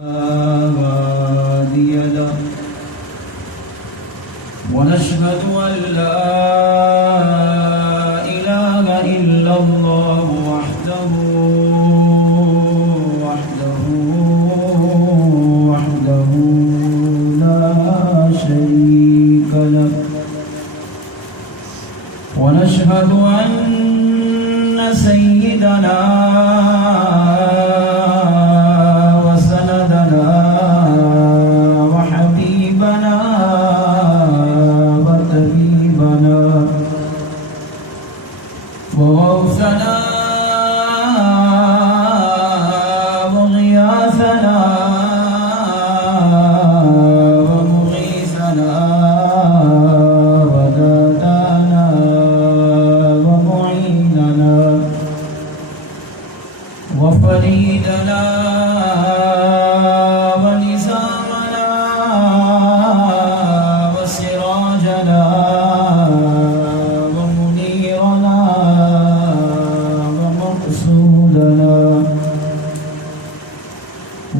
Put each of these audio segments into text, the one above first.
هادي له ونشهد أن لا إله إلا الله وحده لا شريك له ونشهد أن سيدنا وغوثنا وغياثنا ومغيثنا ودادانا ومعيننا وفريدنا ونزامنا وسراجنا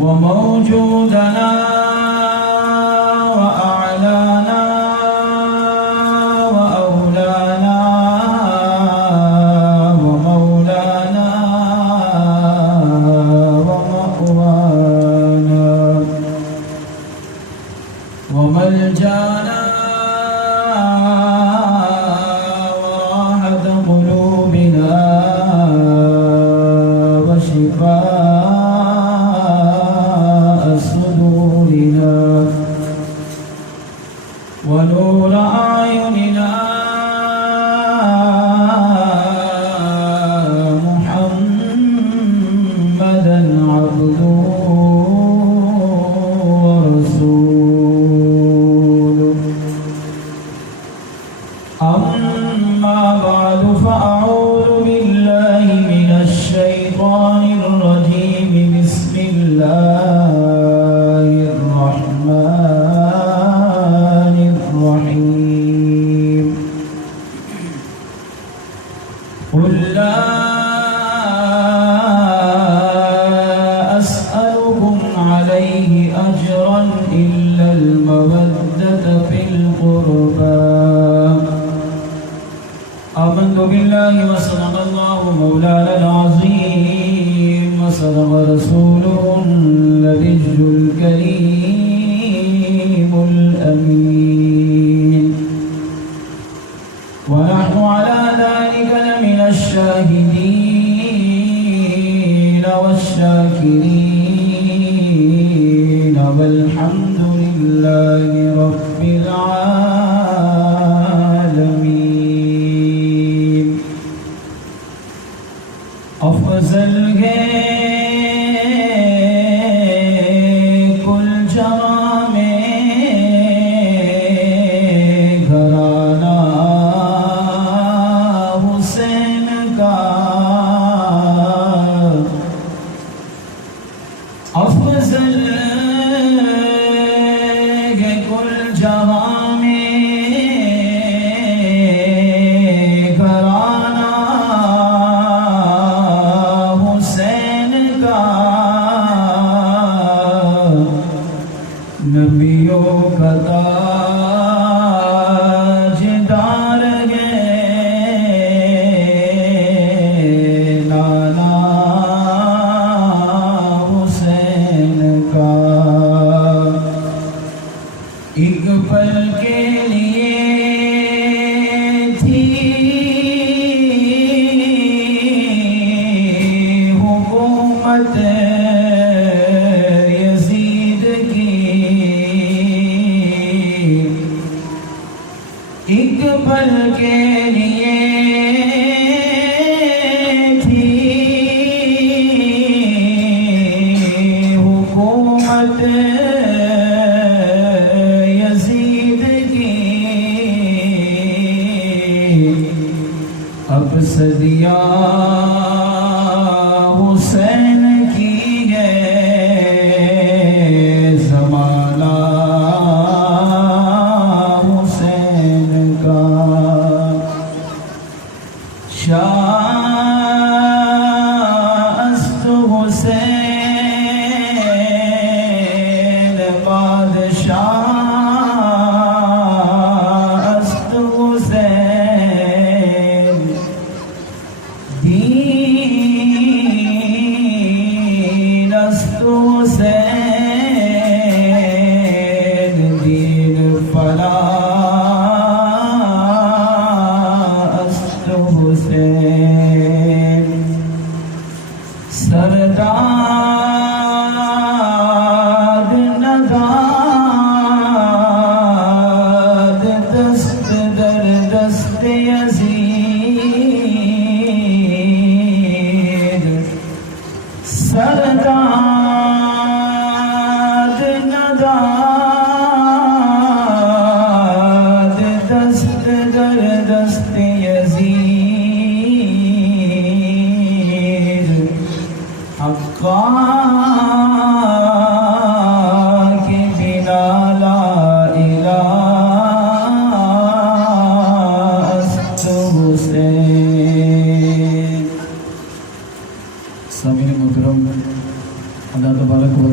وموجودنا وأعلانا وأولانا ومولانا ومأوانا وملجانا وراحة قلوبنا وشفاء صدورنا ونور أعيننا محمدا عبده ورسوله أما بعد فأعوذ بالله من الشيطان الرجيم بسم الله الرحمن الرحيم قل لا أسألكم عليه أجرا إلا المودة في القربى آمنت بالله وصدق الله مولانا العظيم وصدق رسوله النبي الكريم الأمين ونحن على ذلك لمن الشاهدين والشاكرين والحمد لله رب العالمين أفضل کل جہاں میں گھرانہ حسین کا افضل کل جہاں میں گھرانہ حسین کا نبیوں کا تاجدار ہے نانا حسین کا ایک پل کے لیے تھی حکومت ایک پل کے لیے تھی حکومت یزید کی اب صدیاں حسین کی ہے زمانہ شاست حسین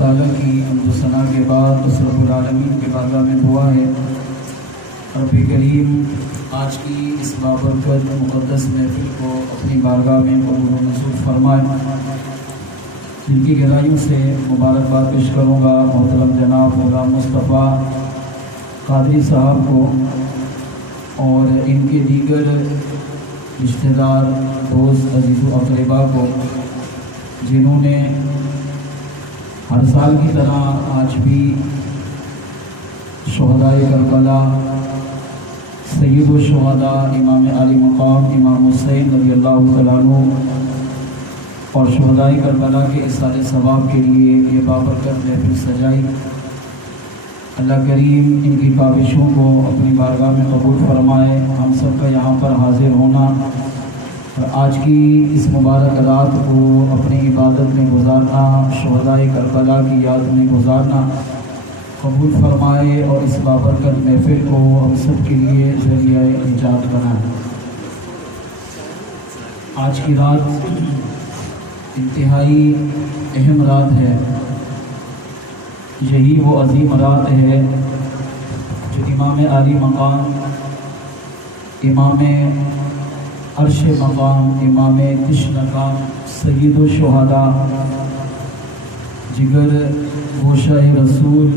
تعالیٰ کی حمد و ثنا کے بعد اس رب العالمین کے بارگاہ میں دعا ہے رب کریم آج کی اس بابرکت مقدس محفل کو اپنی بارگاہ میں قبول و منظور فرمائے. جن کی گہرائیوں سے مبارکباد پیش کروں گا محترم جناب غلام مصطفیٰ قادری صاحب کو اور ان کے دیگر رشتہ دار دوست عزیز و اقربا کو جنہوں نے ہر سال کی طرح آج بھی شہدائے کربلا سید الشہداء امام علی مقام امام حسین رضی اللہ تعالیٰ عنہ اور شہدائے کربلا کے اصال ثواب کے لیے یہ بابرکت محفل سجائی. اللہ کریم ان کی کاوشوں کو اپنی بارگاہ میں قبول فرمائے. ہم سب کا یہاں پر حاضر ہونا اور آج کی اس مبارک رات کو اپنی عبادت میں گزارنا شہدائے کربلا کی یاد میں گزارنا قبول فرمائے اور اس بابرکت محفل کو ہم سب کے لیے ذریعہ نجات بنائے. آج کی رات انتہائی اہم رات ہے. یہی وہ عظیم رات ہے جو امام علی مقام امام عرش مقام امام تشنقام سید الشہداء جگر گوشہ رسول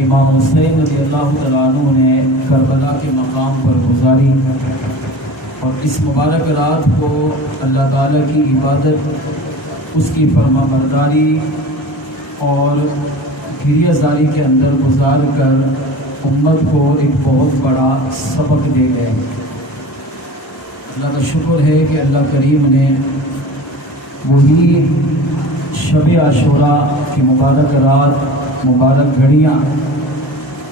امام حسین رضی اللہ تعالیٰ عنہ نے کربلا کے مقام پر گزاری اور اس مبارک رات کو اللہ تعالیٰ کی عبادت اس کی فرما برداری اور گریہ زاری کے اندر گزار کر امت کو ایک بہت بڑا سبق دے گئے. اللہ کا شکر ہے کہ اللہ کریم نے وہی شب عاشوراء کی مبارک رات مبارک گھڑیاں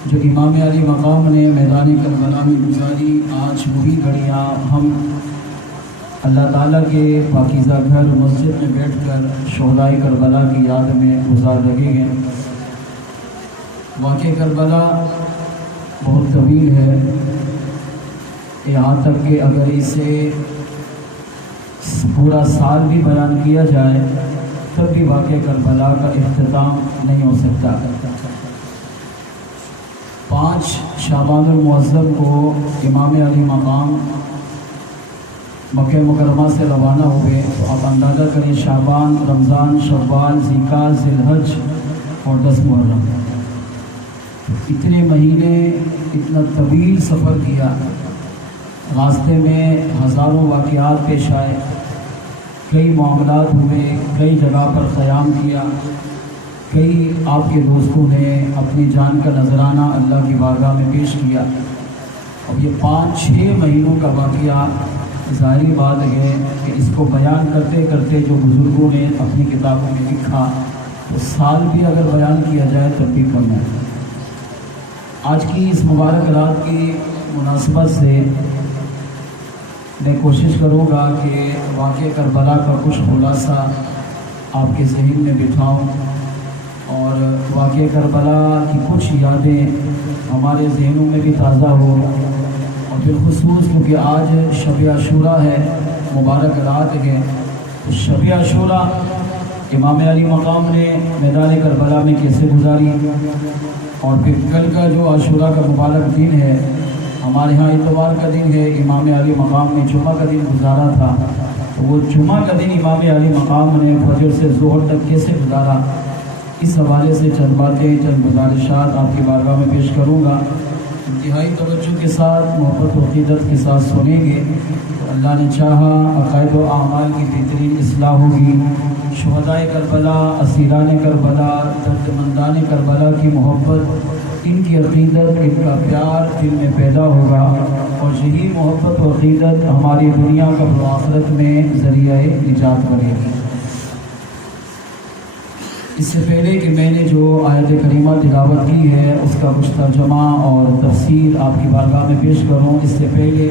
جو امام علی مقام نے میدان کربلا میں گزاری آج وہی گھڑیاں ہم اللہ تعالیٰ کے پاکیزہ گھر مسجد میں بیٹھ کر شہدائے کربلا کی یاد میں گزار لگے ہیں. واقعہ کربلا بہت طویل ہے یہاں تک کہ اگر اسے پورا سال بھی بیان کیا جائے تب بھی واقعہ کربلا کا اختتام نہیں ہو سکتا. 5 شعبان المعظم کو امام علی مقام مکہ مکرمہ سے روانہ ہوئے تو آپ اندازہ کریں شعبان رمضان شوال ذیقعدہ ذی الحج اور 10 محرم اتنے مہینے اتنا طویل سفر کیا. راستے میں ہزاروں واقعات پیش آئے, کئی معاملات ہوئے, کئی جگہ پر قیام کیا, کئی آپ کے دوستوں نے اپنی جان کا نذرانہ اللہ کی بارگاہ میں پیش کیا. اب یہ 5-6 مہینوں کا واقعہ ظاہری بات ہے کہ اس کو بیان کرتے کرتے جو بزرگوں نے اپنی کتابوں میں لکھا تو سال بھی اگر بیان کیا جائے تب بھی کم ہے. آج کی اس مبارک رات کی مناسبت سے میں کوشش کروں گا کہ واقعہ کربلا کا کچھ خلاصہ آپ کے ذہن میں بٹھاؤں اور واقعہ کربلا کی کچھ یادیں ہمارے ذہنوں میں بھی تازہ ہو. اور بالخصوص کیونکہ آج شب عاشوراء ہے مبارک رات ہے تو شب عاشوراء امام علی مقام نے میدان کربلا میں کیسے گزاری اور پھر کل کا جو عاشوراء کا مبارک دن ہے ہمارے ہاں اتوار کا دن ہے امام علی مقام نے جمعہ کا دن گزارا تھا تو وہ جمعہ کا دن امام علی مقام نے فجر سے ظہر تک کیسے گزارا اس حوالے سے چند باتیں چند گزارشات آپ کی بارگاہ میں پیش کروں گا. انتہائی توجہ کے ساتھ محبت و عقیدت کے ساتھ سنیں گے تو اللہ نے چاہا عقائد و اعمال کی بہترین اصلاح ہوگی. شہدائے کربلا اسیران کربلا درد مندان کربلا کی محبت ان کی عقیدت ان کا پیار دل میں پیدا ہوگا اور یہی محبت و عقیدت ہماری دنیا قبل و آخرت میں ذریعہ نجات بنے گی. اس سے پہلے کہ میں نے جو آیت کریمہ تلاوت کی ہے اس کا کچھ ترجمہ اور تفسیر آپ کی بارگاہ میں پیش کروں اس سے پہلے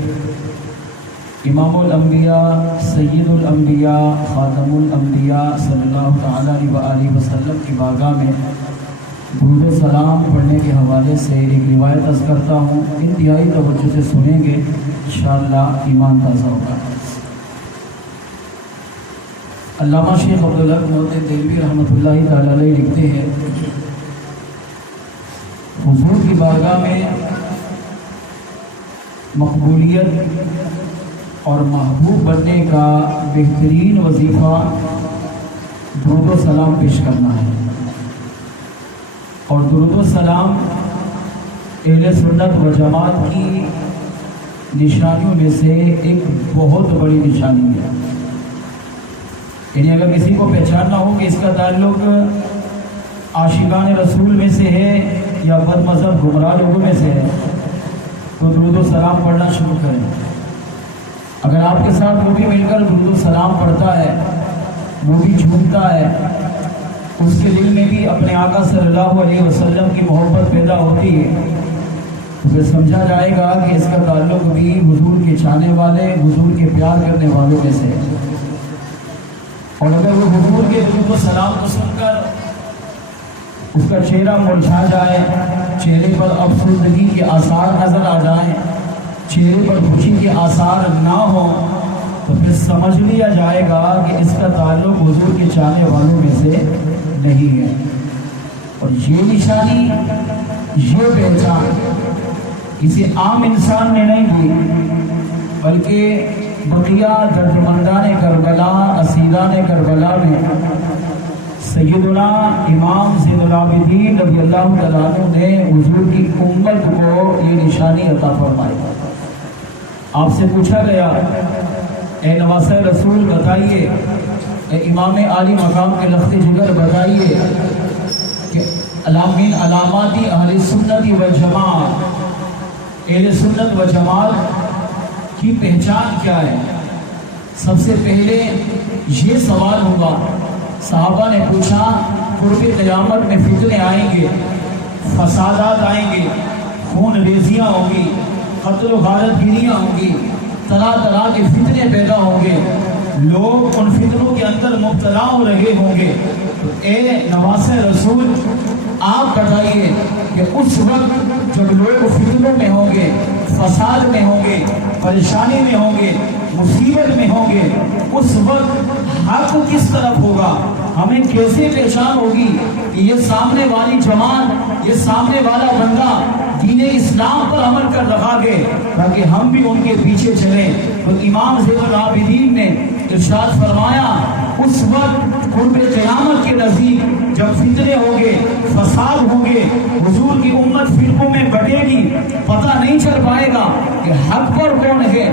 امام الانبیاء سید الانبیاء خاتم الانبیاء صلی اللہ تعالیٰ علیہ وسلم کی بارگاہ میں درود و سلام پڑھنے کے حوالے سے ایک روایت عرض کرتا ہوں. انتہائی توجہ سے سنیں گے انشاءاللہ ایمان تازہ ہوگا. علامہ شیخ عبدالحق محدث دہلوی رحمۃ اللہ تعالی علیہ لکھتے ہیں حضور کی بارگاہ میں مقبولیت اور محبوب بننے کا بہترین وظیفہ درود و سلام پیش کرنا ہے، اور درود و سلام اہل سنت و جماعت کی نشانیوں میں سے ایک بہت بڑی نشانی ہے۔ یعنی اگر کسی کو پہچاننا ہو کہ اس کا تعلق عاشقان رسول میں سے ہے یا بد مذہب گمراہ لوگوں میں سے ہے تو درود و سلام پڑھنا شروع کریں۔ اگر آپ کے ساتھ وہ بھی مل کر درود و سلام پڑھتا ہے، وہ بھی جھومتا ہے، اس کے دل میں بھی اپنے آقا صلی اللہ علیہ وسلم کی محبت پیدا ہوتی ہے، تو پھر سمجھا جائے گا کہ اس کا تعلق بھی حضور کے چاہنے والے، حضور کے پیار کرنے والوں میں سے ہے۔ اور اگر وہ حضور کے درود و سلام کو سن کر اس کا چہرہ مرجھا جائے، چہرے پر افسردگی کے آثار نظر آ جائیں، چہرے پر خوشی کے آثار نہ ہوں، تو پھر سمجھ لیا جائے گا کہ اس کا تعلق حضور کے چاہنے والوں میں سے نہیں ہے۔ اور یہ نشانی، یہ پہچان کسی عام انسان نے نہیں دی، بلکہ بقیہ دردمندان کربلا، اسیران کربلا میں سیدنا امام زین العابدین رضی اللہ تعالیٰ عنہ نے حضور کی امت کو یہ نشانی عطا فرمائی۔ آپ سے پوچھا گیا، اے نواسہ رسول بتائیے، اے امام عالی مقام کے لخت جگر بتائیے کہ علامین علاماتی اہل سنت و جماعت، اہل سنت و جماعت کی پہچان کیا ہے؟ سب سے پہلے یہ سوال ہوگا، صحابہ نے پوچھا قرب قیامت میں فتنے آئیں گے، فسادات آئیں گے، خون ریزیاں ہوں گی، قتل و غارت گیریاں ہوں گی، طرح طرح کے فتنے پیدا ہوں گے، لوگ ان فتنوں کے اندر مبتلا ہو رہے ہوں گے، تو اے نواسہ رسول آپ بتائیے کہ اس وقت جب لوگ فتنوں میں ہوں گے، فساد میں ہوں گے، پریشانی میں ہوں گے، مصیبت میں ہوں گے، اس وقت حق کس طرف ہوگا؟ ہمیں کیسے پہچان ہوگی کہ یہ سامنے والی جماعت، یہ سامنے والا بندہ دین اسلام پر عمل کر رہا ہے تاکہ ہم بھی ان کے پیچھے چلیں؟ تو امام زین العابدین نے ارشاد فرمایا، اس وقت قرب قیامت کے نزدیک جب فتنے ہوں گے، فساد ہوں گے، حضور کی امت فرقوں میں بٹے گی، پتہ نہیں چل پائے گا کہ حق پر کون ہے،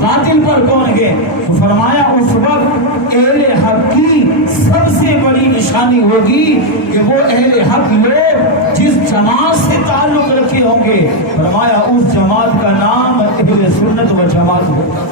باطل پر کون ہے، تو فرمایا اس وقت اہل حق کی سب سے بڑی نشانی ہوگی کہ وہ اہل حق لوگ جس جماعت سے تعلق رکھے ہوں گے، فرمایا اس جماعت کا نام اہل سنت و جماعت ہوگا۔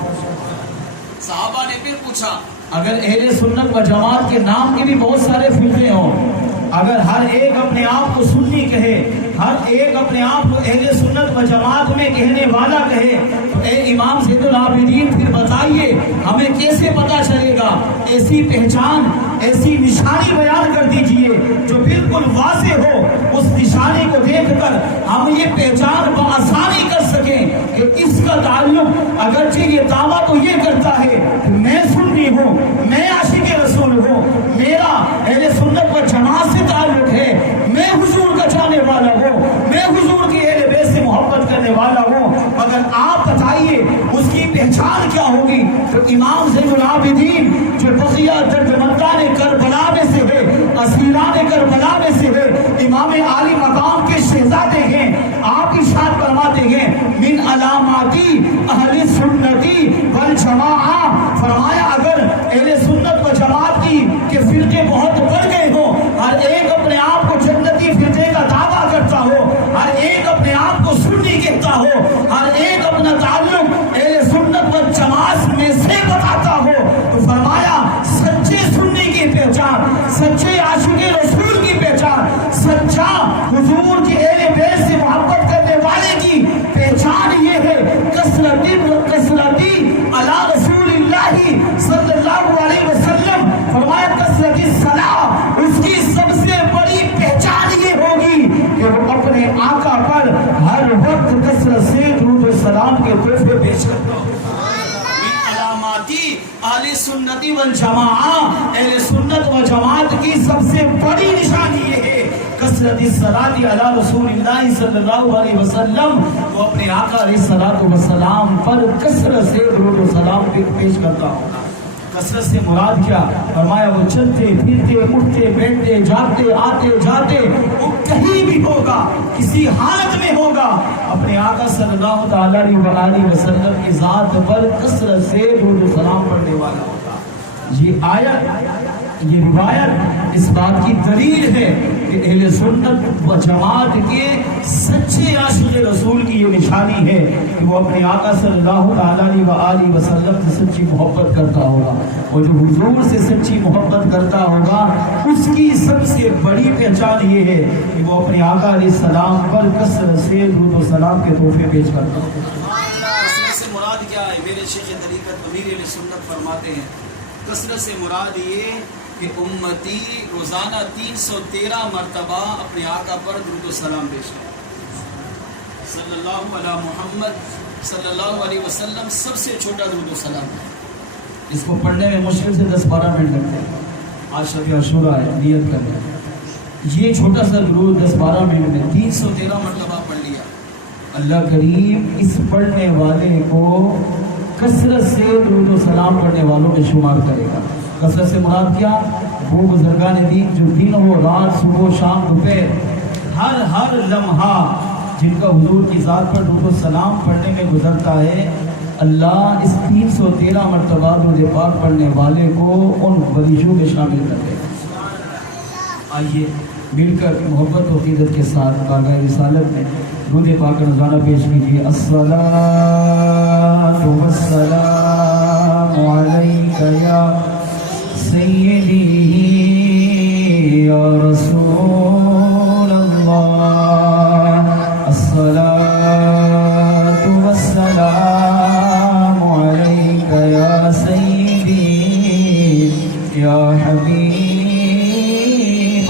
صحابہ نے پھر پوچھا، اگر اہل سنت و جماعت کے نام کے بھی بہت سارے فرقے ہوں، اگر ہر ایک اپنے آپ کو سنی کہے، ہر ایک اپنے آپ کو اہل سنت و جماعت میں کہنے والا کہے، تو اے امام زین العابدین پھر بتائیے ہمیں کیسے پتا چلے گا؟ ایسی پہچان، ایسی نشانی بیان کر دیجئے جو بالکل واضح ہو، اس نشانی کو دیکھ کر ہم یہ پہچان بآسانی کر سکیں کہ اس کا تعلق، اگرچہ یہ دعویٰ تو یہ کرتا ہے کہ میں سنی ہوں، میں عاشق رسول ہوں، میرا اہل سنت و جماعت سے تعلق ہے، میں حضور کا چاہنے والا ہوں، میں حضور کی اہل بیت سے محبت کرنے والا ہوں، مگر آپ بتائیے اس کی پہچان کیا ہوگی؟ تو امام زین العابدین جو بقیہ دردمندان کربلا میں سے ہے، اسیران کربلا میں سے ہے، امام عالی مقام کے شہزادے ہیں، آپ ارشاد فرماتے ہیں من علاماتی اہل سنتی والجماعہ، فرمایا اگر اہل سنت و جماعت کی کہ فرقے بہت بڑھ گئے ہوں، ہر ایک اپنے آپ کو جنتی فرقے کا دعویٰ کرتا ہو، ہر ایک اپنے آپ کو سنی کہتا ہو، ہر ایک اپنا تعلق اہل سنت و جماعت میں سے بتاتا ہو، تو فرمایا سچے سنی کی پہچان، سچے عاشق رسول کی پہچان، سچا حضور کی اہل بیت سے محبت کرنے والے کی پہچان یہ ہے کثرتی علی رسول اللہ صلی اللہ علیہ وسلم، فرمایا کثرتی صلاح اہل سنتی والجماعہ، اہل سنت و جماعت کی سب سے بڑی نشانی یہ ہے کثرت الصلاۃ علی رسول اللہ صلی اللہ علیہ وسلم، وہ اپنے آقا علیہ الصلوۃ والسلام پر کثرت سے درود و سلام پیش کرتا ہوگا۔ کثرت سے مراد کیا؟ فرمایا وہ چلتے پھرتے اٹھتے بیٹھتے جاتے آتے جاتے، وہ کہیں بھی ہوگا، کسی حالت میں ہوگا، اپنے آقا صلی اللہ تعالی علیہ وسلم کی ذات پر کثرت سے درود و سلام پڑھنے والا ہوگا۔ یہ آیت، یہ روایت اس بات کی دلیل ہے کہ اہل سنت و جماعت کے سچے عاشق رسول کی یہ نشانی ہے کہ وہ اپنے آقا صلی اللہ تعالی وآلہ وسلم سے سچی محبت کرتا ہوگا، اور جو حضور سے سچی محبت کرتا ہوگا اس کی سب سے بڑی پہچان یہ ہے کہ وہ اپنے آقا علیہ السلام پر کثرت سے درود و سلام کے تحفے پیش کرتا ہوگا۔ کثرت سے مراد کیا ہے؟ میرے شیخ طریقت امیر اہل سنت فرماتے ہیں کثرت سے مراد یہ کہ امتی روزانہ 313 مرتبہ اپنے آقا پر درود و سلام پیش کرے۔ صلی اللہ علیہ محمد صلی اللہ علیہ وسلم سب سے چھوٹا درود و سلام ہے، اس کو پڑھنے میں مشکل سے 10-12 منٹ لگتے ہیں۔ آج شب عاشورہ ہے، نیت کرنا ہے، یہ چھوٹا سا درود 10-12 منٹ میں 313 مرتبہ پڑھ لیا، اللہ کریم اس پڑھنے والے کو کثرت سے درود و سلام پڑھنے والوں میں شمار کرے گا۔ کثرت سے مراد کیا؟ وہ بزرگان دین جو دن ہو رات، صبح و شام، دوپہر، ہر لمحہ جن کا حضور کی ذات پر درود و سلام پڑھنے میں گزرتا ہے، اللہ اس 313 مرتبہ درود پاک پڑھنے والے کو ان ولیوں میں شامل کر دے گا۔ آئیے مل کر محبت و عقیدت کے ساتھ بارگاہ رسالت میں درود پاک کا نذرانہ پیش کیجیے۔ الصلاۃ والسلام علیک یا سیدی یا رسول اللہ، الصلاۃ والسلام علیک یا سیدی یا حبیب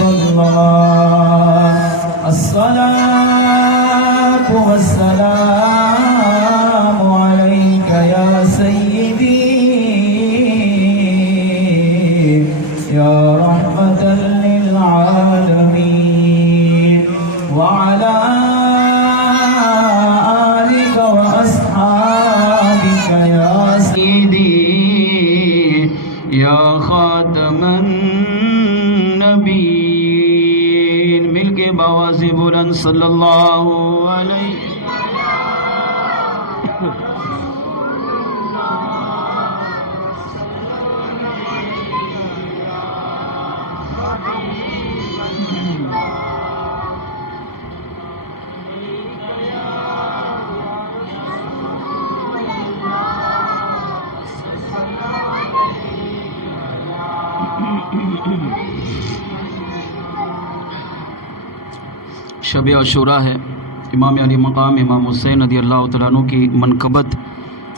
اللہ، الصلاۃ والسلام علیک یا سیدی یا رحمۃ للعالمین وعلی آلک واصحابک یا سیدی یا خاتم النبیین، مل کے باواز بلند صلی اللہ علیہ شب عاشورہ ہے، امام علی مقام امام حسین رضی اللہ تعالیٰ عنہ کی منقبت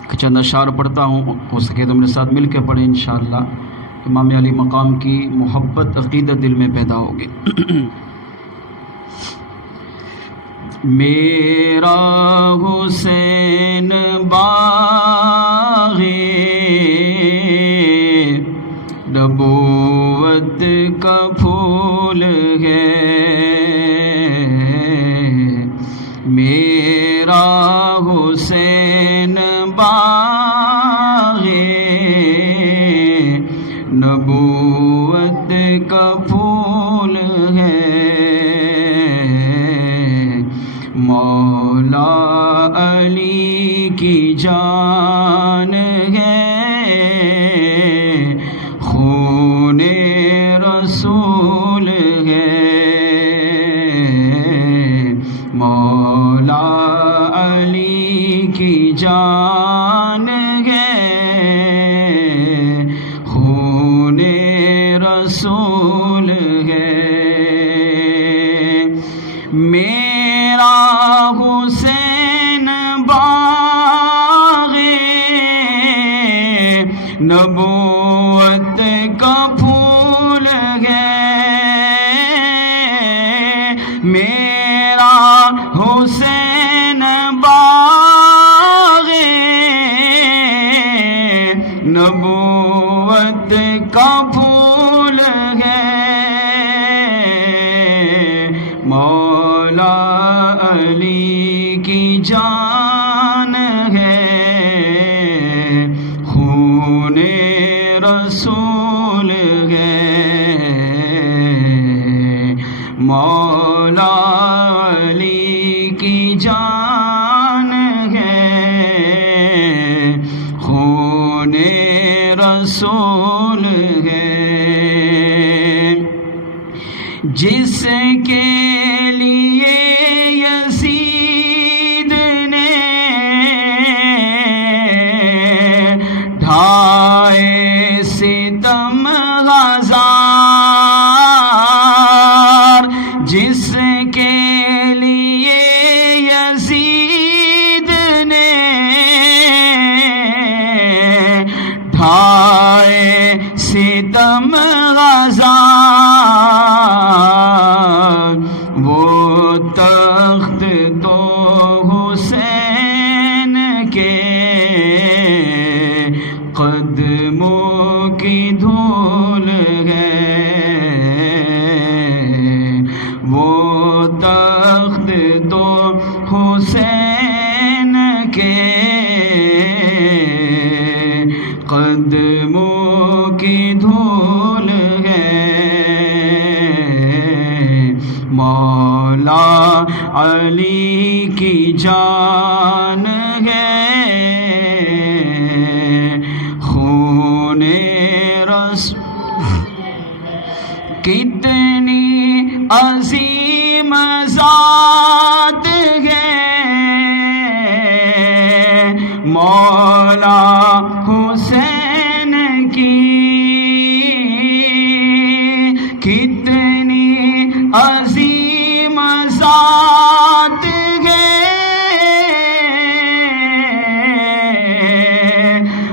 کے چند اشعار پڑھتا ہوں، ہو سکے تو میرے ساتھ مل کے پڑھیں انشاءاللہ۔ امام علی مقام کی محبت عقیدت دل میں پیدا ہوگی۔ میرا حسین باغ نبوت کا پھول ہے، میرا حسین باغ نبوت کا پھول ہے، مولا علی کی جان ہے، خون رسول ہے، مولا علی کی جان ہے، خون رسول ہے، میرا حسین باغ نبوت کا پھول ہے، میرا حسین باغ، نبوت مولا علی کی جان ہے، خون رسول ہے، مولا علی کی جان ہے، خون رسول ہے، جس کے لیے یزید نے ڈھائے ستم ہزار، جس کے لیے یزید نے ڈھائے ستم ہزار، وہ تخت تو حسین کے قدموں کی دھول ہے، وہ تخت تو حسین کے قدموں کی دھول ہے، مولا علی کی جان ہے، خون رسول، کتنی عظیم ذات ہے مولا حسین کی، کتنی عظیم ذات ہے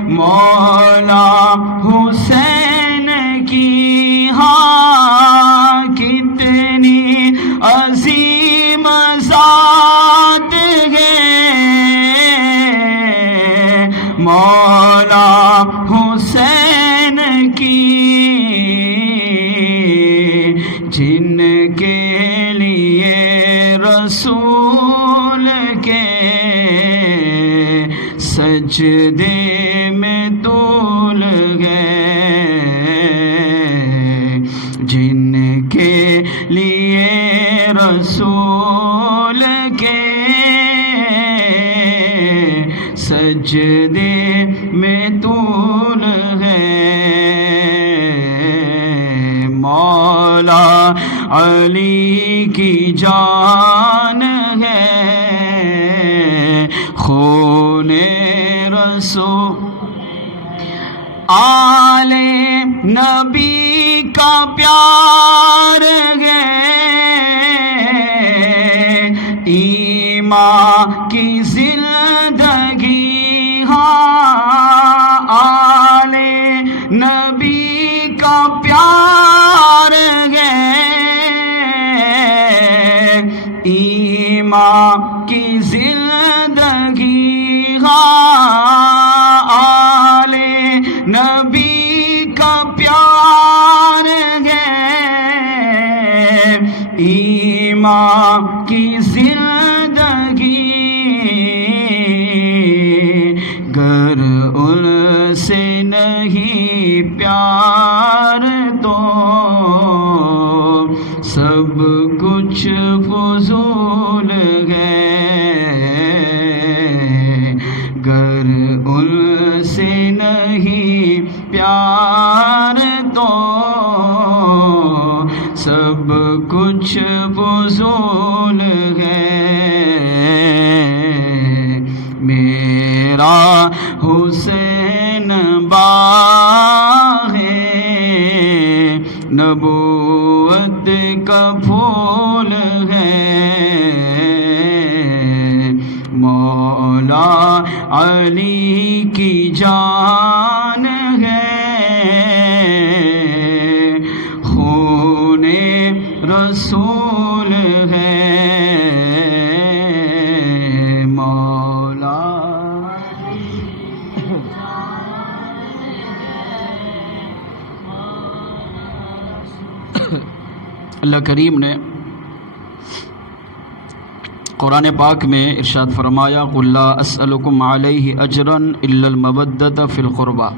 مولا حسین کی، ہاں کتنی عظیم ذات ہے مولا حسین کی، جن کے لیے رسول کے سجدے میں طول ہے، جن کے لیے رسول کے سجدے میں طول ہے، مولا علی کی جان ہے، خون رسول، آل نبی کا پیار ہے، ایمان کی زندگی، ہاں آل نبی کا پیار ہے، ایمان کی زندگی، ہاں آل نبی کا پیار ہے، ایمان کی زندگی، گر ان سے نہیں پیار تو سب کچھ فضول ہے، گر ان سے نہیں پیار تو سب کچھ فضول ہے، میرا حسین باغ ہے، نبوت کا پھول ہے، مولا علی کی جان ہے، خون رسول ہے، مولا اللہ کریم نے قرآن پاک میں ارشاد فرمایا قل لا اسألکم علیہ اجرا الا المودۃ فی القربى.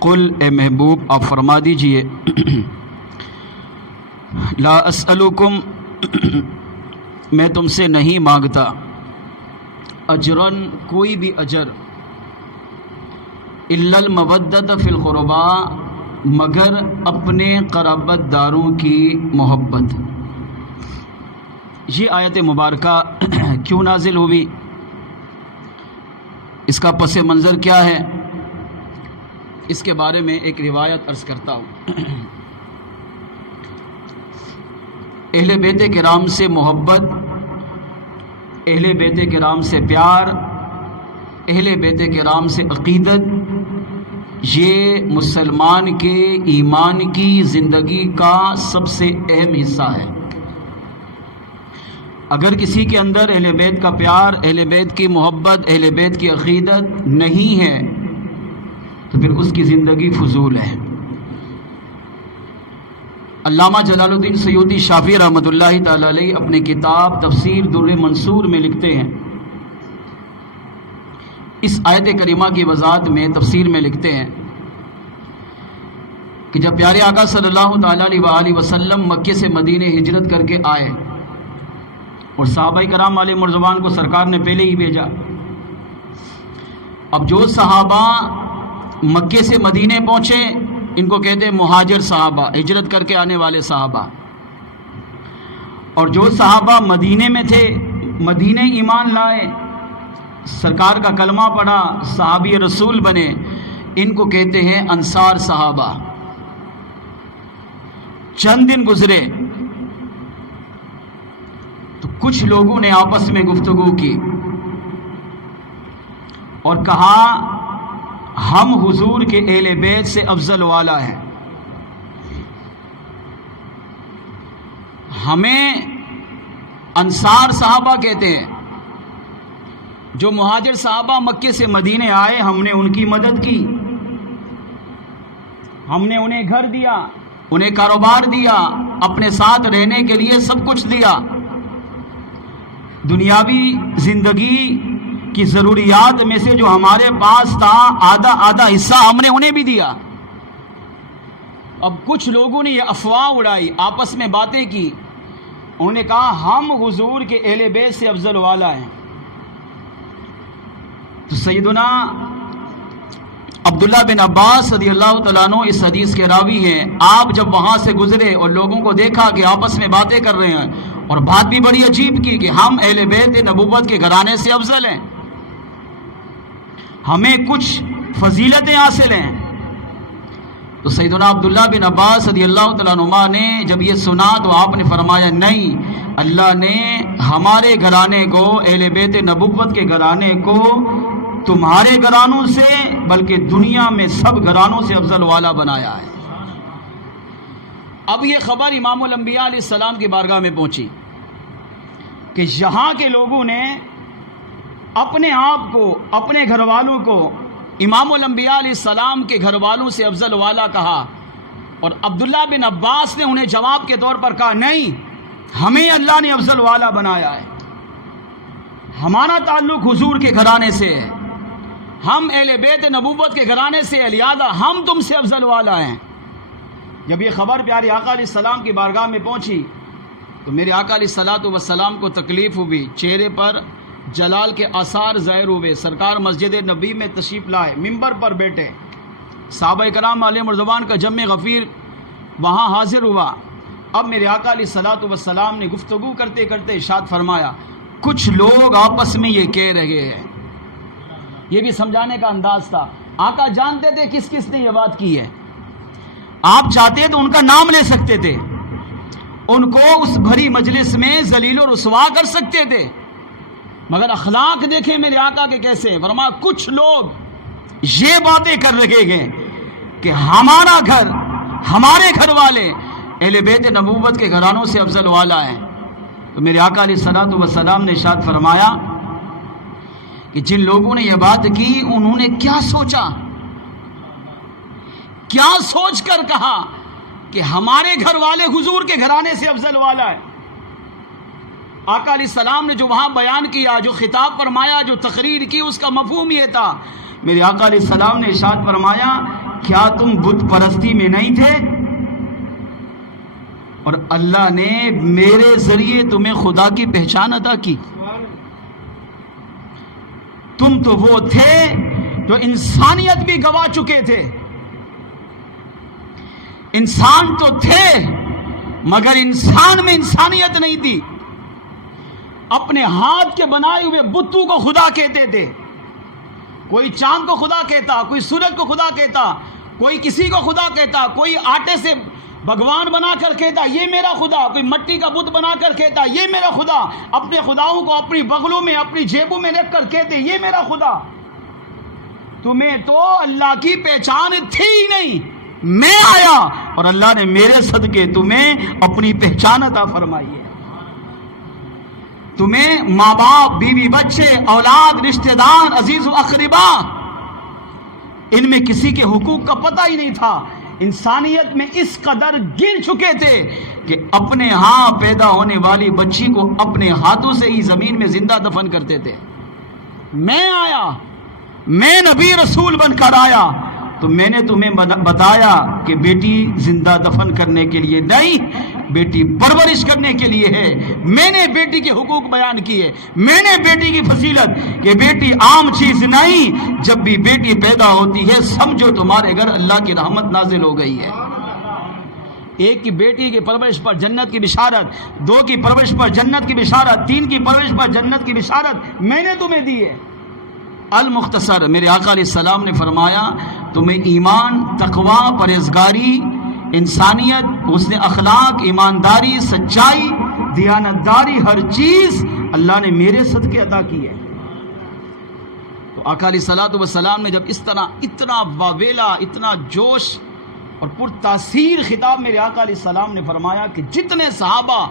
قل اے محبوب آپ فرما دیجئے لا اسألکم میں تم سے نہیں مانگتا اجرن کوئی بھی اجر الا المودۃ فی القربى مگر اپنے قرابت داروں کی محبت. یہ آیت مبارکہ کیوں نازل ہوئی، اس کا پس منظر کیا ہے، اس کے بارے میں ایک روایت عرض کرتا ہوں. اہل بیت کرام سے محبت، اہل بیت کرام سے پیار، اہل بیت کرام سے عقیدت، یہ مسلمان کے ایمان کی زندگی کا سب سے اہم حصہ ہے. اگر کسی کے اندر اہل بیت کا پیار، اہل بیت کی محبت، اہل بیت کی عقیدت نہیں ہے تو پھر اس کی زندگی فضول ہے. علامہ جلال الدین سیوطی شافعی رحمۃ اللہ تعالی علیہ اپنے کتاب تفسیر در منصور میں لکھتے ہیں، اس آیت کریمہ کی وضاحت میں تفسیر میں لکھتے ہیں کہ جب پیارے آقا صلی اللہ تعالی علیہ وآلہ وسلم مکے سے مدینے ہجرت کر کے آئے اور صحابہ کرام علیہ مرضوان کو سرکار نے پہلے ہی بھیجا. اب جو صحابہ مکے سے مدینے پہنچے ان کو کہتے ہیں مہاجر صحابہ، ہجرت کر کے آنے والے صحابہ. اور جو صحابہ مدینے میں تھے، مدینے ایمان لائے، سرکار کا کلمہ پڑھا، صحابی رسول بنے، ان کو کہتے ہیں انصار صحابہ. چند دن گزرے تو کچھ لوگوں نے آپس میں گفتگو کی اور کہا ہم حضور کے اہل بیت سے افضل والا ہیں، ہمیں انصار صحابہ کہتے ہیں. جو مہاجر صحابہ مکے سے مدینے آئے ہم نے ان کی مدد کی، ہم نے انہیں گھر دیا، انہیں کاروبار دیا، اپنے ساتھ رہنے کے لیے سب کچھ دیا، دنیاوی زندگی کی ضروریات میں سے جو ہمارے پاس تھا آدھا حصہ ہم نے انہیں بھی دیا. اب کچھ لوگوں نے یہ افواہ اڑائی، آپس میں باتیں کی، انہوں نے کہا ہم حضور کے اہل بیت سے افضل والا ہیں. تو سیدنا عبداللہ بن عباس رضی اللہ تعالیٰ عنہ اس حدیث کے راوی ہیں. آپ جب وہاں سے گزرے اور لوگوں کو دیکھا کہ آپس میں باتیں کر رہے ہیں اور بات بھی بڑی عجیب کی کہ ہم اہل بیت نبوت کے گھرانے سے افضل ہیں، ہمیں کچھ فضیلتیں حاصل ہیں. تو سیدنا عبداللہ بن عباس رضی اللہ تعالیٰ عنہ نے جب یہ سنا تو آپ نے فرمایا نہیں، اللہ نے ہمارے گھرانے کو، اہل بیت نبوت کے گھرانے کو تمہارے گھرانوں سے بلکہ دنیا میں سب گھرانوں سے افضل والا بنایا ہے. اب یہ خبر امام الانبیاء علیہ السلام کی بارگاہ میں پہنچی کہ یہاں کے لوگوں نے اپنے آپ کو، اپنے گھر والوں کو امام الانبیاء علیہ السلام کے گھر والوں سے افضل والا کہا. اور عبداللہ بن عباس نے انہیں جواب کے طور پر کہا نہیں، ہمیں اللہ نے افضل والا بنایا ہے، ہمارا تعلق حضور کے گھرانے سے ہے، ہم اہل بیت نبوت کے گھرانے سے، لہذا ہم تم سے افضل والا ہیں. جب یہ خبر پیارے آقا علیہ السلام کی بارگاہ میں پہنچی تو میرے آقا علیہ السلام کو تکلیف ہوئی، چہرے پر جلال کے آثار ظاہر ہوئے. سرکار مسجد نبی میں تشریف لائے، منبر پر بیٹھے، صحابہ کرام علیہ مرضوان کا جمع غفیر وہاں حاضر ہوا. اب میرے آقا علیہ السلام نے گفتگو کرتے کرتے ارشاد فرمایا کچھ لوگ آپس میں یہ کہہ رہے ہیں. یہ بھی سمجھانے کا انداز تھا. آقا جانتے تھے کس کس نے یہ بات کی ہے، آپ چاہتے تو ان کا نام لے سکتے تھے، ان کو اس بھری مجلس میں ذلیل و رسوا کر سکتے تھے، مگر اخلاق دیکھیں میرے آقا کے کیسے ہیں. فرمایا کچھ لوگ یہ باتیں کر رہے ہیں کہ ہمارا گھر، ہمارے گھر والے اہل بیت نبوت کے گھرانوں سے افضل والا ہیں. تو میرے آقا علیہ السلام نے ارشاد فرمایا کہ جن لوگوں نے یہ بات کی انہوں نے کیا سوچا، کیا سوچ کر کہا کہ ہمارے گھر والے حضور کے گھرانے سے افضل والا ہے. آقا علیہ السلام نے جو وہاں بیان کیا، جو خطاب فرمایا، جو تقریر کی، اس کا مفہوم یہ تھا. میرے آقا علیہ السلام نے ارشاد فرمایا کیا تم بت پرستی میں نہیں تھے اور اللہ نے میرے ذریعے تمہیں خدا کی پہچان عطا کی. تم تو وہ تھے جو انسانیت بھی گوا چکے تھے. انسان تو تھے مگر انسان میں انسانیت نہیں تھی. اپنے ہاتھ کے بنائے ہوئے بتوں کو خدا کہتے تھے. کوئی چاند کو خدا کہتا، کوئی سورج کو خدا کہتا، کوئی کسی کو خدا کہتا، کوئی آٹے سے بھگوان بنا کر کہتا یہ میرا خدا، کوئی مٹی کا بت بنا کر کہتا یہ میرا خدا. اپنے خداؤں کو اپنی بغلوں میں، اپنی جیبوں میں رکھ کر کہتے یہ میرا خدا. تمہیں تو اللہ کی پہچان تھی ہی نہیں. میں آیا اور اللہ نے میرے صدقے تمہیں اپنی پہچان عطا فرمائی ہے. تمہیں ماں باپ، بیوی بچے، اولاد، رشتہ دار، عزیز و اقربا، ان میں کسی کے حقوق کا پتہ ہی نہیں تھا. انسانیت میں اس قدر گر چکے تھے کہ اپنے ہاں پیدا ہونے والی بچی کو اپنے ہاتھوں سے ہی زمین میں زندہ دفن کرتے تھے. میں آیا، میں نبی رسول بن کر آیا تو میں نے تمہیں بتایا کہ بیٹی زندہ دفن کرنے کے لیے نہیں، بیٹی پرورش کرنے کے لیے ہے. میں نے بیٹی کے حقوق بیان کیے، میں نے بیٹی کی فضیلت کہ بیٹی عام چیز نہیں. جب بھی بیٹی پیدا ہوتی ہے سمجھو تمہارے گھر اللہ کی رحمت نازل ہو گئی ہے. ایک کی بیٹی کی پرورش پر جنت کی بشارت، دو کی پرورش پر جنت کی بشارت، تین کی پرورش پر جنت کی بشارت میں نے تمہیں دی ہے. المختصر میرے آقا علیہ السلام نے فرمایا تمہیں ایمان، تقوی، پرہیزگاری، انسانیت، حسن اخلاق، ایمانداری، سچائی، دیانتداری، ہر چیز اللہ نے میرے صدقے عطا کی ہے. تو آقا علیہ الصلوۃ والسلام نے جب اس طرح اتنا واویلا، اتنا جوش اور پرتاثیر خطاب میرے آقا علیہ السلام نے فرمایا کہ جتنے صحابہ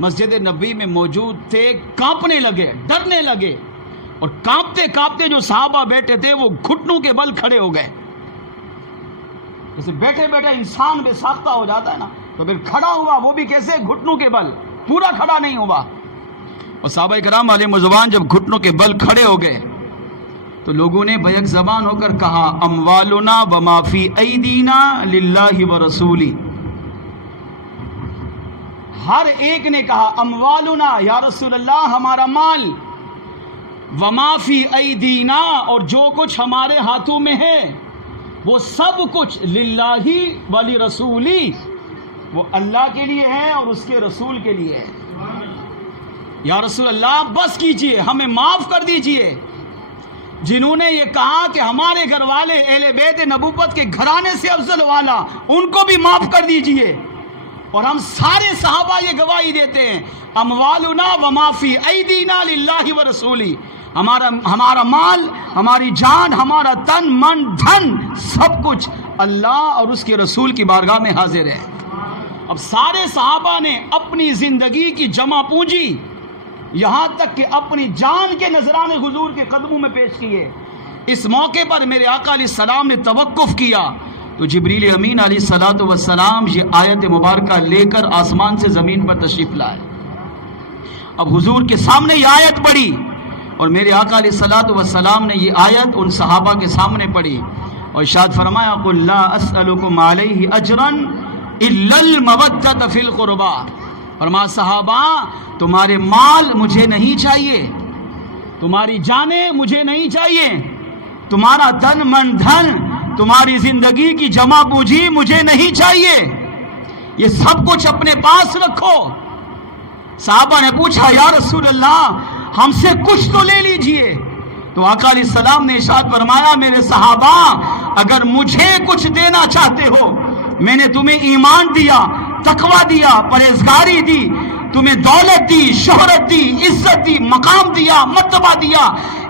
مسجد نبوی میں موجود تھے کانپنے لگے، ڈرنے لگے، اور کانپتے کانپتے جو صحابہ بیٹھے تھے وہ گھٹنوں کے بل کھڑے ہو گئے. جیسے بیٹھے بیٹھے انسان بے ساختہ ہو جاتا ہے نا، تو پھر کھڑا ہوا وہ بھی کیسے؟ گھٹنوں کے بل، پورا کھڑا نہیں ہوا. اور صحابہ کرام علیہ رضوان جب گھٹنوں کے بل کھڑے ہو گئے تو لوگوں نے بیک زبان ہو کر کہا اموالنا وما فی ایدینا للہ ورسولی. ہر ایک نے کہا اموالنا یا رسول اللہ ہمارا مال، وما فی ایدینا اور جو کچھ ہمارے ہاتھوں میں ہے وہ سب کچھ للہ ولی رسولی، وہ اللہ کے لیے ہے اور اس کے رسول کے لیے ہے. یا رسول اللہ بس کیجئے، ہمیں معاف کر دیجئے. جنہوں نے یہ کہا کہ ہمارے گھر والے اہل بیت نبوت کے گھرانے سے افضل والا، ان کو بھی معاف کر دیجئے. اور ہم سارے صحابہ یہ گواہی دیتے ہیں اموالنا وما فی ایدینا للہ ورسولی، ہمارا مال، ہماری جان، ہمارا تن من دھن سب کچھ اللہ اور اس کے رسول کی بارگاہ میں حاضر ہے. اب سارے صحابہ نے اپنی زندگی کی جمع پونجی، یہاں تک کہ اپنی جان کے نذرانے حضور کے قدموں میں پیش کیے. اس موقع پر میرے آقا علیہ السلام نے توقف کیا تو جبریل امین علیہ الصلوۃ والسلام یہ آیت مبارکہ لے کر آسمان سے زمین پر تشریف لائے. اب حضور کے سامنے یہ آیت پڑھی اور میرے آقا علیہ الصلوۃ والسلام نے یہ آیت ان صحابہ کے سامنے پڑھی اور ارشاد فرمایا قل لا اسألکم علیہ اجرا الا المودۃ فی القربى. فرمایا صحابہ تمہارے مال مجھے نہیں چاہیے، تمہاری جانیں مجھے نہیں چاہیے، تمہارا تن من دھن، تمہاری زندگی کی جمع پونجی مجھے نہیں چاہیے، یہ سب کچھ اپنے پاس رکھو. صحابہ نے پوچھا یا رسول اللہ ہم سے کچھ تو لے لیجئے. تو آقا علیہ السلام نے ارشاد فرمایا میرے صحابہ اگر مجھے کچھ دینا چاہتے ہو، میں نے تمہیں ایمان دیا، تقوی دیا، پرہیزگاری دی، تمہیں دولت دی، شہرت دی، عزت دی، مقام دیا، مرتبہ دیا،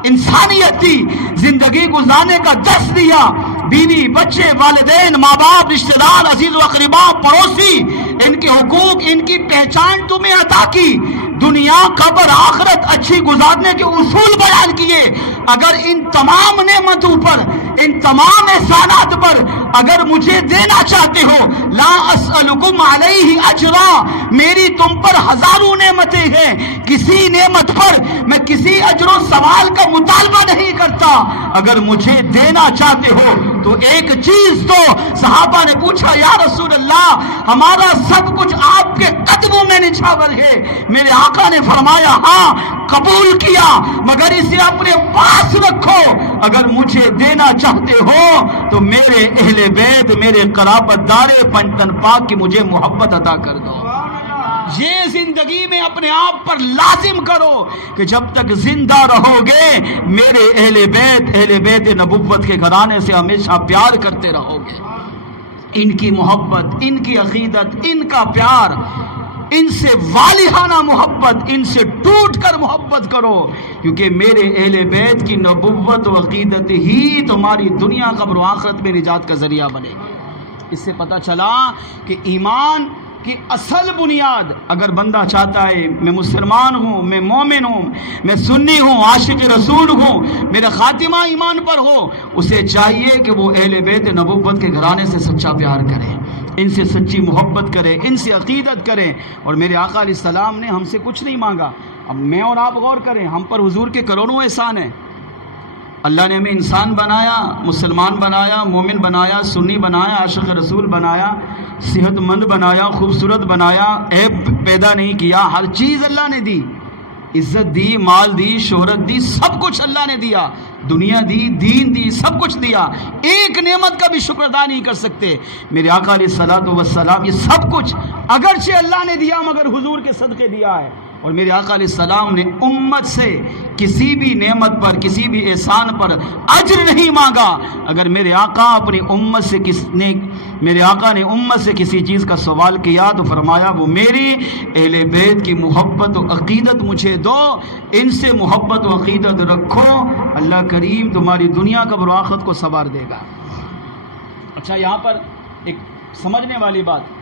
انسانیت دی، زندگی گزارنے کا دست دیا، بیوی بچے والدین ماں باپ رشتہ دار عزیز و اقربا پڑوسی ان کے حقوق ان کی پہچان تمہیں عطا کی دنیا قبر آخرت اچھی گزارنے کے اصول بیان کیے اگر ان تمام نعمتوں پر ان تمام احسانات پر اگر مجھے دینا چاہتے ہو لا اسألکم علیہ اجرا میری تم پر ہزاروں نعمتیں ہیں کسی نعمت پر میں کسی اجر و ثواب کا مطالبہ نہیں کرتا اگر مجھے دینا چاہتے ہو تو ایک چیز تو صحابہ نے پوچھا یا رسول اللہ ہمارا سب کچھ آپ کے قدموں میں نچھاور ہے میرے آقا نے فرمایا ہاں قبول کیا مگر اسے اپنے پاس رکھو اگر مجھے دینا چاہتے ہو تو میرے اہل بیت میرے قرابت دار پنجتن پاک کی مجھے محبت عطا کر دو یہ زندگی میں اپنے آپ پر لازم کرو کہ جب تک زندہ رہو گے میرے اہل بیت نبوت کے گھرانے سے ہمیشہ پیار کرتے رہو گے ان کی محبت ان کی عقیدت ان کا پیار ان سے والہانہ محبت ان سے ٹوٹ کر محبت کرو کیونکہ میرے اہل بیت کی نبوت و عقیدت ہی تمہاری دنیا قبر و آخرت میں نجات کا ذریعہ بنے گی اس سے پتہ چلا کہ ایمان کی اصل بنیاد اگر بندہ چاہتا ہے میں مسلمان ہوں میں مومن ہوں میں سنی ہوں عاشق رسول ہوں میرا خاتمہ ایمان پر ہو اسے چاہیے کہ وہ اہل بیت نبوت کے گھرانے سے سچا پیار کرے ان سے سچی محبت کرے ان سے عقیدت کرے اور میرے آقا علیہ السلام نے ہم سے کچھ نہیں مانگا اب میں اور آپ غور کریں ہم پر حضور کے کروڑوں احسان ہیں اللہ نے ہمیں انسان بنایا مسلمان بنایا مومن بنایا سنی بنایا عاشق رسول بنایا صحت مند بنایا خوبصورت بنایا عیب پیدا نہیں کیا ہر چیز اللہ نے دی عزت دی مال دی شہرت دی سب کچھ اللہ نے دیا دنیا دی دین دی سب کچھ دیا ایک نعمت کا بھی شکر ادا نہیں کر سکتے میرے آقا علیہ الصلوۃ والسلام یہ سب کچھ اگرچہ اللہ نے دیا مگر حضور کے صدقے دیا ہے اور میرے آقا علیہ السلام نے امت سے کسی بھی نعمت پر کسی بھی احسان پر اجر نہیں مانگا اگر میرے آقا اپنی امت سے میرے آقا نے امت سے کسی چیز کا سوال کیا تو فرمایا وہ میری اہل بیت کی محبت و عقیدت مجھے دو ان سے محبت و عقیدت رکھو اللہ کریم تمہاری دنیا قبر و آخرت کو سنوار دے گا اچھا یہاں پر ایک سمجھنے والی بات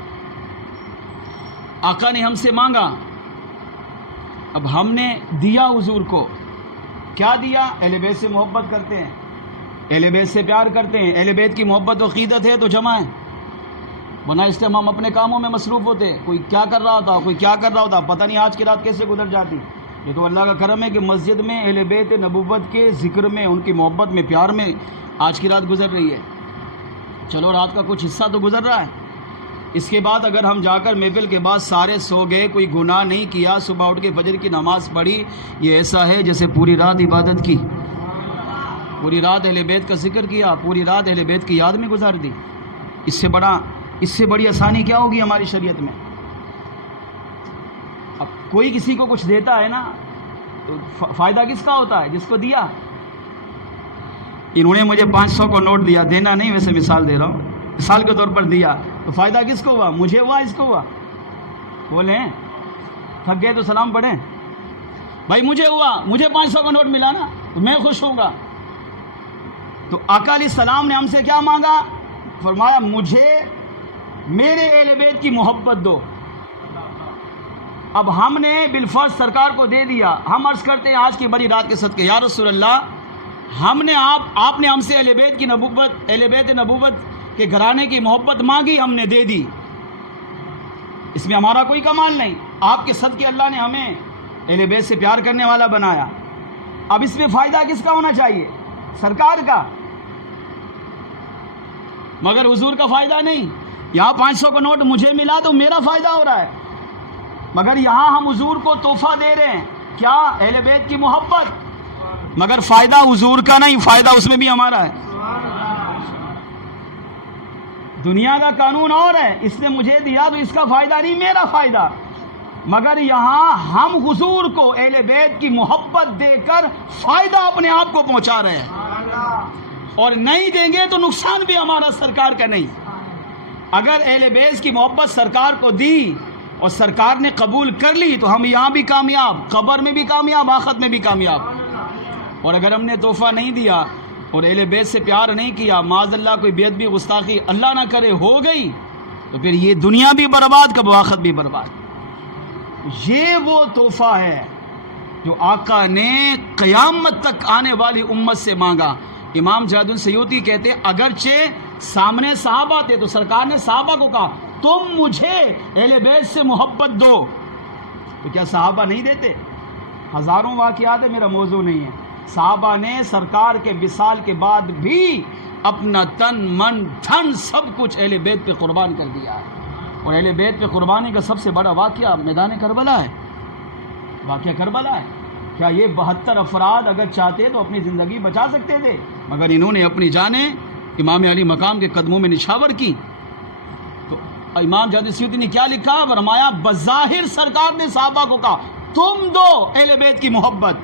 آقا نے ہم سے مانگا اب ہم نے دیا حضور کو کیا دیا اہل بیت سے محبت کرتے ہیں اہل بیت سے پیار کرتے ہیں اہل بیت کی محبت و عقیدت ہے تو جمع ہے ورنہ اس ٹائم ہم اپنے کاموں میں مصروف ہوتے کوئی کیا کر رہا ہوتا کوئی کیا کر رہا ہوتا پتہ نہیں آج کی رات کیسے گزر جاتی یہ تو اللہ کا کرم ہے کہ مسجد میں اہل بیت نبوت کے ذکر میں ان کی محبت میں پیار میں آج کی رات گزر رہی ہے چلو رات کا کچھ حصہ تو گزر رہا ہے اس کے بعد اگر ہم جا کر محفل کے بعد سارے سو گئے کوئی گناہ نہیں کیا صبح اٹھ کے فجر کی نماز پڑھی یہ ایسا ہے جیسے پوری رات عبادت کی پوری رات اہل بیت کا ذکر کیا پوری رات اہل بیت کی یاد میں گزار دی اس سے بڑی آسانی کیا ہوگی ہماری شریعت میں اب کوئی کسی کو کچھ دیتا ہے نا تو فائدہ کس کا ہوتا ہے جس کو دیا انہوں نے مجھے 500 کو نوٹ دیا دینا نہیں ویسے مثال دے رہا ہوں مثال کے طور پر دیا تو فائدہ کس کو ہوا مجھے ہوا اس کو ہوا بولیں تھک گئے تو سلام پڑھیں بھائی مجھے ہوا مجھے 500 کا نوٹ ملا نا تو میں خوش ہوں گا تو آقا علیہ السلام نے ہم سے کیا مانگا فرمایا مجھے میرے اہل بیت کی محبت دو اب ہم نے بالفرض سرکار کو دے دیا ہم عرض کرتے ہیں آج کی بڑی رات کے صدقے یا رسول اللہ ہم نے آپ نے ہم سے اہل بیت کی نبوت اہل بیت نبوت کہ گھرانے کی محبت مانگی ہم نے دے دی اس میں ہمارا کوئی کمال نہیں آپ کے صدقے اللہ نے ہمیں اہل بیت سے پیار کرنے والا بنایا اب اس میں فائدہ کس کا ہونا چاہیے سرکار کا مگر حضور کا فائدہ نہیں یہاں 500 کا نوٹ مجھے ملا تو میرا فائدہ ہو رہا ہے مگر یہاں ہم حضور کو تحفہ دے رہے ہیں کیا اہل بیت کی محبت مگر فائدہ حضور کا نہیں فائدہ اس میں بھی ہمارا ہے دنیا کا قانون اور ہے اس نے مجھے دیا تو اس کا فائدہ نہیں میرا فائدہ مگر یہاں ہم حضور کو اہل بیت کی محبت دے کر فائدہ اپنے آپ کو پہنچا رہے ہیں اور نہیں دیں گے تو نقصان بھی ہمارا سرکار کا نہیں اگر اہل بیت کی محبت سرکار کو دی اور سرکار نے قبول کر لی تو ہم یہاں بھی کامیاب قبر میں بھی کامیاب آخرت میں بھی کامیاب اور اگر ہم نے تحفہ نہیں دیا اور اہل بیت سے پیار نہیں کیا، معاذ اللہ کوئی بیعت بھی گستاخی اللہ نہ کرے ہو گئی، تو پھر یہ دنیا بھی برباد، کب آخرت بھی برباد۔ یہ وہ تحفہ ہے جو آقا نے قیامت تک آنے والی امت سے مانگا۔ امام جلال السیوطی کہتے ہیں اگرچہ سامنے صحابہ تھے تو سرکار نے صحابہ کو کہا تم مجھے اہل بیت سے محبت دو، تو کیا صحابہ نہیں دیتے؟ ہزاروں واقعات ہے، میرا موضوع نہیں ہے۔ صحابہ نے سرکار کے وصال کے بعد بھی اپنا تن من دھن سب کچھ اہل بیت پہ قربان کر دیا ہے، اور اہل بیت پہ قربانی کا سب سے بڑا واقعہ میدان کربلا ہے، واقعہ کربلا ہے۔ کیا یہ 72 افراد اگر چاہتے تو اپنی زندگی بچا سکتے تھے، مگر انہوں نے اپنی جانیں امام علی مقام کے قدموں میں نچھاور کی۔ تو امام جلال السیوطی نے کیا لکھا؟ فرمایا بظاہر سرکار نے صحابہ کو کہا تم دو اہل بیت کی محبت،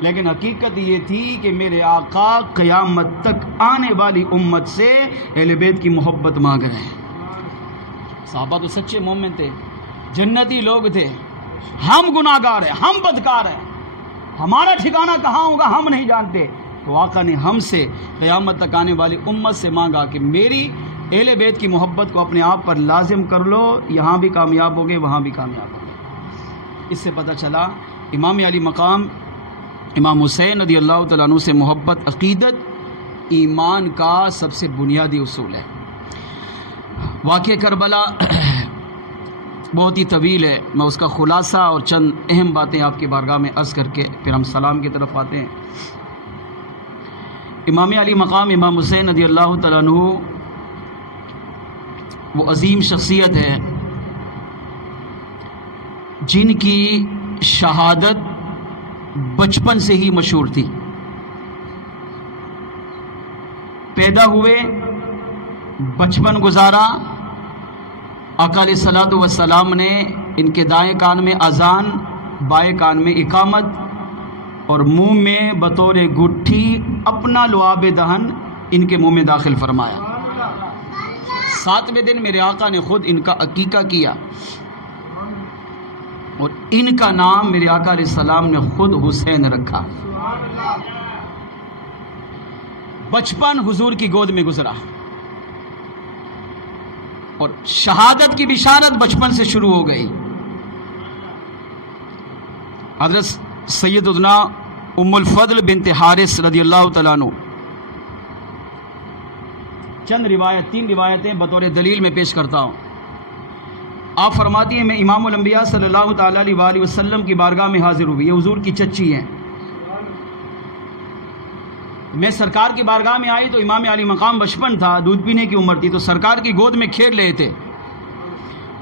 لیکن حقیقت یہ تھی کہ میرے آقا قیامت تک آنے والی امت سے اہل بیت کی محبت مانگ رہے ہیں۔ صحابہ تو سچے مومن تھے، جنتی لوگ تھے، ہم گناہگار ہیں، ہم بدکار ہیں، ہمارا ٹھکانہ کہاں ہوگا ہم نہیں جانتے، تو آقا نے ہم سے قیامت تک آنے والی امت سے مانگا کہ میری اہل بیت کی محبت کو اپنے آپ پر لازم کر لو، یہاں بھی کامیاب ہوگے وہاں بھی کامیاب ہوگے۔ اس سے پتہ چلا امام علی مقام امام حسین رضی اللہ تعالیٰ عنہ سے محبت عقیدت ایمان کا سب سے بنیادی اصول ہے۔ واقعہ کربلا بہت ہی طویل ہے، میں اس کا خلاصہ اور چند اہم باتیں آپ کی بارگاہ میں عرض کر کے پھر ہم سلام کی طرف آتے ہیں۔ امام علی مقام امام حسین رضی اللہ تعالیٰ عنہ وہ عظیم شخصیت ہے جن کی شہادت بچپن سے ہی مشہور تھی۔ پیدا ہوئے، بچپن گزارا، آقا علیہ الصلوۃ والسلام نے ان کے دائیں کان میں اذان، بائیں کان میں اقامت اور منہ میں بطور گٹھی اپنا لعاب دہن ان کے منہ میں داخل فرمایا۔ 7ویں دن میرے آقا نے خود ان کا عقیقہ کیا اور ان کا نام میرے آقا علیہ السلام نے خود حسین رکھا۔ بچپن حضور کی گود میں گزرا اور شہادت کی بشارت بچپن سے شروع ہو گئی۔ حضرت سیدنا ام الفضل بنت حارث رضی اللہ تعالیٰ عنہ، چند روایت 3 روایتیں بطور دلیل میں پیش کرتا ہوں۔ آپ فرماتی ہیں میں امام الانبیاء صلی اللہ تعالیٰ علیہ وآلہ وسلم کی بارگاہ میں حاضر ہوئی، یہ حضور کی چچی ہیں۔ میں سرکار کی بارگاہ میں آئی تو امام علی مقام بچپن تھا، دودھ پینے کی عمر تھی، تو سرکار کی گود میں کھیل رہے تھے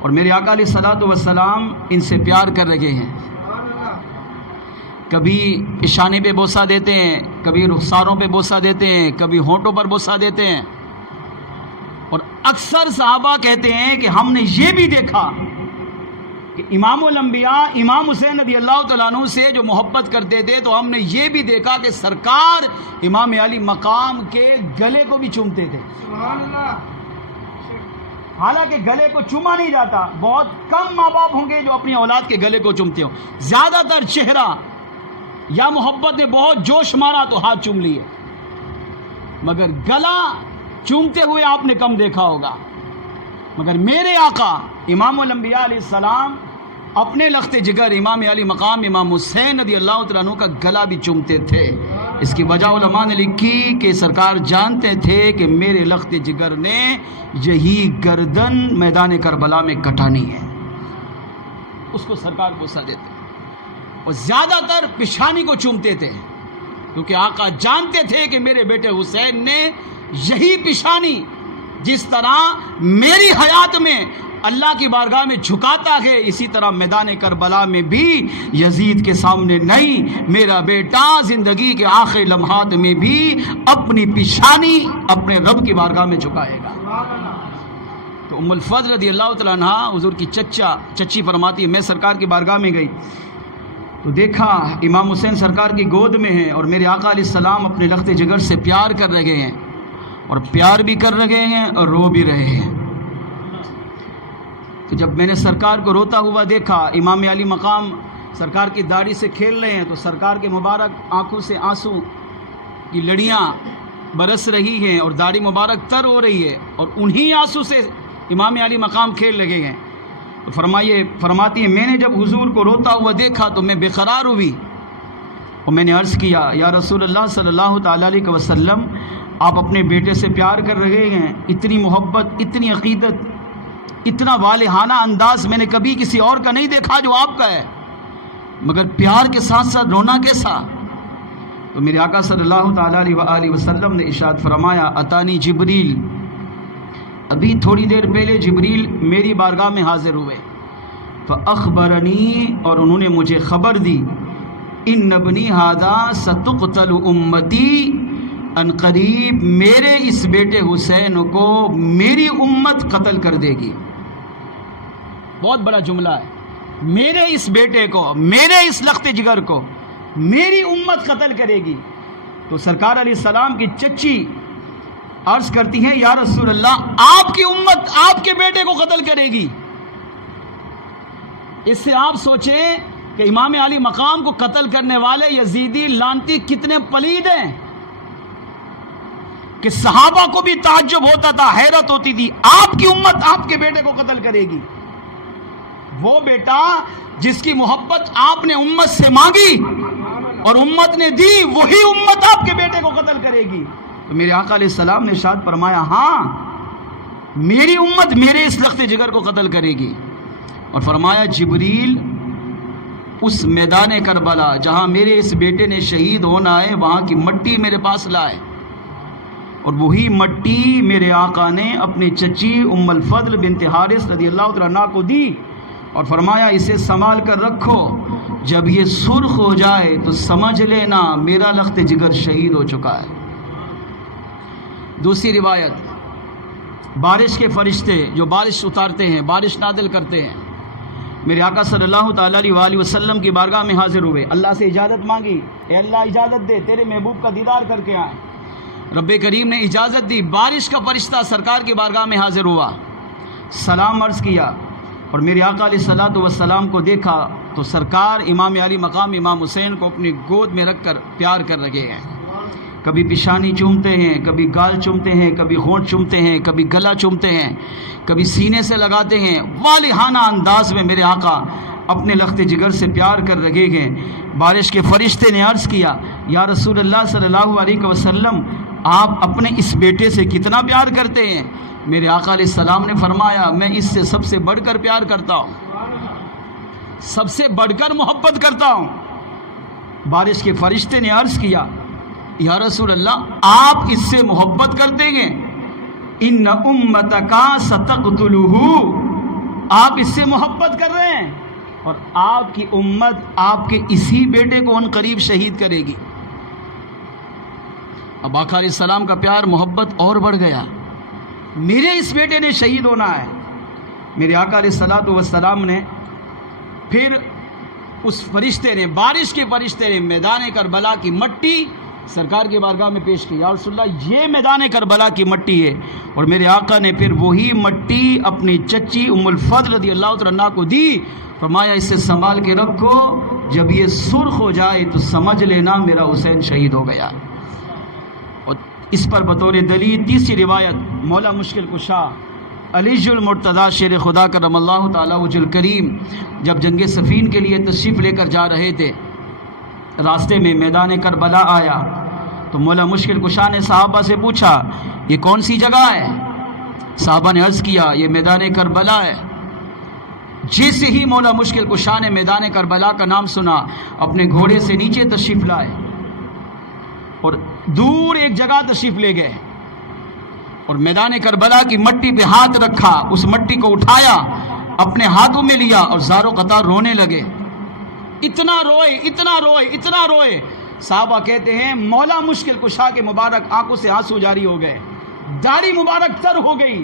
اور میرے آقا علیہ الصلوۃ والسلام ان سے پیار کر رہے ہیں۔ کبھی اشانے پہ بوسہ دیتے ہیں، کبھی رخساروں پہ بوسہ دیتے ہیں، کبھی ہونٹوں پر بوسہ دیتے ہیں، اور اکثر صحابہ کہتے ہیں کہ ہم نے یہ بھی دیکھا کہ امام الانبیاء امام حسین رضی اللہ تعالیٰ عنہ سے جو محبت کرتے تھے تو ہم نے یہ بھی دیکھا کہ سرکار امام علی مقام کے گلے کو بھی چومتے تھے۔ حالانکہ گلے کو چوما نہیں جاتا، بہت کم ماں باپ ہوں گے جو اپنی اولاد کے گلے کو چومتے ہوں، زیادہ تر چہرہ یا محبت نے بہت جوش مارا تو ہاتھ چوم لیے، مگر گلا چومتے ہوئے آپ نے کم دیکھا ہوگا۔ مگر میرے آقا امام الانبیاء علیہ السلام اپنے لخت جگر امام علی مقام امام حسین رضی اللہ تعالیٰ عنہ کا گلا بھی چومتے تھے۔ اس کی وجہ علماء نے لکھی کہ سرکار جانتے تھے کہ میرے لخت جگر نے یہی گردن میدان کربلا میں کٹانی ہے، اس کو سرکار بوسہ دیتے اور زیادہ تر پیشانی کو چومتے تھے، کیونکہ آقا جانتے تھے کہ میرے بیٹے حسین نے یہی پیشانی جس طرح میری حیات میں اللہ کی بارگاہ میں جھکاتا ہے، اسی طرح میدان کربلا میں بھی یزید کے سامنے نہیں، میرا بیٹا زندگی کے آخری لمحات میں بھی اپنی پیشانی اپنے رب کی بارگاہ میں جھکائے گا۔ تو ام الفضل رضی اللہ تعالیٰ عنہ حضور کی چچی فرماتی ہے میں سرکار کی بارگاہ میں گئی تو دیکھا امام حسین سرکار کی گود میں ہیں اور میرے آقا علیہ السلام اپنے لخت جگر سے پیار کر رہے ہیں، اور پیار بھی کر رہے ہیں اور رو بھی رہے ہیں۔ تو جب میں نے سرکار کو روتا ہوا دیکھا، امام علی مقام سرکار کی داڑھی سے کھیل رہے ہیں، تو سرکار کے مبارک آنکھوں سے آنسو کی لڑیاں برس رہی ہیں اور داڑھی مبارک تر ہو رہی ہے اور انہی آنسو سے امام علی مقام کھیل لگے ہیں. تو فرماتی ہیں میں نے جب حضور کو روتا ہوا دیکھا تو میں بے قرار ہوئی اور میں نے عرض کیا یا رسول اللہ صلی اللہ تعالیٰ علیہ وسلم آپ اپنے بیٹے سے پیار کر رہے ہیں, اتنی محبت, اتنی عقیدت, اتنا والہانہ انداز میں نے کبھی کسی اور کا نہیں دیکھا جو آپ کا ہے, مگر پیار کے ساتھ ساتھ رونا کیسا؟ تو میرے آقا صلی اللہ تعالیٰ علیہ وآلہ وسلم نے ارشاد فرمایا اتانی جبریل, ابھی تھوڑی دیر پہلے جبریل میری بارگاہ میں حاضر ہوئے, فاخبرنی, اور انہوں نے مجھے خبر دی, ان ابنی ھذا ستقتل امتی, ان قریب میرے اس بیٹے حسین کو میری امت قتل کر دے گی. بہت بڑا جملہ ہے, میرے اس بیٹے کو, میرے اس لخت جگر کو میری امت قتل کرے گی. تو سرکار علیہ السلام کی چچی عرض کرتی ہیں یا رسول اللہ آپ کی امت آپ کے بیٹے کو قتل کرے گی. اس سے آپ سوچیں کہ امام علی مقام کو قتل کرنے والے یزیدی لعنتی کتنے پلید ہیں کہ صحابہ کو بھی تعجب ہوتا تھا, حیرت ہوتی تھی, آپ کی امت آپ کے بیٹے کو قتل کرے گی. وہ بیٹا جس کی محبت آپ نے امت سے مانگی اور امت نے دی, وہی امت آپ کے بیٹے کو قتل کرے گی. تو میرے آقا علیہ السلام نے ارشاد فرمایا ہاں میری امت میرے اس لخت جگر کو قتل کرے گی. اور فرمایا جبریل اس میدان کربلا جہاں میرے اس بیٹے نے شہید ہونا ہے وہاں کی مٹی میرے پاس لائے, اور وہی مٹی میرے آقا نے اپنی چچی ام الفضل بنت حارث رضی اللہ عنہا کو دی اور فرمایا اسے سنبھال کر رکھو, جب یہ سرخ ہو جائے تو سمجھ لینا میرا لخت جگر شہید ہو چکا ہے. دوسری روایت, بارش کے فرشتے جو بارش اتارتے ہیں, بارش نازل کرتے ہیں, میرے آقا صلی اللہ تعالیٰ علیہ وآلہ وسلم کی بارگاہ میں حاضر ہوئے, اللہ سے اجازت مانگی, اے اللہ اجازت دے تیرے محبوب کا دیدار کر کے آئیں. رب کریم نے اجازت دی, بارش کا فرشتہ سرکار کی بارگاہ میں حاضر ہوا, سلام عرض کیا اور میرے آقا علیہ الصلوۃ والسلام کو دیکھا تو سرکار امام علی مقام امام حسین کو اپنی گود میں رکھ کر پیار کر رہے ہیں. کبھی پیشانی چومتے ہیں, کبھی گال چومتے ہیں, کبھی ہونٹ چومتے ہیں, کبھی گلا چومتے ہیں, کبھی سینے سے لگاتے ہیں. والہانہ انداز میں میرے آقا اپنے لخت جگر سے پیار کر رہے ہیں. بارش کے فرشتے نے عرض کیا یا رسول اللہ صلی اللہ علیہ وسلم آپ اپنے اس بیٹے سے کتنا پیار کرتے ہیں؟ میرے آقا علیہ السلام نے فرمایا میں اس سے سب سے بڑھ کر پیار کرتا ہوں, سب سے بڑھ کر محبت کرتا ہوں. بارش کے فرشتے نے عرض کیا یا رسول اللہ آپ اس سے محبت کرتے ہیں؟ ان امتک ستقتلہ, آپ اس سے محبت کر رہے ہیں اور آپ کی امت آپ کے اسی بیٹے کو ان قریب شہید کرے گی. اب آقا علیہ السلام کا پیار محبت اور بڑھ گیا, میرے اس بیٹے نے شہید ہونا ہے. میرے آقا علیہ الصلوۃ والسلام نے پھر اس فرشتے نے, بارش کے فرشتے نے میدان کربلا کی مٹی سرکار کی بارگاہ میں پیش کی. یا رسول اللہ یہ میدان کربلا کی مٹی ہے. اور میرے آقا نے پھر وہی مٹی اپنی چچی ام الفضل رضی اللہ عنہا کو دی, فرمایا اسے سنبھال کے رکھو, جب یہ سرخ ہو جائے تو سمجھ لینا میرا حسین شہید ہو گیا. اور اس پر بطور دلیل تیسری روایت, مولا مشکل کشا علی المرتضیٰ شیر خدا کرم اللہ تعالیٰ وجہ الکریم جب جنگ صفین کے لیے تشریف لے کر جا رہے تھے, راستے میں میدان کربلا آیا تو مولا مشکل کشا نے صحابہ سے پوچھا یہ کون سی جگہ ہے؟ صحابہ نے عرض کیا یہ میدان کربلا ہے. جیسے ہی مولا مشکل کشا نے میدان کربلا کا نام سنا اپنے گھوڑے سے نیچے تشریف لائے اور دور ایک جگہ تشریف لے گئے اور میدان کربلا کی مٹی پہ ہاتھ رکھا, اس مٹی کو اٹھایا, اپنے ہاتھوں میں لیا اور زاروں قطار رونے لگے. اتنا روئے اتنا روئے اتنا روئے. صحابہ کہتے ہیں مولا مشکل کشا کے مبارک آنکھوں سے آنسو جاری ہو گئے, داڑھی مبارک تر ہو گئی.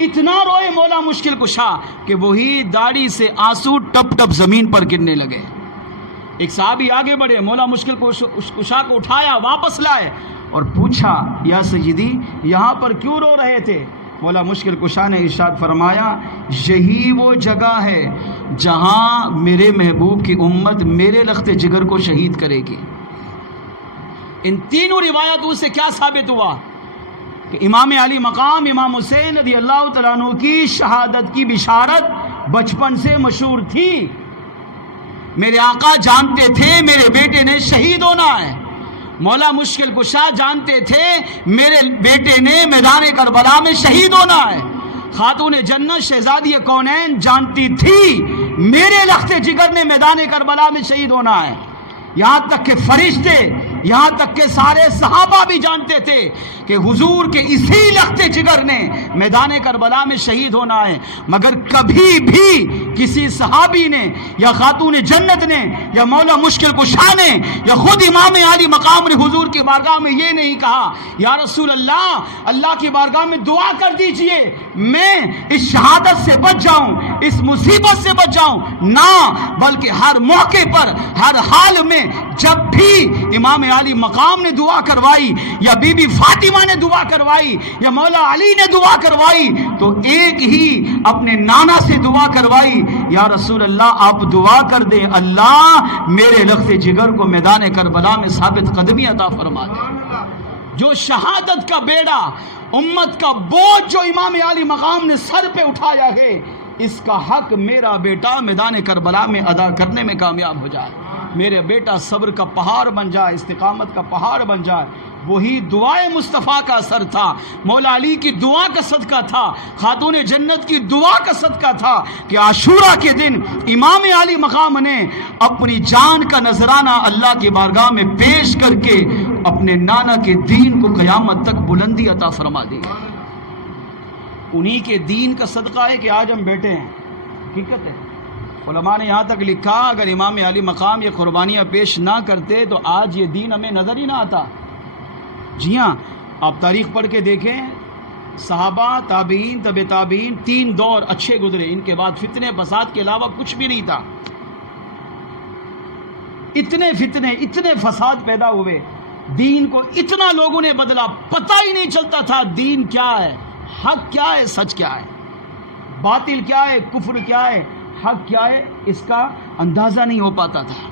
اتنا روئے مولا مشکل کشا کہ وہی داڑھی سے آنسو ٹپ ٹپ زمین پر گرنے لگے. ایک صحابی آگے بڑھے, مولا مشکل کشا کو اٹھایا, واپس لائے اور پوچھا یا سیدی یہاں پر کیوں رو رہے تھے؟ مولا مشکل کشا نے ارشاد فرمایا یہی وہ جگہ ہے جہاں میرے محبوب کی امت میرے لخت جگر کو شہید کرے گی. ان تینوں روایتوں سے کیا ثابت ہوا کہ امام علی مقام امام حسین رضی اللہ تعالیٰ عنہ کی شہادت کی بشارت بچپن سے مشہور تھی. میرے آقا جانتے تھے میرے بیٹے نے شہید ہونا ہے. مولا مشکل کشا جانتے تھے میرے بیٹے نے میدان کربلا میں شہید ہونا ہے. خاتون جنت شہزادی کونین جانتی تھی میرے لخت جگر نے میدان کربلا میں شہید ہونا ہے. یہاں تک کہ فرشتے، یہاں تک کہ سارے صحابہ بھی جانتے تھے کہ حضور کے اسی لخت جگر نے میدان کربلا میں شہید ہونا ہے. مگر کبھی بھی کسی صحابی نے یا خاتون جنت نے یا مولا مشکل کشا نے یا خود امام علی مقام نے حضور کی بارگاہ میں یہ نہیں کہا یا رسول اللہ، اللہ کی بارگاہ میں دعا کر دیجئے میں اس شہادت سے بچ جاؤں، اس مصیبت سے بچ جاؤں. نہ، بلکہ ہر موقع پر، ہر حال میں جب بھی امام علی مقام نے دعا کروائی یا بی بی فاطمہ نے دعا کروائی یا مولا علی نے دعا کروائی تو ایک ہی اپنے نانا سے دعا کروائی، یا رسول اللہ آپ دعا کر دیں اللہ میرے لخت جگر کو میدان کربلا میں ثابت قدمی عطا فرما دے. جو شہادت کا بیڑا، امت کا بوجھ جو امام علی مقام نے سر پہ اٹھایا ہے، اس کا حق میرا بیٹا میدان کربلا میں ادا کرنے میں کامیاب ہو جائے. میرے بیٹا صبر کا پہاڑ بن جائے، استقامت کا پہاڑ بن جائے. وہی دعائے مصطفیٰ کا اثر تھا، مولا علی کی دعا کا صدقہ تھا، خاتون جنت کی دعا کا صدقہ تھا کہ عاشورہ کے دن امام علی مقام نے اپنی جان کا نذرانہ اللہ کی بارگاہ میں پیش کر کے اپنے نانا کے دین کو قیامت تک بلندی عطا فرما دی. انہی کے دین کا صدقہ ہے کہ آج ہم بیٹھے ہیں. حقیقت ہے. علماء نے یہاں تک لکھا اگر امام علی مقام یہ قربانیاں پیش نہ کرتے تو آج یہ دین ہمیں نظر ہی نہ آتا. جی ہاں، آپ تاریخ پڑھ کے دیکھیں، صحابہ، تابعین، تبع تابعین، 3 دور اچھے گزرے. ان کے بعد فتنے فساد کے علاوہ کچھ بھی نہیں تھا. اتنے فتنے، اتنے فساد پیدا ہوئے، دین کو اتنا لوگوں نے بدلا، پتہ ہی نہیں چلتا تھا دین کیا ہے، حق کیا ہے، سچ کیا ہے، باطل کیا ہے، کفر کیا ہے، حق کیا ہے، اس کا اندازہ نہیں ہو پاتا تھا.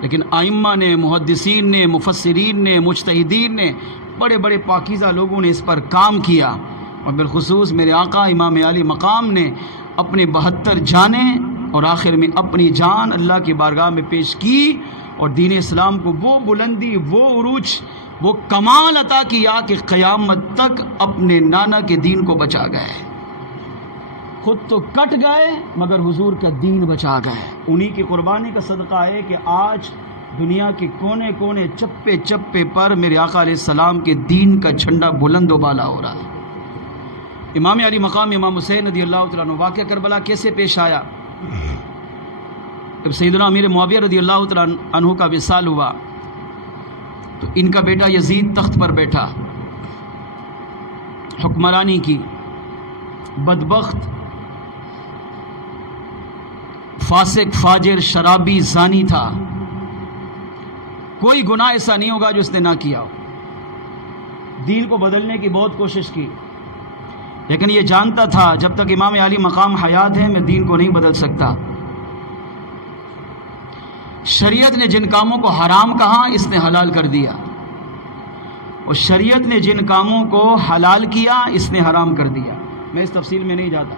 لیکن ائمہ نے، محدثین نے، مفسرین نے، مجتہدین نے، بڑے بڑے پاکیزہ لوگوں نے اس پر کام کیا. اور بالخصوص میرے آقا امام علی مقام نے اپنے 72 جانیں اور آخر میں اپنی جان اللہ کی بارگاہ میں پیش کی اور دین اسلام کو وہ بلندی، وہ عروج، وہ کمال عطا کیا کہ قیامت تک اپنے نانا کے دین کو بچا گئے. خود تو کٹ گئے مگر حضور کا دین بچا گئے. انہی کی قربانی کا صدقہ ہے کہ آج دنیا کے کونے کونے، چپے چپے پر میرے آقا علیہ السلام کے دین کا جھنڈا بلند و بالا ہو رہا ہے. امام علی مقام امام حسین رضی اللہ تعالیٰ عنہ، واقعہ کربلا کیسے پیش آیا؟ جب سیدنا امیر معاویہ رضی اللہ تعالیٰ عنہ کا وصال ہوا تو ان کا بیٹا یزید تخت پر بیٹھا، حکمرانی کی. بدبخت، فاسق، فاجر، شرابی، زانی تھا. کوئی گناہ ایسا نہیں ہوگا جو اس نے نہ کیا ہو. دین کو بدلنے کی بہت کوشش کی، لیکن یہ جانتا تھا جب تک امام علی مقام حیات ہے میں دین کو نہیں بدل سکتا. شریعت نے جن کاموں کو حرام کہا اس نے حلال کر دیا، اور شریعت نے جن کاموں کو حلال کیا اس نے حرام کر دیا. میں اس تفصیل میں نہیں جاتا.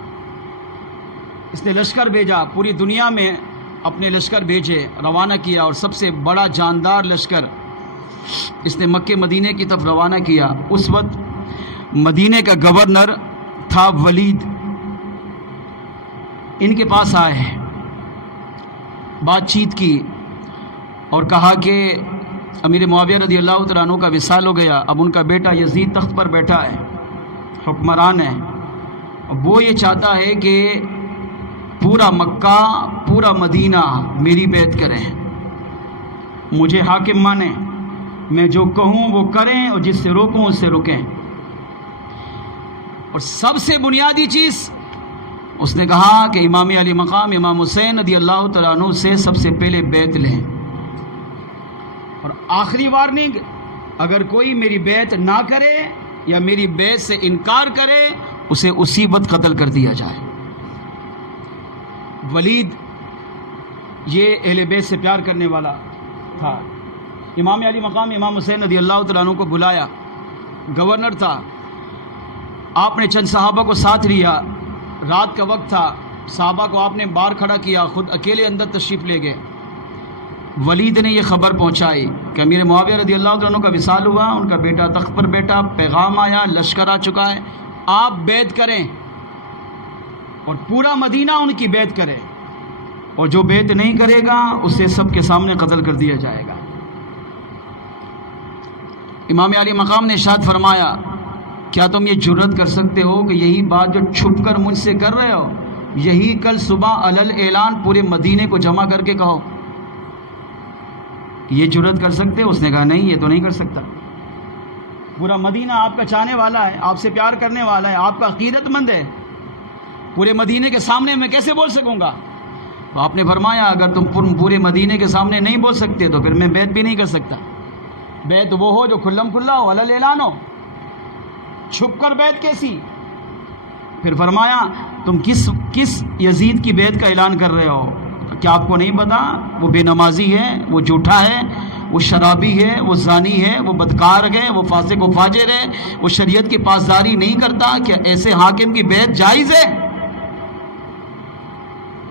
اس نے لشکر بھیجا، پوری دنیا میں اپنے لشکر بھیجے، روانہ کیا، اور سب سے بڑا جاندار لشکر اس نے مکہ مدینے کی طرف روانہ کیا. اس وقت مدینے کا گورنر تھا ولید. ان کے پاس آئے، بات چیت کی اور کہا کہ امیر معاویہ رضی اللہ تعالیٰ عنہ کا وصال ہو گیا، اب ان کا بیٹا یزید تخت پر بیٹھا ہے، حکمران ہے. وہ یہ چاہتا ہے کہ پورا مکہ، پورا مدینہ میری بیعت کریں، مجھے حاکم مانیں، میں جو کہوں وہ کریں اور جس سے روکوں اس سے رکیں. اور سب سے بنیادی چیز اس نے کہا کہ امام علی مقام امام حسین رضی اللہ تعالیٰ عنہ سے سب سے پہلے بیعت لیں، اور آخری وارننگ، اگر کوئی میری بیعت نہ کرے یا میری بیعت سے انکار کرے اسے اسی وقت قتل کر دیا جائے. ولید یہ اہل بیت سے پیار کرنے والا تھا. امام علی مقام امام حسین رضی اللہ تعالیٰ عنہ کو بلایا، گورنر تھا، آپ نے چند صحابہ کو ساتھ لیا، رات کا وقت تھا، صحابہ کو آپ نے باہر کھڑا کیا، خود اکیلے اندر تشریف لے گئے۔ ولید نے یہ خبر پہنچائی کہ امیر معاویہ رضی اللہ تعالیٰ عنہ کا وصال ہوا، ان کا بیٹا تخت پر بیٹا، پیغام آیا، لشکر آ چکا ہے، آپ بیعت کریں اور پورا مدینہ ان کی بیعت کرے، اور جو بیعت نہیں کرے گا اسے سب کے سامنے قتل کر دیا جائے گا۔ امام علی مقام نے ارشاد فرمایا، کیا تم یہ جرأت کر سکتے ہو کہ یہی بات جو چھپ کر مجھ سے کر رہے ہو، یہی کل صبح علل اعلان پورے مدینے کو جمع کر کے کہو؟ یہ جرأت کر سکتے ہو؟ اس نے کہا نہیں، یہ تو نہیں کر سکتا، پورا مدینہ آپ کا چاہنے والا ہے، آپ سے پیار کرنے والا ہے، آپ کا عقیدت مند ہے، پورے مدینے کے سامنے میں کیسے بول سکوں گا؟ تو آپ نے فرمایا اگر تم پورے مدینے کے سامنے نہیں بول سکتے تو پھر میں بیعت بھی نہیں کر سکتا۔ بیعت وہ ہو جو کھلم کھلا ہو، علل اعلان ہو، چھپ کر بیعت کیسی؟ پھر فرمایا تم کس یزید کی بیعت کا اعلان کر رہے ہو؟ کیا آپ کو نہیں پتا وہ بے نمازی ہے، وہ جھوٹا ہے، وہ شرابی ہے، وہ زانی ہے، وہ بدکار ہے، وہ فاسق و فاجر ہے، وہ شریعت کی پاسداری نہیں کرتا؟ کیا ایسے حاکم کی بیعت جائز ہے؟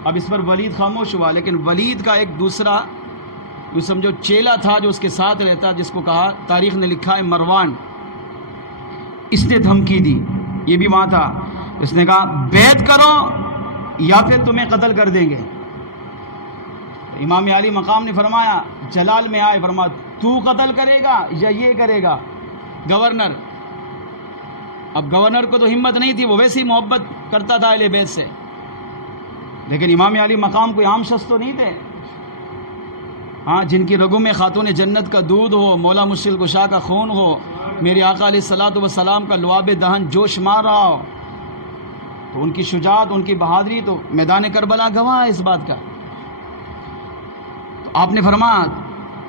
اب اس پر ولید خاموش ہوا، لیکن ولید کا ایک دوسرا جو سمجھو چیلا تھا جو اس کے ساتھ رہتا، جس کو کہا تاریخ نے لکھا ہے مروان، اس نے دھمکی دی، یہ بھی وہاں تھا، اس نے کہا بیعت کرو یا پھر تمہیں قتل کر دیں گے۔ امام علی مقام نے فرمایا، جلال میں آئے، فرمایا تو قتل کرے گا یا یہ کرے گا گورنر؟ اب گورنر کو تو ہمت نہیں تھی، وہ ویسی محبت کرتا تھا اہل بیت سے، لیکن امام علی مقام کوئی عام شخص تو نہیں تھے، ہاں، جن کی رگوں میں خاتون جنت کا دودھ ہو، مولا مشکل کشا کا خون ہو، میرے آقا علیہ الصلوۃ والسلام کا لعاب دہن جوش مار رہا ہو، تو ان کی شجاعت، ان کی بہادری تو میدان کربلا گواہ ہے اس بات کا۔ تو آپ نے فرمایا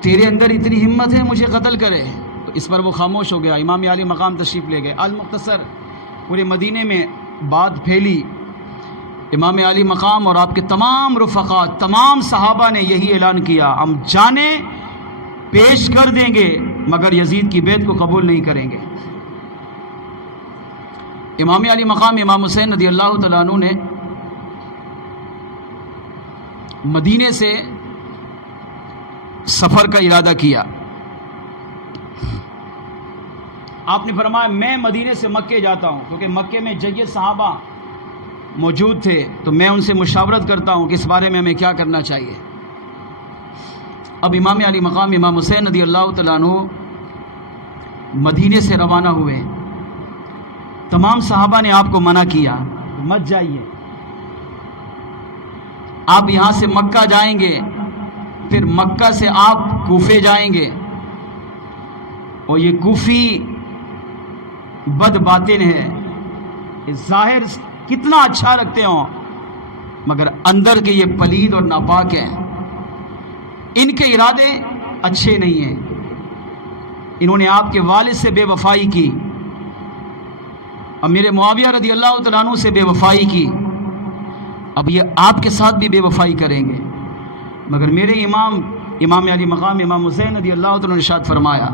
تیرے اندر اتنی ہمت ہے مجھے قتل کرے؟ تو اس پر وہ خاموش ہو گیا۔ امام علی مقام تشریف لے گئے، المختصر پورے مدینے میں بات پھیلی، امام علی مقام اور آپ کے تمام رفقا، تمام صحابہ نے یہی اعلان کیا، ہم جانیں پیش کر دیں گے مگر یزید کی بیعت کو قبول نہیں کریں گے۔ امام علی مقام امام حسین رضی اللہ تعالیٰ عنہ نے مدینے سے سفر کا ارادہ کیا۔ آپ نے فرمایا میں مدینے سے مکے جاتا ہوں، کیونکہ مکے میں جید صحابہ موجود تھے، تو میں ان سے مشاورت کرتا ہوں کہ اس بارے میں ہمیں کیا کرنا چاہیے۔ اب امام علی مقام امام حسین رضی اللہ تعالیٰ عنہ مدینے سے روانہ ہوئے، تمام صحابہ نے آپ کو منع کیا مت جائیے، آپ یہاں سے مکہ جائیں گے، پھر مکہ سے آپ کوفے جائیں گے، اور یہ کوفی بد باطن ہے، ظاہر کتنا اچھا رکھتے ہوں مگر اندر کے یہ پلید اور ناپاک ہیں، ان کے ارادے اچھے نہیں ہیں، انہوں نے آپ کے والد سے بے وفائی کی، امیر معاویہ رضی اللہ تعالیٰ عنہ سے بے وفائی کی، اب یہ آپ کے ساتھ بھی بے وفائی کریں گے، مگر میرے امام علی مقام امام حسین رضی اللہ تعالیٰ عنہ نے ارشاد فرمایا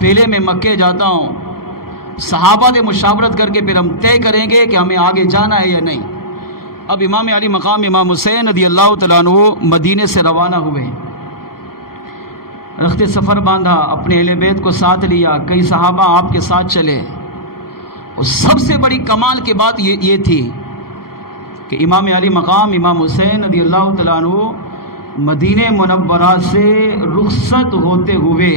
پہلے میں مکے جاتا ہوں، صحابہ سے مشاورت کر کے پھر ہم طے کریں گے کہ ہمیں آگے جانا ہے یا نہیں۔ اب امام علی مقام امام حسین رضی اللہ تعالیٰ عنہ مدینے سے روانہ ہوئے، رخت سفر باندھا، اپنے اہل بیت کو ساتھ لیا، کئی صحابہ آپ کے ساتھ چلے، اور سب سے بڑی کمال کی بات یہ تھی کہ امام علی مقام امام حسین رضی اللہ تعالیٰ عنہ مدینہ منورہ سے رخصت ہوتے ہوئے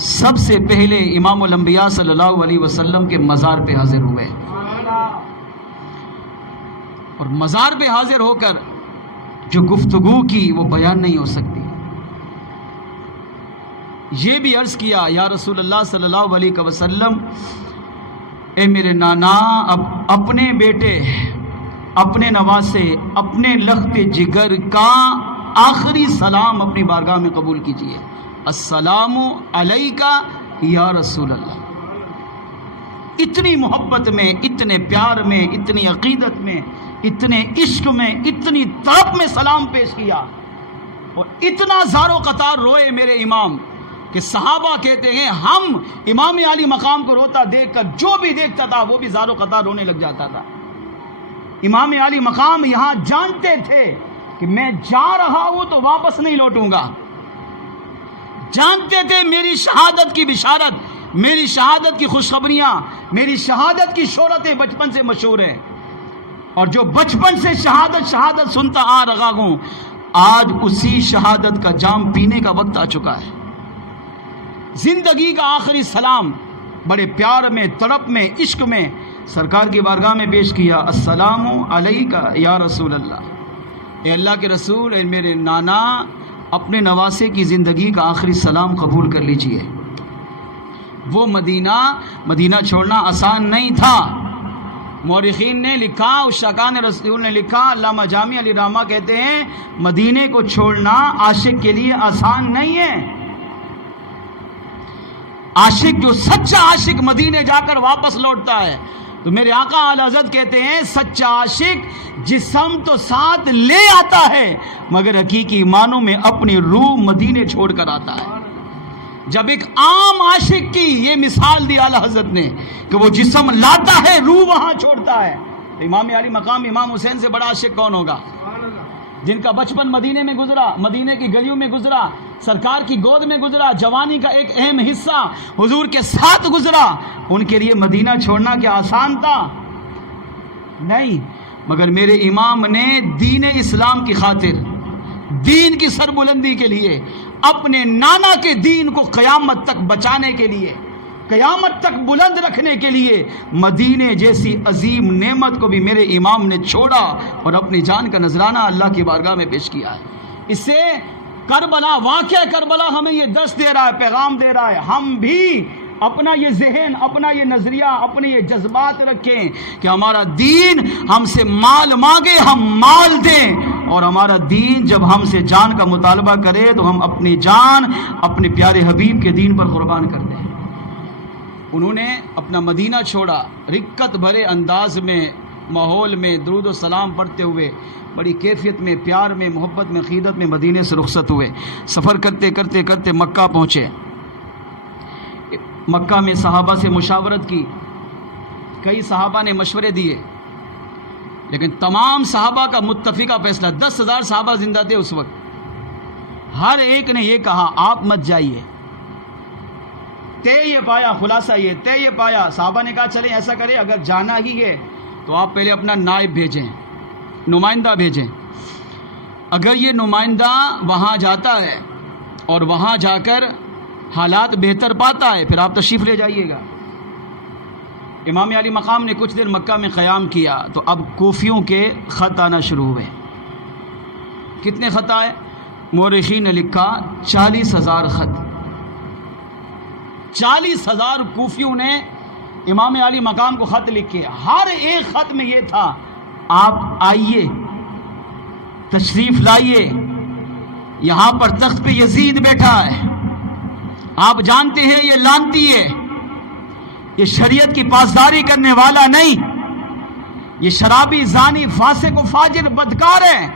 سب سے پہلے امام الانبیاء صلی اللہ علیہ وسلم کے مزار پہ حاضر ہوئے، اور مزار پہ حاضر ہو کر جو گفتگو کی وہ بیان نہیں ہو سکتی۔ یہ بھی عرض کیا یا رسول اللہ صلی اللہ علیہ وسلم، اے میرے نانا، اب اپنے بیٹے، اپنے نواسے، اپنے لخت جگر کا آخری سلام اپنی بارگاہ میں قبول کیجیے، السلام علیکہ یا رسول اللہ۔ اتنی محبت میں، اتنے پیار میں، اتنی عقیدت میں، اتنے عشق میں، اتنی طرف میں سلام پیش کیا، اور اتنا زار و قطار روئے میرے امام کہ صحابہ کہتے ہیں ہم امام علی مقام کو روتا دیکھ کر جو بھی دیکھتا تھا وہ بھی زار و قطار رونے لگ جاتا تھا۔ امام علی مقام یہاں جانتے تھے کہ میں جا رہا ہوں تو واپس نہیں لوٹوں گا، جانتے تھے میری شہادت کی بشارت، میری شہادت کی خوشخبریاں، میری شہادت کی شہرتیں بچپن سے مشہور ہے، اور جو بچپن سے شہادت سنتا آ رہا ہوں، آج اسی شہادت کا جام پینے کا وقت آ چکا ہے۔ زندگی کا آخری سلام بڑے پیار میں، تڑپ میں، عشق میں سرکار کی بارگاہ میں پیش کیا، السلام علیکہ یا رسول اللہ، اے اللہ کے رسول، اے میرے نانا، اپنے نواسے کی زندگی کا آخری سلام قبول کر لیجئے۔ وہ مدینہ چھوڑنا آسان نہیں تھا۔ مورخین نے لکھا، عشاقان رسول نے لکھا، علامہ جامی علی رحمہ کہتے ہیں مدینے کو چھوڑنا عاشق کے لیے آسان نہیں ہے۔ عاشق، جو سچا عاشق مدینے جا کر واپس لوٹتا ہے، تو میرے آقا اعلی حضرت کہتے ہیں سچا عاشق جسم تو ساتھ لے آتا ہے مگر حقیقی معنوں میں اپنی روح مدینے چھوڑ کر آتا ہے۔ جب ایک عام عاشق کی یہ مثال دی اعلی حضرت نے کہ وہ جسم لاتا ہے روح وہاں چھوڑتا ہے، تو امام علی مقام امام حسین سے بڑا عاشق کون ہوگا؟ جن کا بچپن مدینے میں گزرا، مدینے کی گلیوں میں گزرا، سرکار کی گود میں گزرا، جوانی کا ایک اہم حصہ حضور کے ساتھ گزرا، ان کے لیے مدینہ چھوڑنا کیا آسان تھا؟ نہیں، مگر میرے امام نے دین اسلام کی خاطر، دین کی سربلندی کے لیے، اپنے نانا کے دین کو قیامت تک بچانے کے لیے، قیامت تک بلند رکھنے کے لیے مدینے جیسی عظیم نعمت کو بھی میرے امام نے چھوڑا اور اپنی جان کا نذرانہ اللہ کی بارگاہ میں پیش کیا ہے۔ اس سے کربلا، واقعہ کربلا ہمیں یہ درس دے رہا ہے، پیغام دے رہا ہے، ہم بھی اپنا یہ ذہن، اپنا یہ نظریہ، اپنے یہ جذبات رکھیں کہ ہمارا دین ہم سے مال مانگے ہم مال دیں، اور ہمارا دین جب ہم سے جان کا مطالبہ کرے تو ہم اپنی جان اپنے پیارے حبیب کے دین پر قربان کر دیں۔ انہوں نے اپنا مدینہ چھوڑا، رقت بھرے انداز میں، ماحول میں درود و سلام پڑھتے ہوئے، بڑی کیفیت میں، پیار میں، محبت میں، عقیدت میں مدینے سے رخصت ہوئے۔ سفر کرتے کرتے کرتے مکہ پہنچے۔ مکہ میں صحابہ سے مشاورت کی، کئی صحابہ نے مشورے دیے، لیکن تمام صحابہ کا متفقہ فیصلہ، 10,000 صحابہ زندہ تھے اس وقت، ہر ایک نے یہ کہا آپ مت جائیے۔ طے یہ پایا، خلاصہ یہ طے یہ پایا، صحابہ نے کہا چلیں ایسا کریں، اگر جانا ہی ہے تو آپ پہلے اپنا نائب بھیجیں، نمائندہ بھیجیں۔ اگر یہ نمائندہ وہاں جاتا ہے اور وہاں جا کر حالات بہتر پاتا ہے پھر آپ تشریف لے جائیے گا۔ امام علی مقام نے کچھ دیر مکہ میں قیام کیا تو اب کوفیوں کے خط آنا شروع ہوئے۔ کتنے خط آئے؟ مورخین نے لکھا 40,000 خط۔ 40,000 کوفیوں نے امام علی مقام کو خط لکھے، ہر ایک خط میں یہ تھا آپ آئیے، تشریف لائیے، یہاں پر تخت پہ یزید بیٹھا ہے، آپ جانتے ہیں یہ لانتی ہے، یہ شریعت کی پاسداری کرنے والا نہیں، یہ شرابی، زانی، فاسق و فاجر، بدکار ہے،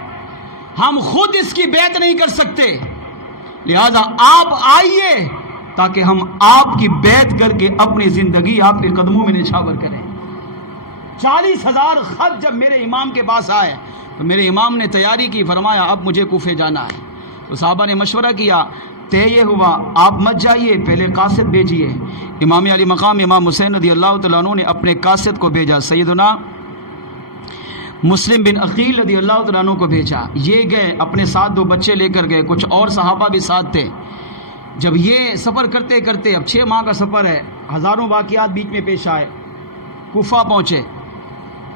ہم خود اس کی بیعت نہیں کر سکتے، لہذا آپ آئیے تاکہ ہم آپ کی بیعت کر کے اپنی زندگی آپ کے قدموں میں نچھاور کریں۔ 40,000 خط جب میرے امام کے پاس آئے تو میرے امام نے تیاری کی، فرمایا اب مجھے کوفے جانا ہے۔ تو صحابہ نے مشورہ کیا، طے یہ ہوا آپ مت جائیے، پہلے قاصد بھیجیے۔ امام علی مقام امام حسین رضی اللہ تعالیٰ عنہ نے اپنے قاصد کو بھیجا، سیدنا مسلم بن عقیل رضی اللہ تعالیٰ عنہ کو بھیجا۔ یہ گئے، اپنے ساتھ 2 بچے لے کر گئے، کچھ اور صحابہ بھی ساتھ تھے۔ جب یہ سفر کرتے کرتے، اب 6 ماہ کا سفر ہے، ہزاروں واقعات بیچ میں پیش آئے، کوفہ پہنچے۔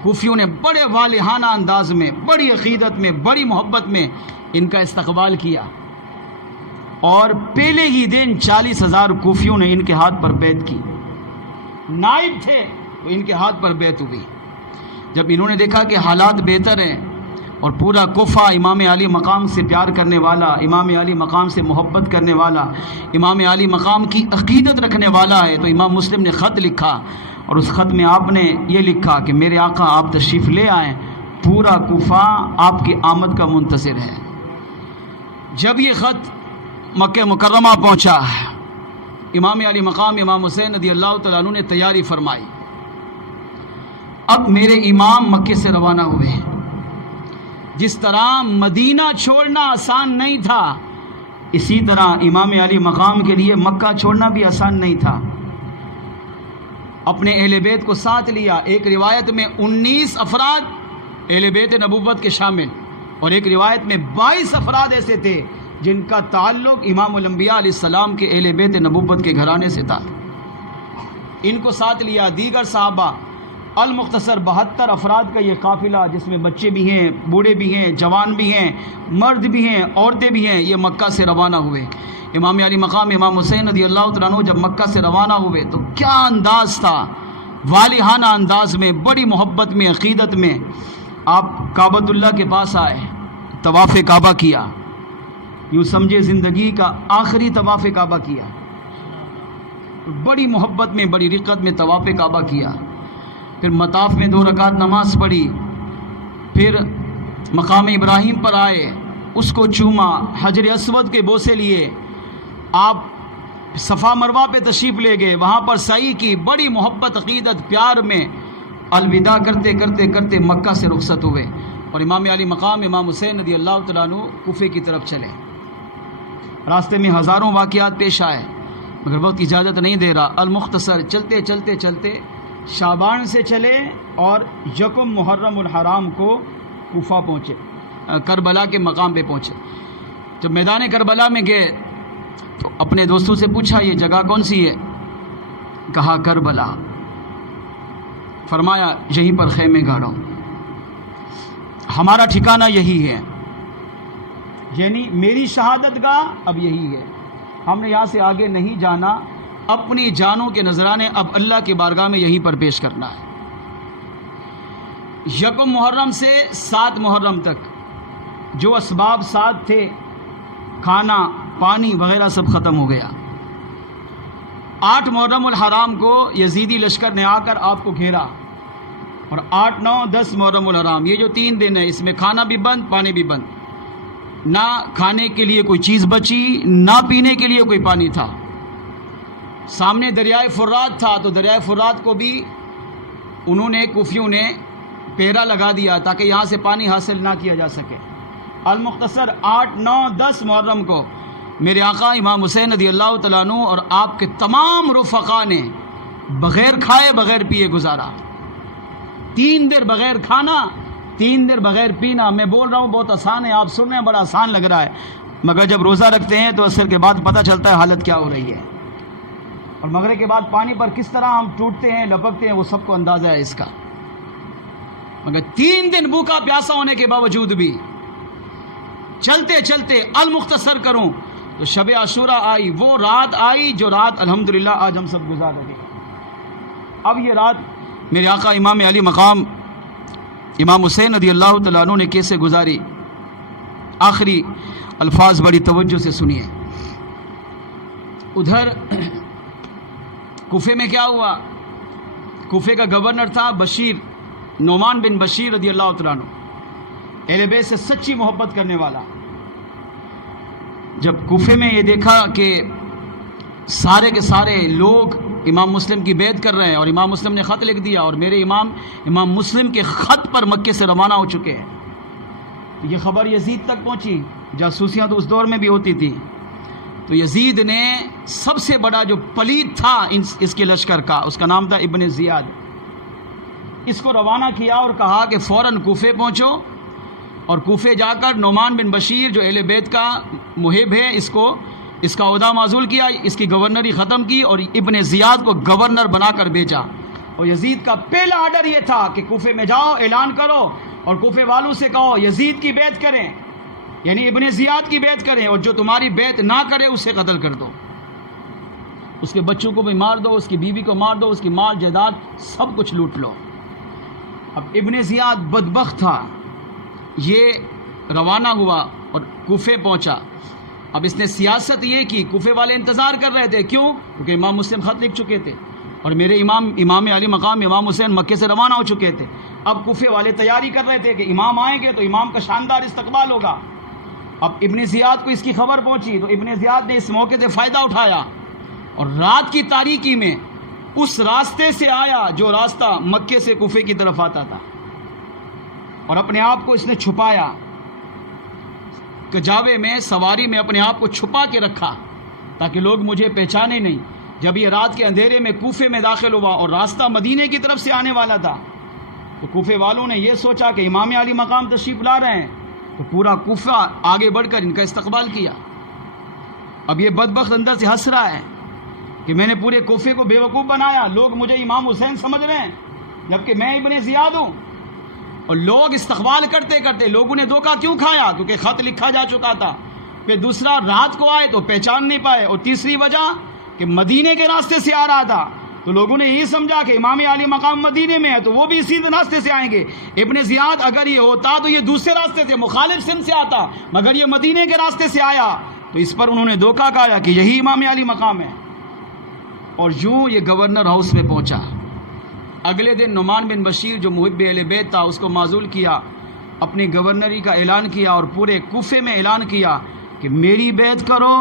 کوفیوں نے بڑے والہانہ انداز میں، بڑی عقیدت میں، بڑی محبت میں ان کا استقبال کیا، اور پہلے ہی دن 40,000 کوفیوں نے ان کے ہاتھ پر بیعت کی۔ نائب تھے تو ان کے ہاتھ پر بیعت ہوئی۔ جب انہوں نے دیکھا کہ حالات بہتر ہیں اور پورا کوفہ امام علی مقام سے پیار کرنے والا، امام علی مقام سے محبت کرنے والا، امام علی مقام کی عقیدت رکھنے والا ہے، تو امام مسلم نے خط لکھا، اور اس خط میں آپ نے یہ لکھا کہ میرے آقا آپ تشریف لے آئیں، پورا کوفہ آپ کی آمد کا منتظر ہے۔ جب یہ خط مکہ مکرمہ پہنچا امام علی مقام امام حسین رضی اللہ تعالیٰ عنہ نے تیاری فرمائی. اب میرے امام مکے سے روانہ ہوئے. جس طرح مدینہ چھوڑنا آسان نہیں تھا، اسی طرح امام علی مقام کے لیے مکہ چھوڑنا بھی آسان نہیں تھا. اپنے اہل بیت کو ساتھ لیا. ایک روایت میں 19 افراد اہل بیت نبوت کے شامل، اور ایک روایت میں 22 افراد ایسے تھے جن کا تعلق امام الانبیاء علیہ السلام کے اہل بیت نبوت کے گھرانے سے تھا. ان کو ساتھ لیا. دیگر صحابہ المختصر 72 افراد کا یہ قافلہ، جس میں بچے بھی ہیں، بوڑھے بھی ہیں، جوان بھی ہیں، مرد بھی ہیں، عورتیں بھی ہیں، یہ مکہ سے روانہ ہوئے. امام علی مقام امام حسین رضی اللہ تعالیٰ عنہ جب مکہ سے روانہ ہوئے تو کیا انداز تھا، والہانہ انداز میں، بڑی محبت میں، عقیدت میں. آپ کعبۃ اللہ کے پاس آئے، طواف کعبہ کیا، یوں سمجھے زندگی کا آخری طواف کعبہ کیا. بڑی محبت میں، بڑی رقت میں طواف کعبہ کیا. پھر مطاف میں 2 رکعت نماز پڑھی. پھر مقام ابراہیم پر آئے، اس کو چوما، حجر اسود کے بوسے لیے. آپ صفا مروہ پہ تشریف لے گئے، وہاں پر سعی کی. بڑی محبت، عقیدت، پیار میں الوداع کرتے کرتے کرتے مکہ سے رخصت ہوئے، اور امام علی مقام امام حسین رضی اللہ تعالیٰ عنہ کوفے کی طرف چلے. راستے میں ہزاروں واقعات پیش آئے، مگر وقت اجازت نہیں دے رہا. المختصر چلتے چلتے چلتے شعبان سے چلے اور 1 محرم الحرام کو کوفہ پہنچے، کربلا کے مقام پہ پہنچے. جب میدان کربلا میں گئے تو اپنے دوستوں سے پوچھا یہ جگہ کون سی ہے؟ کہا کربلا. فرمایا یہیں پر خیمے گاڑو، ہمارا ٹھکانہ یہی ہے، یعنی میری شہادت گاہ اب یہی ہے، ہم نے یہاں سے آگے نہیں جانا. اپنی جانوں کے نذرانے اب اللہ کی بارگاہ میں یہیں پر پیش کرنا ہے. 1 محرم سے 7 محرم تک جو اسباب ساتھ تھے، کھانا پانی وغیرہ سب ختم ہو گیا. 8 محرم الحرام کو یزیدی لشکر نے آ کر آپ کو گھیرا، اور 8، 9، 10 محرم الحرام یہ جو 3 دن ہیں، اس میں کھانا بھی بند، پانی بھی بند. نہ کھانے کے لیے کوئی چیز بچی، نہ پینے کے لیے کوئی پانی تھا. سامنے دریائے فرات تھا، تو دریائے فرات کو بھی انہوں نے، کوفیوں نے پہرا لگا دیا تاکہ یہاں سے پانی حاصل نہ کیا جا سکے. المختصر 8، 9، 10 محرم کو میرے آقا امام حسین رضی اللہ تعالیٰ عنہ اور آپ کے تمام رفقا نے بغیر کھائے بغیر پیے گزارا. 3 دن بغیر کھانا، 3 دن بغیر پینا. میں بول رہا ہوں بہت آسان ہے، آپ سن رہے ہیں بڑا آسان لگ رہا ہے، مگر جب روزہ رکھتے ہیں تو عصر کے بعد پتہ چلتا ہے حالت کیا ہو رہی ہے. اور مغرب کے بعد پانی پر کس طرح ہم ٹوٹتے ہیں، لپکتے ہیں، وہ سب کو اندازہ ہے اس کا. مگر 3 دن بھوکا پیاسا ہونے کے باوجود بھی چلتے چلتے المختصر کروں تو شب عاشورہ آئی، وہ رات آئی جو رات الحمدللہ آج ہم سب گزار رہے ہیں. اب یہ رات میرے آقا امام علی مقام امام حسین رضی اللہ تعالیٰ عنہ نے کیسے گزاری، آخری الفاظ بڑی توجہ سے سنیے. ادھر کوفے میں کیا ہوا، کوفے کا گورنر تھا بشیر، نعمان بن بشیر رضی اللہ تعالیٰ عنہ، اہل بیت سے سچی محبت کرنے والا. جب کوفے میں یہ دیکھا کہ سارے کے سارے لوگ امام مسلم کی بیعت کر رہے ہیں، اور امام مسلم نے خط لکھ دیا، اور میرے امام مسلم کے خط پر مکے سے روانہ ہو چکے ہیں، یہ خبر یزید تک پہنچی. جاسوسیاں تو اس دور میں بھی ہوتی تھی. تو یزید نے سب سے بڑا جو پلیت تھا اس کے لشکر کا، اس کا نام تھا ابن زیاد، اس کو روانہ کیا اور کہا کہ فوراً کوفے پہنچو، اور کوفے جا کر نعمان بن بشیر جو اہل بیت کا محب ہے، اس کا عہدہ معزول کیا، اس کی گورنری ختم کی، اور ابن زیاد کو گورنر بنا کر بھیجا. اور یزید کا پہلا آرڈر یہ تھا کہ کوفے میں جاؤ، اعلان کرو، اور کوفے والوں سے کہو یزید کی بیعت کریں، یعنی ابن زیاد کی بیعت کریں، اور جو تمہاری بیعت نہ کرے اسے قتل کر دو، اس کے بچوں کو بھی مار دو، اس کی بیوی کو مار دو، اس کی مال جائیداد سب کچھ لوٹ لو. اب ابن زیاد بدبخت تھا، یہ روانہ ہوا اور کوفے پہنچا. اب اس نے سیاست یہ کی، کوفے والے انتظار کر رہے تھے، کیوں؟ کیونکہ امام مسلم خط لکھ چکے تھے، اور میرے امام علی مقام امام حسین مکے سے روانہ ہو چکے تھے. اب کوفے والے تیاری کر رہے تھے کہ امام آئیں گے تو امام کا شاندار استقبال ہوگا. اب ابن زیاد کو اس کی خبر پہنچی تو ابن زیاد نے اس موقع سے فائدہ اٹھایا اور رات کی تاریکی میں اس راستے سے آیا جو راستہ مکے سے کوفے کی طرف آتا تھا، اور اپنے آپ کو اس نے چھپایا، کجاوے میں سواری میں اپنے آپ کو چھپا کے رکھا تاکہ لوگ مجھے پہچانے نہیں۔ جب یہ رات کے اندھیرے میں کوفے میں داخل ہوا اور راستہ مدینے کی طرف سے آنے والا تھا، تو کوفے والوں نے یہ سوچا کہ امام علی مقام تشریف لا رہے ہیں، تو پورا کوفہ آگے بڑھ کر ان کا استقبال کیا۔ اب یہ بدبخت اندر سے ہنس رہا ہے کہ میں نے پورے کوفے کو بیوقوف بنایا، لوگ مجھے امام حسین سمجھ رہے ہیں جبکہ میں ابن زیاد ہوں۔ اور لوگ استقبال کرتے کرتے لوگوں نے دھوکہ کیوں کھایا؟ کیونکہ خط لکھا جا چکا تھا۔ پھر دوسرا، رات کو آئے تو پہچان نہیں پائے، اور تیسری وجہ کہ مدینے کے راستے سے آ رہا تھا، تو لوگوں نے یہی سمجھا کہ امام علی مقام مدینے میں ہے تو وہ بھی اسی راستے سے آئیں گے۔ ابن زیاد اگر یہ ہوتا تو یہ دوسرے راستے سے مخالف سمت سے آتا، مگر یہ مدینے کے راستے سے آیا، تو اس پر انہوں نے دھوکہ کھایا کہ یہی امام علی مقام ہے۔ اور یوں یہ گورنر ہاؤس میں پہنچا۔ اگلے دن نعمان بن بشیر جو محب اہل بیت تھا اس کو معزول کیا، اپنی گورنری کا اعلان کیا اور پورے کوفے میں اعلان کیا کہ میری بیعت کرو،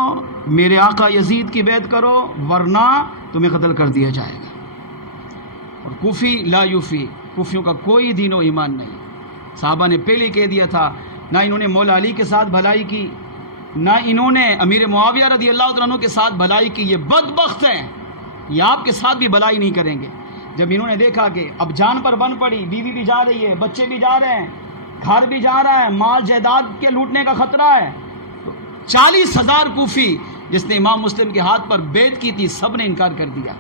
میرے آقا یزید کی بیعت کرو، ورنہ تمہیں قتل کر دیا جائے گا۔ اور کوفی لا یوفی، کوفیوں کا کوئی دین و ایمان نہیں۔ صحابہ نے پہلے کہہ دیا تھا، نہ انہوں نے مولا علی کے ساتھ بھلائی کی، نہ انہوں نے امیر معاویہ رضی اللہ عنہ کے ساتھ بھلائی کی، یہ بدبخت ہیں، یہ آپ کے ساتھ بھی بھلائی نہیں کریں گے۔ جب انہوں نے دیکھا کہ اب جان پر بن پڑی، بیوی بھی جا رہی ہے، بچے بھی جا رہے ہیں، گھر بھی جا رہا ہے، مال جائیداد کے لوٹنے کا خطرہ ہے، تو 40,000 کوفی جس نے امام مسلم کے ہاتھ پر بیعت کی تھی سب نے انکار کر دیا۔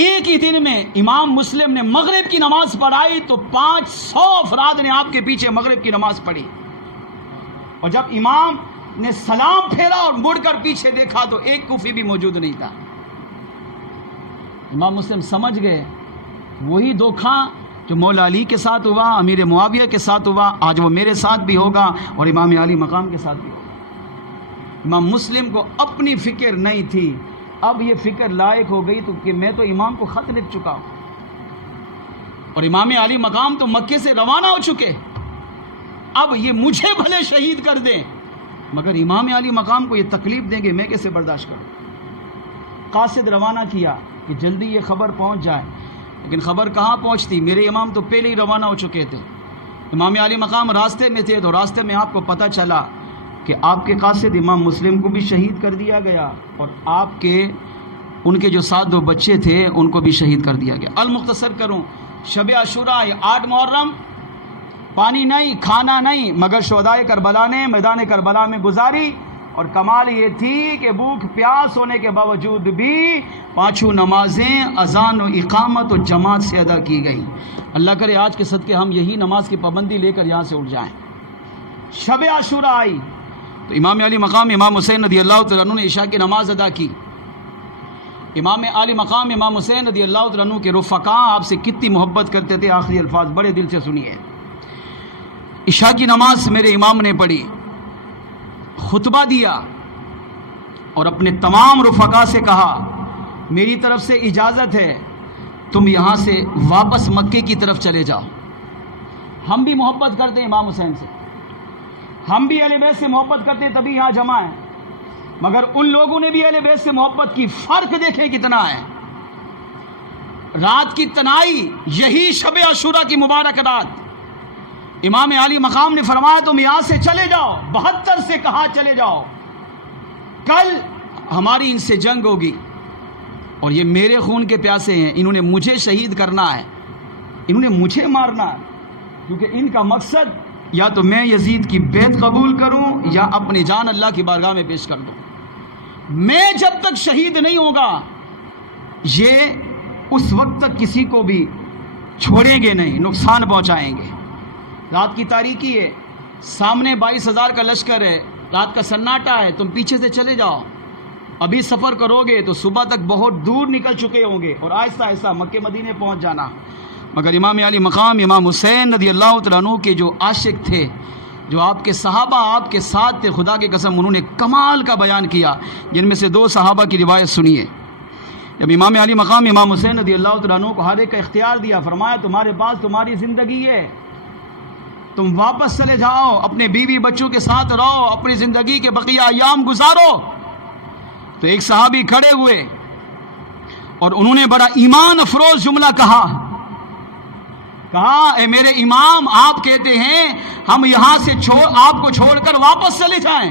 ایک ہی دن میں امام مسلم نے مغرب کی نماز پڑھائی تو 500 افراد نے آپ کے پیچھے مغرب کی نماز پڑھی، اور جب امام نے سلام پھیرا اور مڑ کر پیچھے دیکھا تو ایک کوفی بھی موجود نہیں تھا۔ امام مسلم سمجھ گئے وہی دھوکہ جو مولا علی کے ساتھ ہوا، امیر معاویہ کے ساتھ ہوا، آج وہ میرے ساتھ بھی ہوگا اور امام علی مقام کے ساتھ بھی ہوگا۔ امام مسلم کو اپنی فکر نہیں تھی، اب یہ فکر لائق ہو گئی تو کہ میں تو امام کو خط لکھ چکا ہوں اور امام علی مقام تو مکے سے روانہ ہو چکے، اب یہ مجھے بھلے شہید کر دیں مگر امام علی مقام کو یہ تکلیف دیں گے، میں کیسے برداشت کروں۔ قاصد روانہ کیا کہ جلدی یہ خبر پہنچ جائے، لیکن خبر کہاں پہنچتی، میرے امام تو پہلے ہی روانہ ہو چکے تھے، امام علی مقام راستے میں تھے، تو راستے میں آپ کو پتہ چلا کہ آپ کے قاصد امام مسلم کو بھی شہید کر دیا گیا اور آپ کے ان کے جو 7 بچے تھے ان کو بھی شہید کر دیا گیا۔ المختصر کروں، شب عاشوراء 8 محرم، پانی نہیں، کھانا نہیں، مگر شہدائے کربلا نے میدان کربلا میں گزاری، اور کمال یہ تھی کہ بھوک پیاس ہونے کے باوجود بھی 5 نمازیں اذان و اقامت و جماعت سے ادا کی گئی۔ اللہ کرے آج کے صدقے ہم یہی نماز کی پابندی لے کر یہاں سے اٹھ جائیں۔ شب عاشوراء آئی تو امام علی مقام امام حسین رضی اللہ تعالیٰ عنہ نے عشاء کی نماز ادا کی۔ امام علی مقام امام حسین رضی اللہ تعالیٰ عنہ کے رفقاء آپ سے کتنی محبت کرتے تھے، آخری الفاظ بڑے دل سے سنیے۔ عشاء کی نماز میرے امام نے پڑھی، خطبہ دیا اور اپنے تمام رفقاء سے کہا میری طرف سے اجازت ہے، تم یہاں سے واپس مکے کی طرف چلے جاؤ۔ ہم بھی محبت کرتے ہیں امام حسین سے، ہم بھی اہل بیت سے محبت کرتے ہیں تبھی یہاں جمع ہیں، مگر ان لوگوں نے بھی اہل بیت سے محبت کی، فرق دیکھیں کتنا ہے۔ رات کی تنہائی، یہی شب عاشوراء کی مبارک رات، امام علی مقام نے فرمایا تم یہاں سے چلے جاؤ، 72 سے کہا چلے جاؤ، کل ہماری ان سے جنگ ہوگی اور یہ میرے خون کے پیاسے ہیں، انہوں نے مجھے شہید کرنا ہے، انہوں نے مجھے مارنا ہے، کیونکہ ان کا مقصد یا تو میں یزید کی بیعت قبول کروں یا اپنی جان اللہ کی بارگاہ میں پیش کر دوں۔ میں جب تک شہید نہیں ہوگا یہ اس وقت تک کسی کو بھی چھوڑیں گے نہیں، نقصان پہنچائیں گے۔ رات کی تاریکی ہے، سامنے 22,000 کا لشکر ہے، رات کا سناٹا ہے، تم پیچھے سے چلے جاؤ، ابھی سفر کرو گے تو صبح تک بہت دور نکل چکے ہوں گے اور آہستہ آہستہ مکے مدینے پہنچ جانا۔ مگر امام علی مقام امام حسین رضی اللہ تعالیٰ عنہ کے جو عاشق تھے، جو آپ کے صحابہ آپ کے ساتھ تھے، خدا کی قسم انہوں نے کمال کا بیان کیا، جن میں سے 2 صحابہ کی روایت سنیے۔ جب امام علی مقام امام حسین رضی اللہ تعالیٰ عنہ کو ہر ایک کا اختیار دیا، فرمایا تمہارے پاس تمہاری زندگی ہے، تم واپس چلے جاؤ، اپنے بیوی بچوں کے ساتھ رہو، اپنی زندگی کے بقیہ ایام گزارو، تو ایک صحابی کھڑے ہوئے اور انہوں نے بڑا ایمان افروز جملہ کہا، اے میرے امام، آپ کہتے ہیں ہم یہاں سے آپ کو چھوڑ کر واپس چلے جائیں،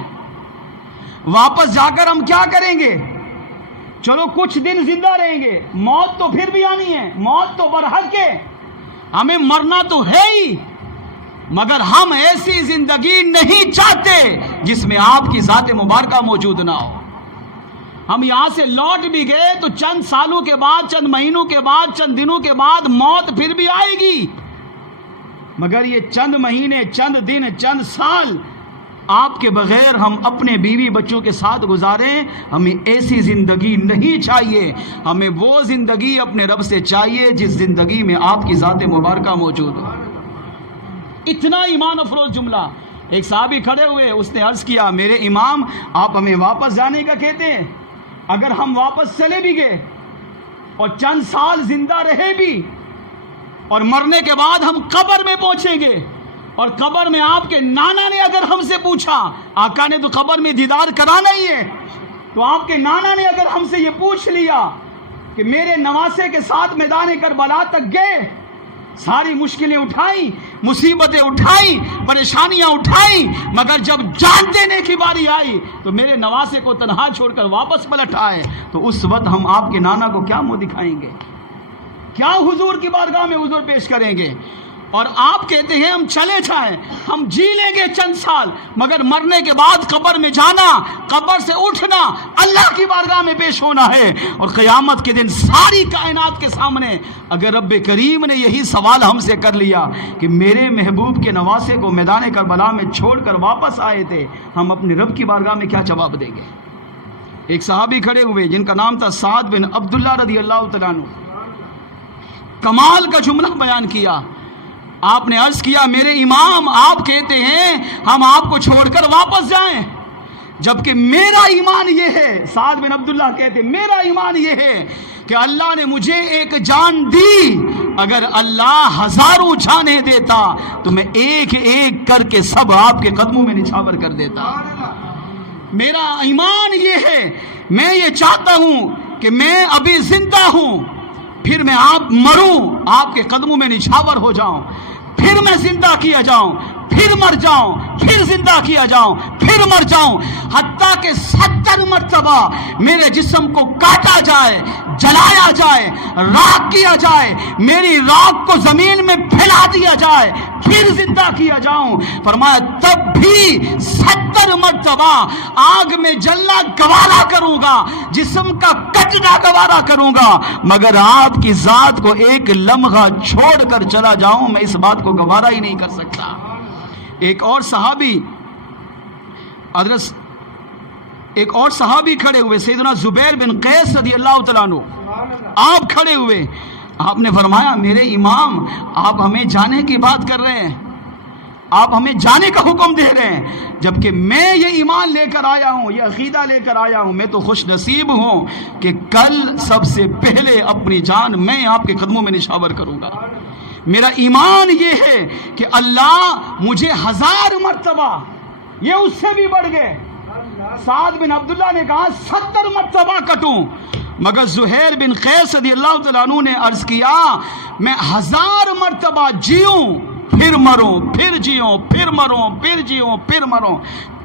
واپس جا کر ہم کیا کریں گے؟ چلو کچھ دن زندہ رہیں گے، موت تو پھر بھی آنی ہے، موت تو برحق ہے، ہمیں مرنا تو ہے ہی، مگر ہم ایسی زندگی نہیں چاہتے جس میں آپ کی ذات مبارکہ موجود نہ ہو۔ ہم یہاں سے لوٹ بھی گئے تو چند سالوں کے بعد، چند مہینوں کے بعد، چند دنوں کے بعد موت پھر بھی آئے گی، مگر یہ چند مہینے، چند دن، چند سال آپ کے بغیر ہم اپنے بیوی بچوں کے ساتھ گزاریں، ہمیں ایسی زندگی نہیں چاہیے، ہمیں وہ زندگی اپنے رب سے چاہیے جس زندگی میں آپ کی ذات مبارکہ موجود ہو۔ اتنا ایمان افروز جملہ۔ ایک صحابی کھڑے ہوئے، اس نے عرض کیا، میرے امام آپ ہمیں واپس جانے کا کہتے ہیں، اگر ہم واپس چلے بھی گئے اور چند سال زندہ رہے بھی اور مرنے کے بعد ہم قبر میں پہنچیں گے، اور قبر میں آپ کے نانا نے اگر ہم سے پوچھا، آقا نے تو قبر میں دیدار کرانا ہی ہے، تو آپ کے نانا نے اگر ہم سے یہ پوچھ لیا کہ میرے نواسے کے ساتھ میدان کربلا تک گئے، ساری مشکلیں اٹھائیں، مصیبتیں اٹھائیں، پریشانیاں اٹھائیں، مگر جب جان دینے کی باری آئی تو میرے نواسے کو تنہا چھوڑ کر واپس پلٹ آئے، تو اس وقت ہم آپ کے نانا کو کیا منہ دکھائیں گے؟ کیا حضور کی بارگاہ میں عذر پیش کریں گے؟ اور آپ کہتے ہیں ہم چلے جائیں، ہم جی لیں گے چند سال، مگر مرنے کے بعد قبر میں جانا، قبر سے اٹھنا، اللہ کی بارگاہ میں پیش ہونا ہے، اور قیامت کے دن ساری کائنات کے سامنے اگر رب کریم نے یہی سوال ہم سے کر لیا کہ میرے محبوب کے نواسے کو میدان کربلا میں چھوڑ کر واپس آئے تھے، ہم اپنے رب کی بارگاہ میں کیا جواب دیں گے؟ ایک صحابی کھڑے ہوئے جن کا نام تھا سعد بن عبداللہ رضی اللہ تعالیٰ عنہ، کمال کا جملہ بیان کیا۔ آپ نے عرض کیا، میرے امام آپ کہتے ہیں ہم آپ کو چھوڑ کر واپس جائیں، جبکہ میرا ایمان یہ ہے، سعد بن عبداللہ کہتے ہیں میرا ایمان یہ ہے کہ اللہ نے مجھے ایک جان دی، اگر اللہ ہزاروں جانیں دیتا تو میں ایک ایک کر کے سب آپ کے قدموں میں نچھاور کر دیتا۔ میرا ایمان یہ ہے، میں یہ چاہتا ہوں کہ میں ابھی زندہ ہوں، پھر میں آپ مروں، آپ کے قدموں میں نچھاور ہو جاؤں، پھر میں زندہ کیا جاؤں، پھر مر جاؤں، پھر زندہ کیا جاؤں، پھر مر جاؤں، حتیٰ کہ 70 مرتبہ میرے جسم کو کاٹا جائے، جلایا جائے، راکھ کیا جائے، میری راکھ کو زمین میں پھیلا دیا جائے، پھر زندہ کیا جاؤں۔ فرمایا تب بھی 70 مرتبہ آگ میں جلنا گوارا کروں گا، جسم کا کٹنا گوارا کروں گا، مگر آپ کی ذات کو ایک لمحہ چھوڑ کر چلا جاؤں، میں اس بات کو گوارا ہی نہیں کر سکتا۔ ایک اور صحابی کھڑے ہوئے، سیدنا زبیر بن قیس رضی اللہ تعالیٰ عنہ، آپ کھڑے ہوئے، آپ نے فرمایا میرے امام آپ ہمیں جانے کی بات کر رہے ہیں، آپ ہمیں جانے کا حکم دے رہے ہیں، جبکہ میں یہ ایمان لے کر آیا ہوں، یہ عقیدہ لے کر آیا ہوں، میں تو خوش نصیب ہوں کہ کل سب سے پہلے اپنی جان میں آپ کے قدموں میں نچھاور کروں گا۔ میرا ایمان یہ ہے کہ اللہ مجھے 1000 مرتبہ، یہ اس سے بھی بڑھ گئے، سعد بن عبداللہ نے کہا 70 مرتبہ کٹوں، مگر زہیر بن قیس رضی اللہ تعالیٰ عنہ نے عرض کیا میں 1000 مرتبہ جیوں پھر مروں، پھر جیوں پھر مروں، پھر جیوں پھر مروں،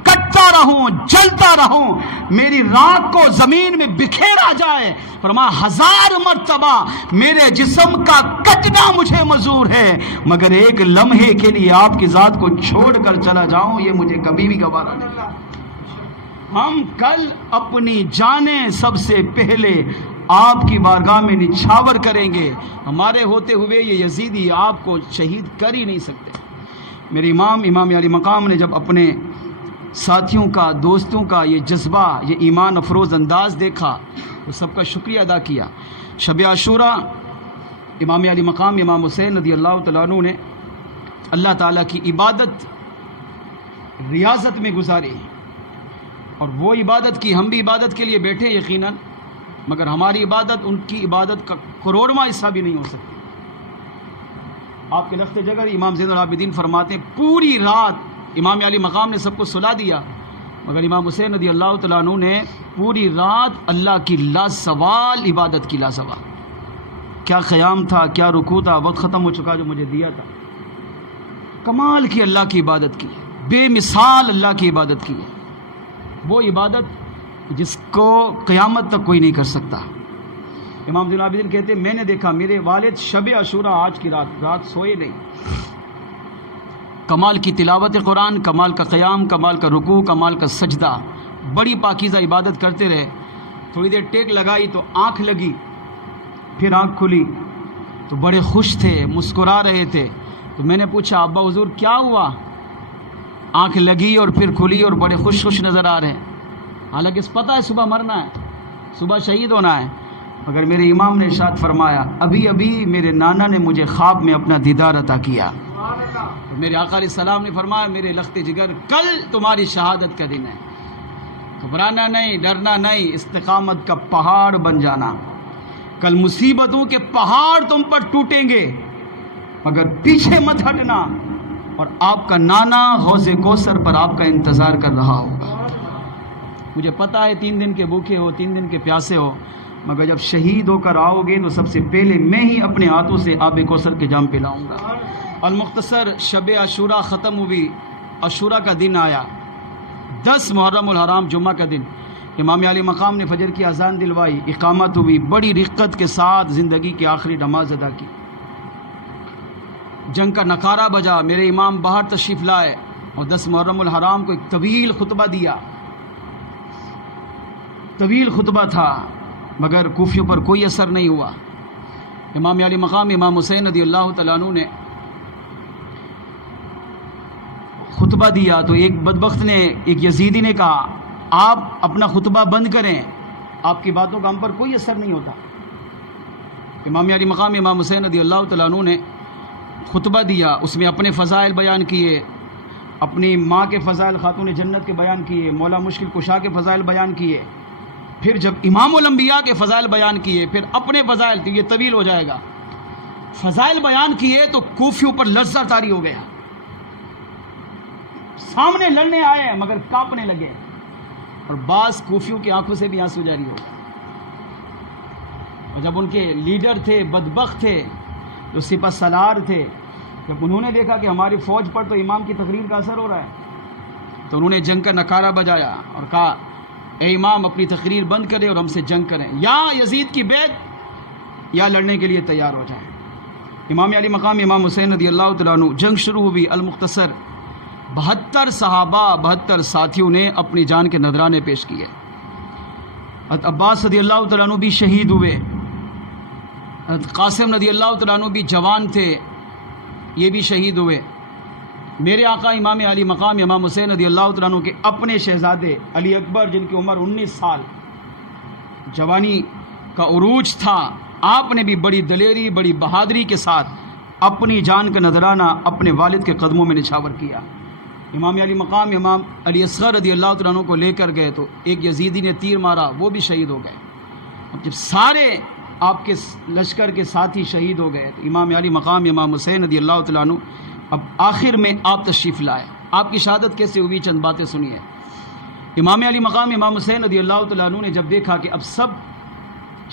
کٹتا رہوں، جلتا رہوں، میری راکھ کو زمین میں بکھیرا جائے، فرمایا 1000 مرتبہ میرے جسم کا کٹنا مجھے منظور ہے، مگر ایک لمحے کے لیے آپ کی ذات کو چھوڑ کر چلا جاؤں یہ مجھے کبھی بھی گوارا نہیں۔ ہم کل اپنی جانیں سب سے پہلے آپ کی بارگاہ میں نچھاور کریں گے، ہمارے ہوتے ہوئے یہ یزیدی آپ کو شہید کر ہی نہیں سکتے۔ میرے امام علی مقام نے جب اپنے ساتھیوں کا، دوستوں کا یہ جذبہ، یہ ایمان افروز انداز دیکھا تو سب کا شکریہ ادا کیا۔ شب عاشوراء امام علی مقام امام حسین رضی اللہ تعالیٰ عنہ نے اللہ تعالیٰ کی عبادت ریاضت میں گزاری، اور وہ عبادت کی ہم بھی عبادت کے لیے بیٹھے یقیناً، مگر ہماری عبادت ان کی عبادت کا کروڑواں حصہ بھی نہیں ہو سکتی۔ آپ کے لخت جگر امام زین العابدین فرماتے ہیں پوری رات امام علی مقام نے سب کو سلا دیا، مگر امام حسین رضی اللہ تعالیٰ عنہ نے پوری رات اللہ کی لازوال عبادت کی، لازوال. کیا قیام تھا، کیا رکوع تھا. وقت ختم ہو چکا جو مجھے دیا تھا. کمال کی اللہ کی عبادت کی، بے مثال اللہ کی عبادت کی. وہ عبادت جس کو قیامت تک کوئی نہیں کر سکتا. امام زین العابدین کہتے ہیں میں نے دیکھا میرے والد شب عاشوراء آج کی رات سوئے نہیں. کمال کی تلاوت قرآن، کمال کا قیام، کمال کا رکوع، کمال کا سجدہ، بڑی پاکیزہ عبادت کرتے رہے. تھوڑی دیر ٹیک لگائی تو آنکھ لگی، پھر آنکھ کھلی تو بڑے خوش تھے، مسکرا رہے تھے. تو میں نے پوچھا ابا حضور کیا ہوا؟ آنکھ لگی اور پھر کھلی اور بڑے خوش نظر آ رہے ہیں. حالانکہ اس پتہ ہے صبح مرنا ہے، صبح شہید ہونا ہے. مگر میرے امام نے ارشاد فرمایا ابھی ابھی میرے نانا نے مجھے خواب میں اپنا دیدار عطا کیا. میرے آقا علیہ السلام نے فرمایا میرے لخت جگر کل تمہاری شہادت کا دن ہے. گھبرانا نہیں، ڈرنا نہیں، استقامت کا پہاڑ بن جانا. کل مصیبتوں کے پہاڑ تم پر ٹوٹیں گے مگر پیچھے مت ہٹنا. اور آپ کا نانا حوض کوثر پر آپ کا انتظار کر رہا ہوگا. مجھے پتہ ہے 3 دن کے بھوکے ہو، 3 دن کے پیاسے ہو، مگر جب شہید ہو کر آؤ گے تو سب سے پہلے میں ہی اپنے ہاتھوں سے آب کوثر کے جام پلاؤں گا. المختصر شب عاشوراء ختم ہوئی، عاشوراء کا دن آیا، 10 محرم الحرام جمعہ کا دن. امام علی مقام نے فجر کی اذان دلوائی، اقامت ہوئی، بڑی رقت کے ساتھ زندگی کی آخری نماز ادا کی. جنگ کا نکارہ بجا، میرے امام باہر تشریف لائے اور 10 محرم الحرام کو ایک طویل خطبہ دیا. طویل خطبہ تھا مگر کوفیوں پر کوئی اثر نہیں ہوا. امام علی مقام امام حسین رضی اللہ تعالیٰ عنہ نے خطبہ دیا تو ایک بدبخت نے، ایک یزیدی نے کہا آپ اپنا خطبہ بند کریں، آپ کی باتوں کا ہم پر کوئی اثر نہیں ہوتا. امام علی مقام امام حسین رضی اللہ تعالیٰ عنہ نے خطبہ دیا، اس میں اپنے فضائل بیان کیے، اپنی ماں کے فضائل خاتون جنت کے بیان کیے، مولا مشکل کشا کے فضائل بیان کیے. پھر جب امام الانبیاء کے فضائل بیان کیے، پھر اپنے فضائل، تو یہ طویل ہو جائے گا، فضائل بیان کیے تو کوفیوں پر لرزہ طاری ہو گیا. سامنے لڑنے آئے ہیں مگر کانپنے لگے، اور بعض کوفیوں کی آنکھوں سے بھی آنسو جاری ہو گئے. اور جب ان کے لیڈر تھے، بدبخت تھے، جو سپہ سالار تھے، جب انہوں نے دیکھا کہ ہماری فوج پر تو امام کی تقریر کا اثر ہو رہا ہے تو انہوں نے جنگ کا نکارہ بجایا اور کہا اے امام اپنی تقریر بند کرے اور ہم سے جنگ کریں، یا یزید کی بیعت یا لڑنے کے لیے تیار ہو جائیں. امام علی مقام امام حسین رضی اللہ تعالیٰ عنہ، جنگ شروع ہوئی. المختصر 72 صحابہ، 72 ساتھیوں نے اپنی جان کے نذرانے پیش کیے. عباس رضی اللہ تعالیٰ عنہ بھی شہید ہوئے. قاسم رضی اللہ تعالیٰ عنہ بھی جوان تھے، یہ بھی شہید ہوئے. میرے آقا امام علی مقام امام حسین رضی اللہ تعالیٰ عنہ کے اپنے شہزادے علی اکبر، جن کی عمر 19 سال، جوانی کا عروج تھا، آپ نے بھی بڑی دلیری، بڑی بہادری کے ساتھ اپنی جان کا نذرانہ اپنے والد کے قدموں میں نچھاور کیا. امام علی مقام امام علی اصغر رضی اللہ تعالیٰ عنہ کو لے کر گئے تو ایک یزیدی نے تیر مارا، وہ بھی شہید ہو گئے. اب جب سارے آپ کے لشکر کے ساتھی شہید ہو گئے تو امام علی مقام امام حسین رضی اللہ تعالیٰ عنہ اب آخر میں آپ تشریف لائے. آپ کی شہادت کیسے ہوئی، چند باتیں سنیے. امام علی مقام امام حسین رضی اللہ تعالیٰ عنہ نے جب دیکھا کہ اب سب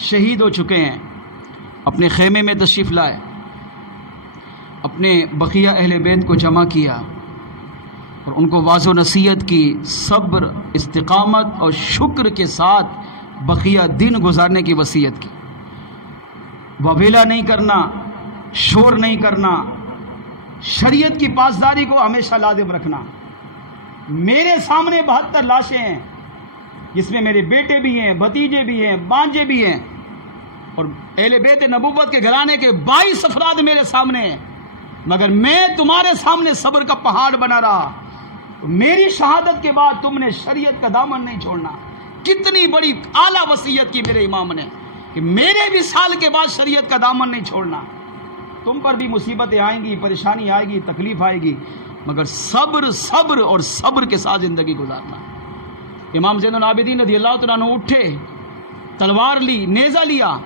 شہید ہو چکے ہیں، اپنے خیمے میں تشریف لائے، اپنے بقیہ اہل بیت کو جمع کیا اور ان کو واضح و نصیحت کی، صبر، استقامت اور شکر کے ساتھ بقیہ دن گزارنے کی وصیت کی. وویلا نہیں کرنا، شور نہیں کرنا، شریعت کی پاسداری کو ہمیشہ لازم رکھنا. میرے سامنے 72 لاشیں ہیں جس میں میرے بیٹے بھی ہیں، بھتیجے بھی ہیں، بانجے بھی ہیں، اور اہل بیت نبوت کے گھرانے کے 22 افراد میرے سامنے ہیں، مگر میں تمہارے سامنے صبر کا پہاڑ بنا رہا. تو میری شہادت کے بعد تم نے شریعت کا دامن نہیں چھوڑنا. کتنی بڑی اعلیٰ وصیت کی میرے امام نے کہ میرے وصال کے بعد شریعت کا دامن نہیں چھوڑنا. تم پر بھی مصیبتیں آئیں گی، پریشانی آئے گی، تکلیف آئے گی، مگر صبر صبر اور صبر کے ساتھ زندگی گزارنا. امام زین العابدین رضی اللہ تعالیٰ عنہ اٹھے، تلوار لی، نیزہ لیا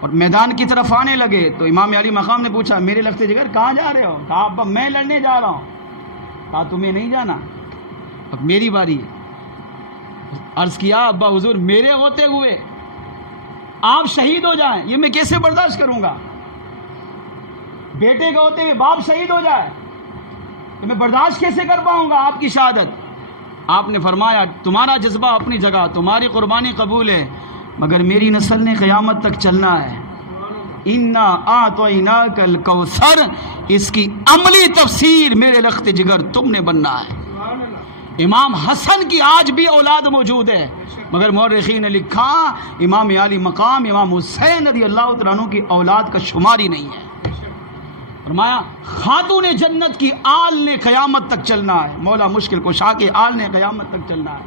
اور میدان کی طرف آنے لگے تو امام علی مقام نے پوچھا میرے لخت جگر کہاں جا رہے ہو؟ کہا ابا میں لڑنے جا رہا ہوں. کہا تمہیں نہیں جانا، اب میری باری ہے. عرض کیا ابا حضور میرے ہوتے ہوئے آپ شہید ہو جائیں یہ میں کیسے برداشت کروں گا؟ بیٹے کے ہوتے ہوئے باپ شہید ہو جائے تو میں برداشت کیسے کر پاؤں گا آپ کی شہادت؟ آپ نے فرمایا تمہارا جذبہ اپنی جگہ، تمہاری قربانی قبول ہے، مگر میری نسل نے قیامت تک چلنا ہے۔ اِنَّا أَعْطَيْنَاكَ الْكَوْثَرَ، اس کی عملی تفسیر میرے لخت جگر تم نے بننا ہے۔ امام حسن کی آج بھی اولاد موجود ہے، مگر مورخین نے لکھا امام علی مقام امام حسین رضی اللہ تعالیٰ عنہ کی اولاد کا شمار ہی نہیں ہے۔ فرمایا خاتون جنت کی آل نے قیامت تک چلنا ہے، مولا مشکل کشا کے آل نے قیامت تک چلنا ہے،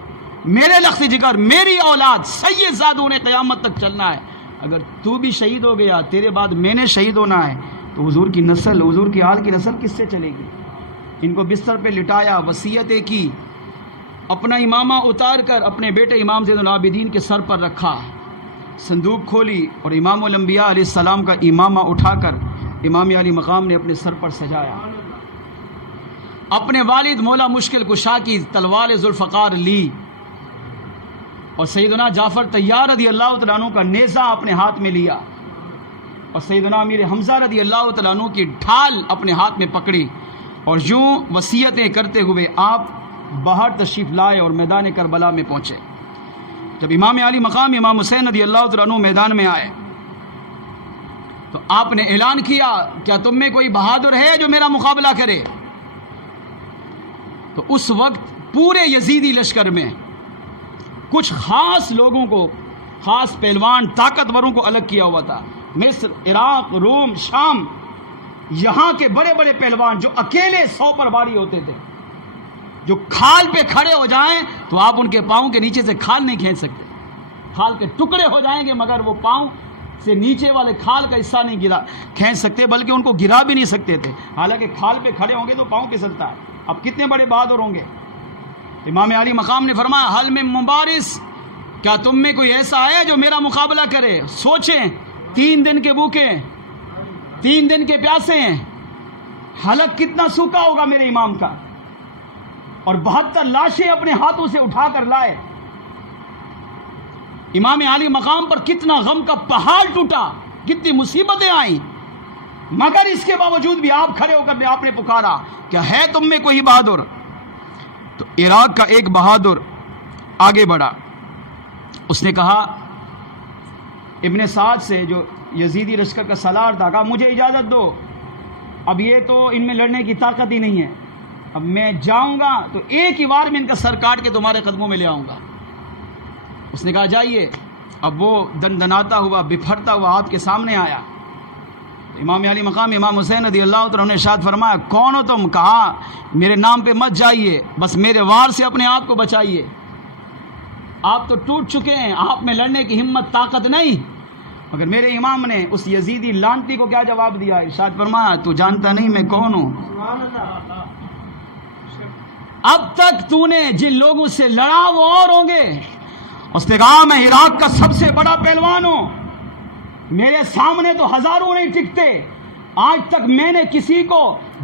میرے لخت جگر میری اولاد سید زادوں نے قیامت تک چلنا ہے۔ اگر تو بھی شہید ہو گیا، تیرے بعد میں نے شہید ہونا ہے، تو حضور کی نسل، حضور کی آل کی نسل کس سے چلے گی؟ ان کو بستر پہ لٹایا، وصیتیں کی، اپنا امامہ اتار کر اپنے بیٹے امام زین العابدین کے سر پر رکھا، صندوق کھولی اور امام الانبیاء علیہ السلام کا امامہ اٹھا کر امام علی مقام نے اپنے سر پر سجایا، اپنے والد مولا مشکل کشا کی تلوار ذوالفقار لی اور سیدنا جعفر طیار رضی اللہ تعالیٰ عنہ کا نیزہ اپنے ہاتھ میں لیا اور سیدنا امیر حمزہ رضی اللہ تعالیٰ عنہ کی ڈھال اپنے ہاتھ میں پکڑی اور یوں وصیتیں کرتے ہوئے آپ باہر تشریف لائے اور میدان کربلا میں پہنچے۔ جب امام علی مقام امام حسین رضی اللہ تعالیٰ عنہ میدان میں آئے تو آپ نے اعلان کیا کیا تم میں کوئی بہادر ہے جو میرا مقابلہ کرے؟ تو اس وقت پورے یزیدی لشکر میں کچھ خاص لوگوں کو، خاص پہلوان طاقتوروں کو الگ کیا ہوا تھا۔ مصر، عراق، روم، شام، یہاں کے بڑے بڑے پہلوان جو اکیلے 100 پر باری ہوتے تھے، جو کھال پہ کھڑے ہو جائیں تو آپ ان کے پاؤں کے نیچے سے کھال نہیں کھینچ سکتے، کھال کے ٹکڑے ہو جائیں گے مگر وہ پاؤں سے نیچے والے کھال کا حصہ نہیں کھینچ سکتے، بلکہ ان کو گرا بھی نہیں سکتے تھے، حالانکہ کھال پہ کھڑے ہوں گے تو پاؤں پھسلتا ہے۔ اب کتنے بڑے بہادر ہوں گے؟ امام علی مقام نے فرمایا حل میں مبارس، کیا تم میں کوئی ایسا ہے جو میرا مقابلہ کرے؟ سوچیں، 3 دن کے بھوکے، 3 دن کے پیاسے ہیں، حلق کتنا سوکھا ہوگا میرے امام کا، اور 72 لاشیں اپنے ہاتھوں سے اٹھا کر لائے۔ امام علی مقام پر کتنا غم کا پہاڑ ٹوٹا، کتنی مصیبتیں آئیں، مگر اس کے باوجود بھی آپ کھڑے ہو کر آپ نے پکارا کیا ہے تم میں کوئی بہادر؟ تو عراق کا ایک بہادر آگے بڑھا، اس نے کہا ابن سعد سے جو یزیدی لشکر کا سالار تھا، کہا مجھے اجازت دو، اب یہ تو ان میں لڑنے کی طاقت ہی نہیں ہے، اب میں جاؤں گا تو ایک ہی بار میں ان کا سر کاٹ کے تمہارے قدموں میں لے آؤں گا۔ اس نے کہا جائیے۔ اب وہ دندناتا ہوا، بپھرتا ہوا آپ کے سامنے آیا۔ امام علی مقام امام حسین رضی اللہ تعالیٰ نے ارشاد فرمایا کون ہو تم؟ کہا میرے نام پہ مت جائیے، بس میرے وار سے اپنے آپ کو بچائیے، آپ تو ٹوٹ چکے ہیں، آپ میں لڑنے کی ہمت طاقت نہیں۔ مگر میرے امام نے اس یزیدی لانتی کو کیا جواب دیا؟ ارشاد فرمایا تو جانتا نہیں میں کون ہوں؟ اب تک تو نے جن لوگوں سے لڑا وہ اور ہوں گے۔ اس نے کہا میں عراق کا سب سے بڑا پہلوان ہوں، میرے سامنے تو ہزاروں نہیں ٹکتے، آج تک میں نے کسی کو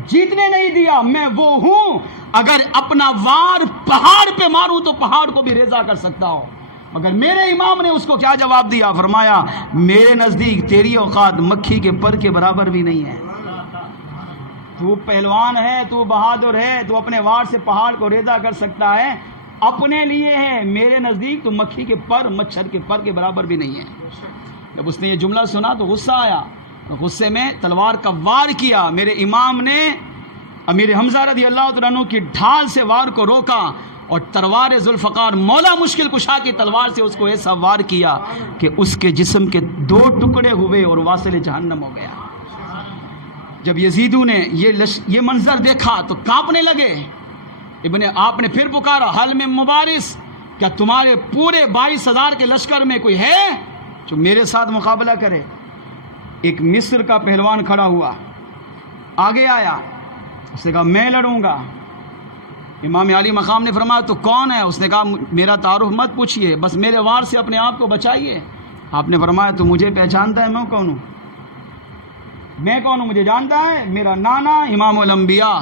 جیتنے نہیں دیا، میں وہ ہوں اگر اپنا وار پہاڑ پہ ماروں تو پہاڑ کو بھی ریزہ کر سکتا ہوں۔ مگر میرے امام نے اس کو کیا جواب دیا؟ فرمایا میرے نزدیک تیری اوقات مکھی کے پر کے برابر بھی نہیں ہے، تو پہلوان ہے، تو بہادر ہے، تو اپنے وار سے پہاڑ کو ریزہ کر سکتا ہے، اپنے لیے ہے، میرے نزدیک تو مکھی کے پر مچھر کے پر کے برابر بھی نہیں ہے۔ جب اس نے یہ جملہ سنا تو غصہ آیا، غصے میں تلوار کا وار کیا۔ میرے امام نے امیر حمزہ رضی اللہ تعالیٰ عنہ کی ڈھال سے وار کو روکا اور تلوار ذوالفقار مولا مشکل کشا کی تلوار سے اس کو ایسا وار کیا کہ اس کے جسم کے 2 ٹکڑے ہوئے اور واصل جہنم ہو گیا۔ جب یزیدوں نے یہ منظر دیکھا تو کانپنے لگے۔ آپ نے پھر پکارا حل میں مبارس، کیا تمہارے پورے 22,000 کے لشکر میں کوئی ہے جو میرے ساتھ مقابلہ کرے؟ ایک مصر کا پہلوان کھڑا ہوا، آگے آیا، اس نے کہا میں لڑوں گا۔ امام علی مقام نے فرمایا تو کون ہے؟ اس نے کہا میرا تعارف مت پوچھیے، بس میرے وار سے اپنے آپ کو بچائیے۔ آپ نے فرمایا تو مجھے پہچانتا ہے میں کون ہوں؟ میں کون ہوں مجھے جانتا ہے؟ میرا نانا امام الانبیاء،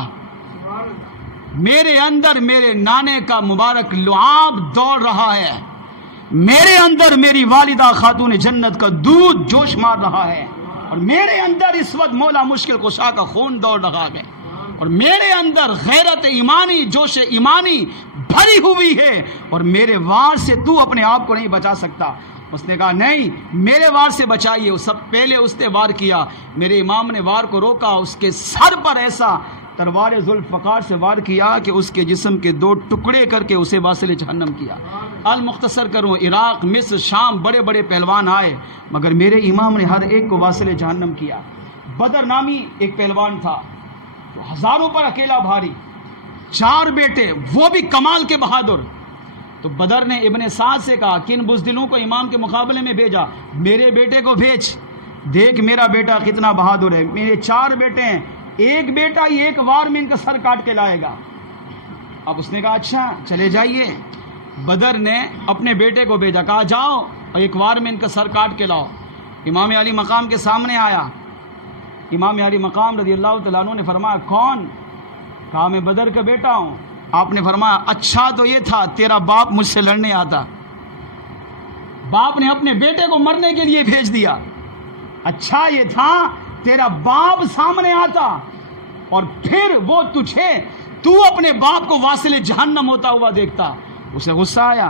میرے اندر میرے نانے کا مبارک لعاب دوڑ رہا ہے، میرے اندر میری والدہ خاتون جنت کا دودھ جوش مار رہا ہے، اور میرے اندر اس وقت مولا مشکل کشا کا خون دوڑ رہا ہے، اور میرے اندر غیرت ایمانی جوش ایمانی بھری ہوئی ہے، اور میرے وار سے تو اپنے آپ کو نہیں بچا سکتا۔ اس نے کہا نہیں، میرے وار سے بچائیے۔ سب پہلے اس نے وار کیا، میرے امام نے وار کو روکا، اس کے سر پر ایسا تلوار ذوالفقار سے وار کیا کہ اس کے جسم کے 2 ٹکڑے کر کے اسے واصل جہنم کیا۔ المختصر کروں، عراق، مصر، شام بڑے بڑے پہلوان آئے، مگر میرے امام نے ہر ایک کو واصل جہنم کیا۔ بدر نامی ایک پہلوان تھا، تو ہزاروں پر اکیلا بھاری، 4 بیٹے، وہ بھی کمال کے بہادر۔ تو بدر نے ابن سعد سے کہا کن بزدلوں کو امام کے مقابلے میں بھیجا؟ میرے بیٹے کو بھیج، دیکھ میرا بیٹا کتنا بہادر ہے، میرے 4 بیٹے ہیں، ایک بیٹا ہی ایک وار میں ان کا سر کاٹ کے لائے گا۔ اب اس نے کہا اچھا چلے جائیے۔ بدر نے اپنے بیٹے کو بھیجا، کہا جاؤ اور ایک وار میں ان کا سر کاٹ کے لاؤ۔ امام علی مقام کے سامنے آیا، امام علی مقام رضی اللہ تعالیٰ عنہ نے فرمایا کون؟ کہا میں بدر کا بیٹا ہوں۔ آپ نے فرمایا اچھا تو یہ تھا تیرا باپ مجھ سے لڑنے آتا، باپ نے اپنے بیٹے کو مرنے کے لیے بھیج دیا۔ اچھا یہ تھا تیرا باپ سامنے آتا اور پھر وہ تجھے، تو اپنے باپ کو واصل جہنم ہوتا ہوا دیکھتا۔ اسے غصہ آیا،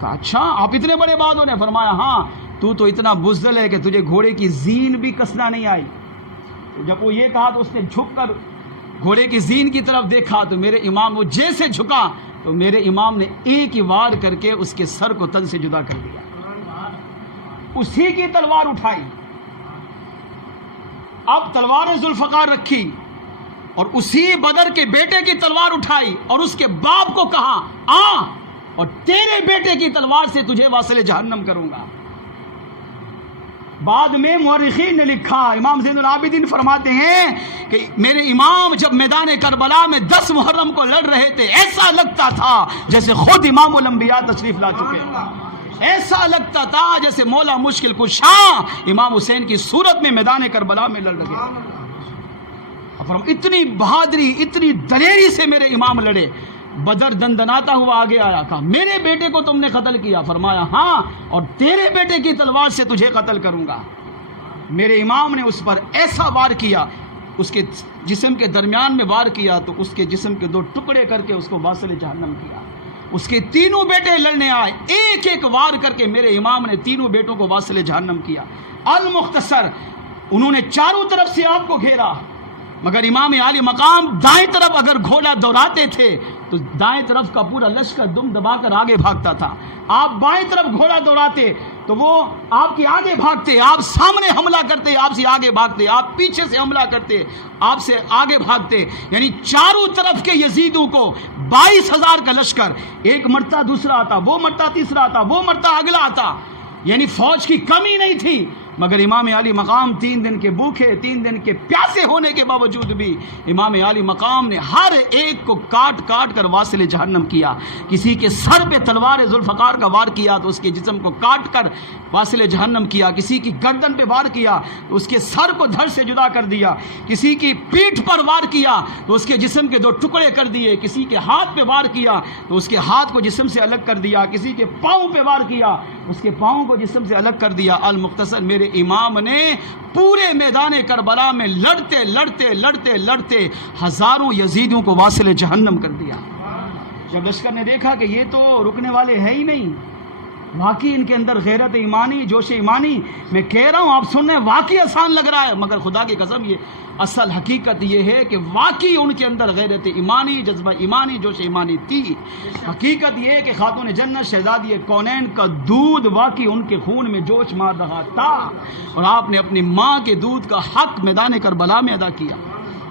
کہا اچھا آپ اتنے بڑے بہادر ہیں؟ فرمایا ہاں، تو اتنا بزدل ہے کہ تجھے گھوڑے کی زین بھی کسنا نہیں آئی۔ جب وہ یہ کہا تو اس نے جھک کر گھوڑے کی زین کی طرف دیکھا، تو میرے امام وہ جیسے جھکا تو میرے امام نے ایک ہی وار کر کے اس کے سر کو تن سے جدا کر دیا۔ اسی کی تلوار اٹھائی، اب تلوار ذوالفقار رکھی، اور اسی بدر کے بیٹے کی تلوار اٹھائی اور اس کے باپ کو کہا آ اور تیرے بیٹے کی تلوار سے تجھے واصل جہنم کروں گا۔ بعد میں مورخین نے لکھا، امام زین العابدین فرماتے ہیں کہ میرے امام جب میدان کربلا میں 10 محرم کو لڑ رہے تھے، ایسا لگتا تھا جیسے خود امام الانبیاء تشریف لا چکے ہیں، ایسا لگتا تھا جیسے مولا مشکل کشا امام حسین کی صورت میں میدان کربلا میں لڑ رہے ہیں۔ اتنی بہادری اتنی دلیری سے میرے امام لڑے۔ بدر دندناتا ہوا آگے آیا، کہا میرے بیٹے کو تم نے قتل کیا؟ فرمایا ہاں، اور تیرے بیٹے کی تلوار سے تجھے قتل کروں گا۔ میرے امام نے اس پر ایسا وار کیا، اس کے جسم کے درمیان میں وار کیا تو اس کے جسم کے 2 ٹکڑے کر کے اس کو واصل جہنم کیا۔ اس کے 3 بیٹے لڑنے آئے، ایک ایک وار کر کے میرے امام نے 3 بیٹوں کو واصل جہنم کیا۔ المختصر، انہوں نے چاروں طرف سے آپ کو گھیرا، مگر امام عالی مقام دائیں طرف اگر گھوڑا دوڑاتے تھے تو دائیں طرف کا پورا لشکر دم دبا کر آگے بھاگتا تھا۔ آپ بائیں طرف گھوڑا دوڑاتے تو وہ آپ کے آگے بھاگتے، آپ سامنے حملہ کرتے آپ سے آگے بھاگتے، آپ پیچھے سے حملہ کرتے آپ سے آگے بھاگتے، یعنی چاروں طرف کے یزیدوں کو 22,000 کا لشکر، ایک مرتا دوسرا آتا، وہ مرتا تیسرا آتا، وہ مرتا اگلا آتا، یعنی فوج کی کمی نہیں تھی۔ مگر امام علی مقام 3 دن کے بھوکے 3 دن کے پیاسے ہونے کے باوجود بھی امام علی مقام نے ہر ایک کو کاٹ کاٹ کر واصل جہنم کیا۔ کسی کے سر پہ تلوار ذوالفقار کا وار کیا تو اس کے جسم کو کاٹ کر واصل جہنم کیا، کسی کی گردن پہ وار کیا تو اس کے سر کو دھڑ سے جدا کر دیا، کسی کی پیٹھ پر وار کیا تو اس کے جسم کے 2 ٹکڑے کر دیے، کسی کے ہاتھ پہ وار کیا تو اس کے ہاتھ کو جسم سے الگ کر دیا، کسی کے پاؤں پہ وار کیا اس کے پاؤں کو جسم سے الگ کر دیا۔ المختصر، میرے امام نے پورے میدان کربلا میں لڑتے لڑتے لڑتے لڑتے ہزاروں یزیدوں کو واصل جہنم کر دیا۔ جب لشکر نے دیکھا کہ یہ تو رکنے والے ہیں ہی نہیں، واقعی ان کے اندر غیرت ایمانی جوش ایمانی، میں کہہ رہا ہوں آپ سننے واقعی آسان لگ رہا ہے، مگر خدا کی قسم یہ اصل حقیقت یہ ہے کہ واقعی ان کے اندر غیرت ایمانی جذبہ ایمانی جوش ایمانی تھی۔ حقیقت یہ ہے کہ خاتون جنت شہزادی کونین کا دودھ واقعی ان کے خون میں جوش مار رہا تھا، اور آپ نے اپنی ماں کے دودھ کا حق میدان کربلا میں ادا کیا۔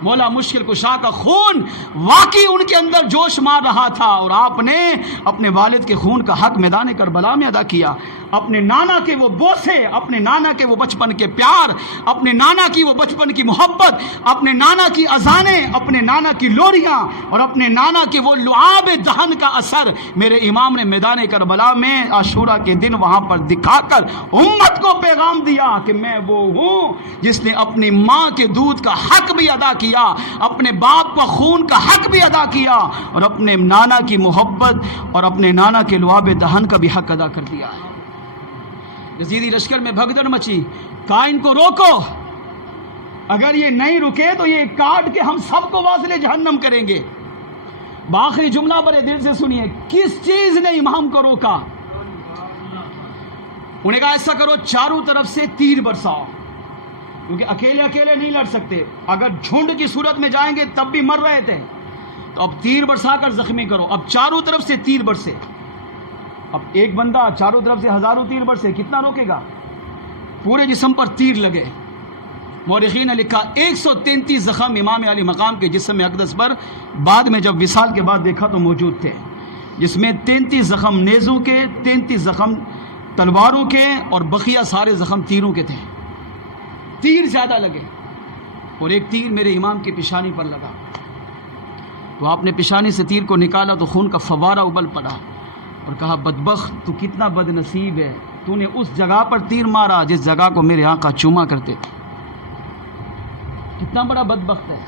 مولا مشکل کشا کا خون واقعی ان کے اندر جوش مار رہا تھا، اور آپ نے اپنے والد کے خون کا حق میدان کربلا میں ادا کیا۔ اپنے نانا کے وہ بوسے، اپنے نانا کے وہ بچپن کے پیار، اپنے نانا کی وہ بچپن کی محبت، اپنے نانا کی اذانیں، اپنے نانا کی لوریاں اور اپنے نانا کے وہ لعاب دہن کا اثر میرے امام نے میدان کربلا میں عاشورہ کے دن وہاں پر دکھا کر امت کو پیغام دیا کہ میں وہ ہوں جس نے اپنی ماں کے دودھ کا حق بھی ادا کیا، اپنے باپ کا خون کا حق بھی ادا کیا اور اپنے نانا کی محبت اور اپنے نانا کے لعاب دہن کا بھی حق ادا کر دیا ہے۔ یزیدی لشکر میں بھگدڑ مچی، کہا ان کو روکو، اگر یہ نہیں رکے تو یہ کاٹ کے ہم سب کو واصل جہنم کریں گے۔ آخری جملہ بڑے دل سے سنیے، کس چیز نے امام کو روکا؟ انہوں نے کہا ایسا کرو چاروں طرف سے تیر برساؤ، کیونکہ اکیلے اکیلے نہیں لڑ سکتے، اگر جھنڈ کی صورت میں جائیں گے تب بھی مر رہے تھے، تو اب تیر برسا کر زخمی کرو۔ اب چاروں طرف سے تیر برسے، اب ایک بندہ چاروں طرف سے ہزاروں تیر برسے، کتنا روکے گا؟ پورے جسم پر تیر لگے۔ مورخین نے لکھا 133 زخم امام علی مقام کے جسم اقدس پر بعد میں جب وصال کے بعد دیکھا تو موجود تھے، جس میں 33 زخم نیزوں کے، 33 زخم تلواروں کے اور بقیہ سارے زخم تیروں کے تھے۔ تیر زیادہ لگے اور ایک تیر میرے امام کی پیشانی پر لگا، تو آپ نے پیشانی سے تیر کو نکالا تو خون کا فوارہ ابل پڑا اور کہا بدبخت تو کتنا بد نصیب ہے، تو نے اس جگہ پر تیر مارا جس جگہ کو میرے آقا چوما کرتے تھے، کتنا بڑا بدبخت ہے،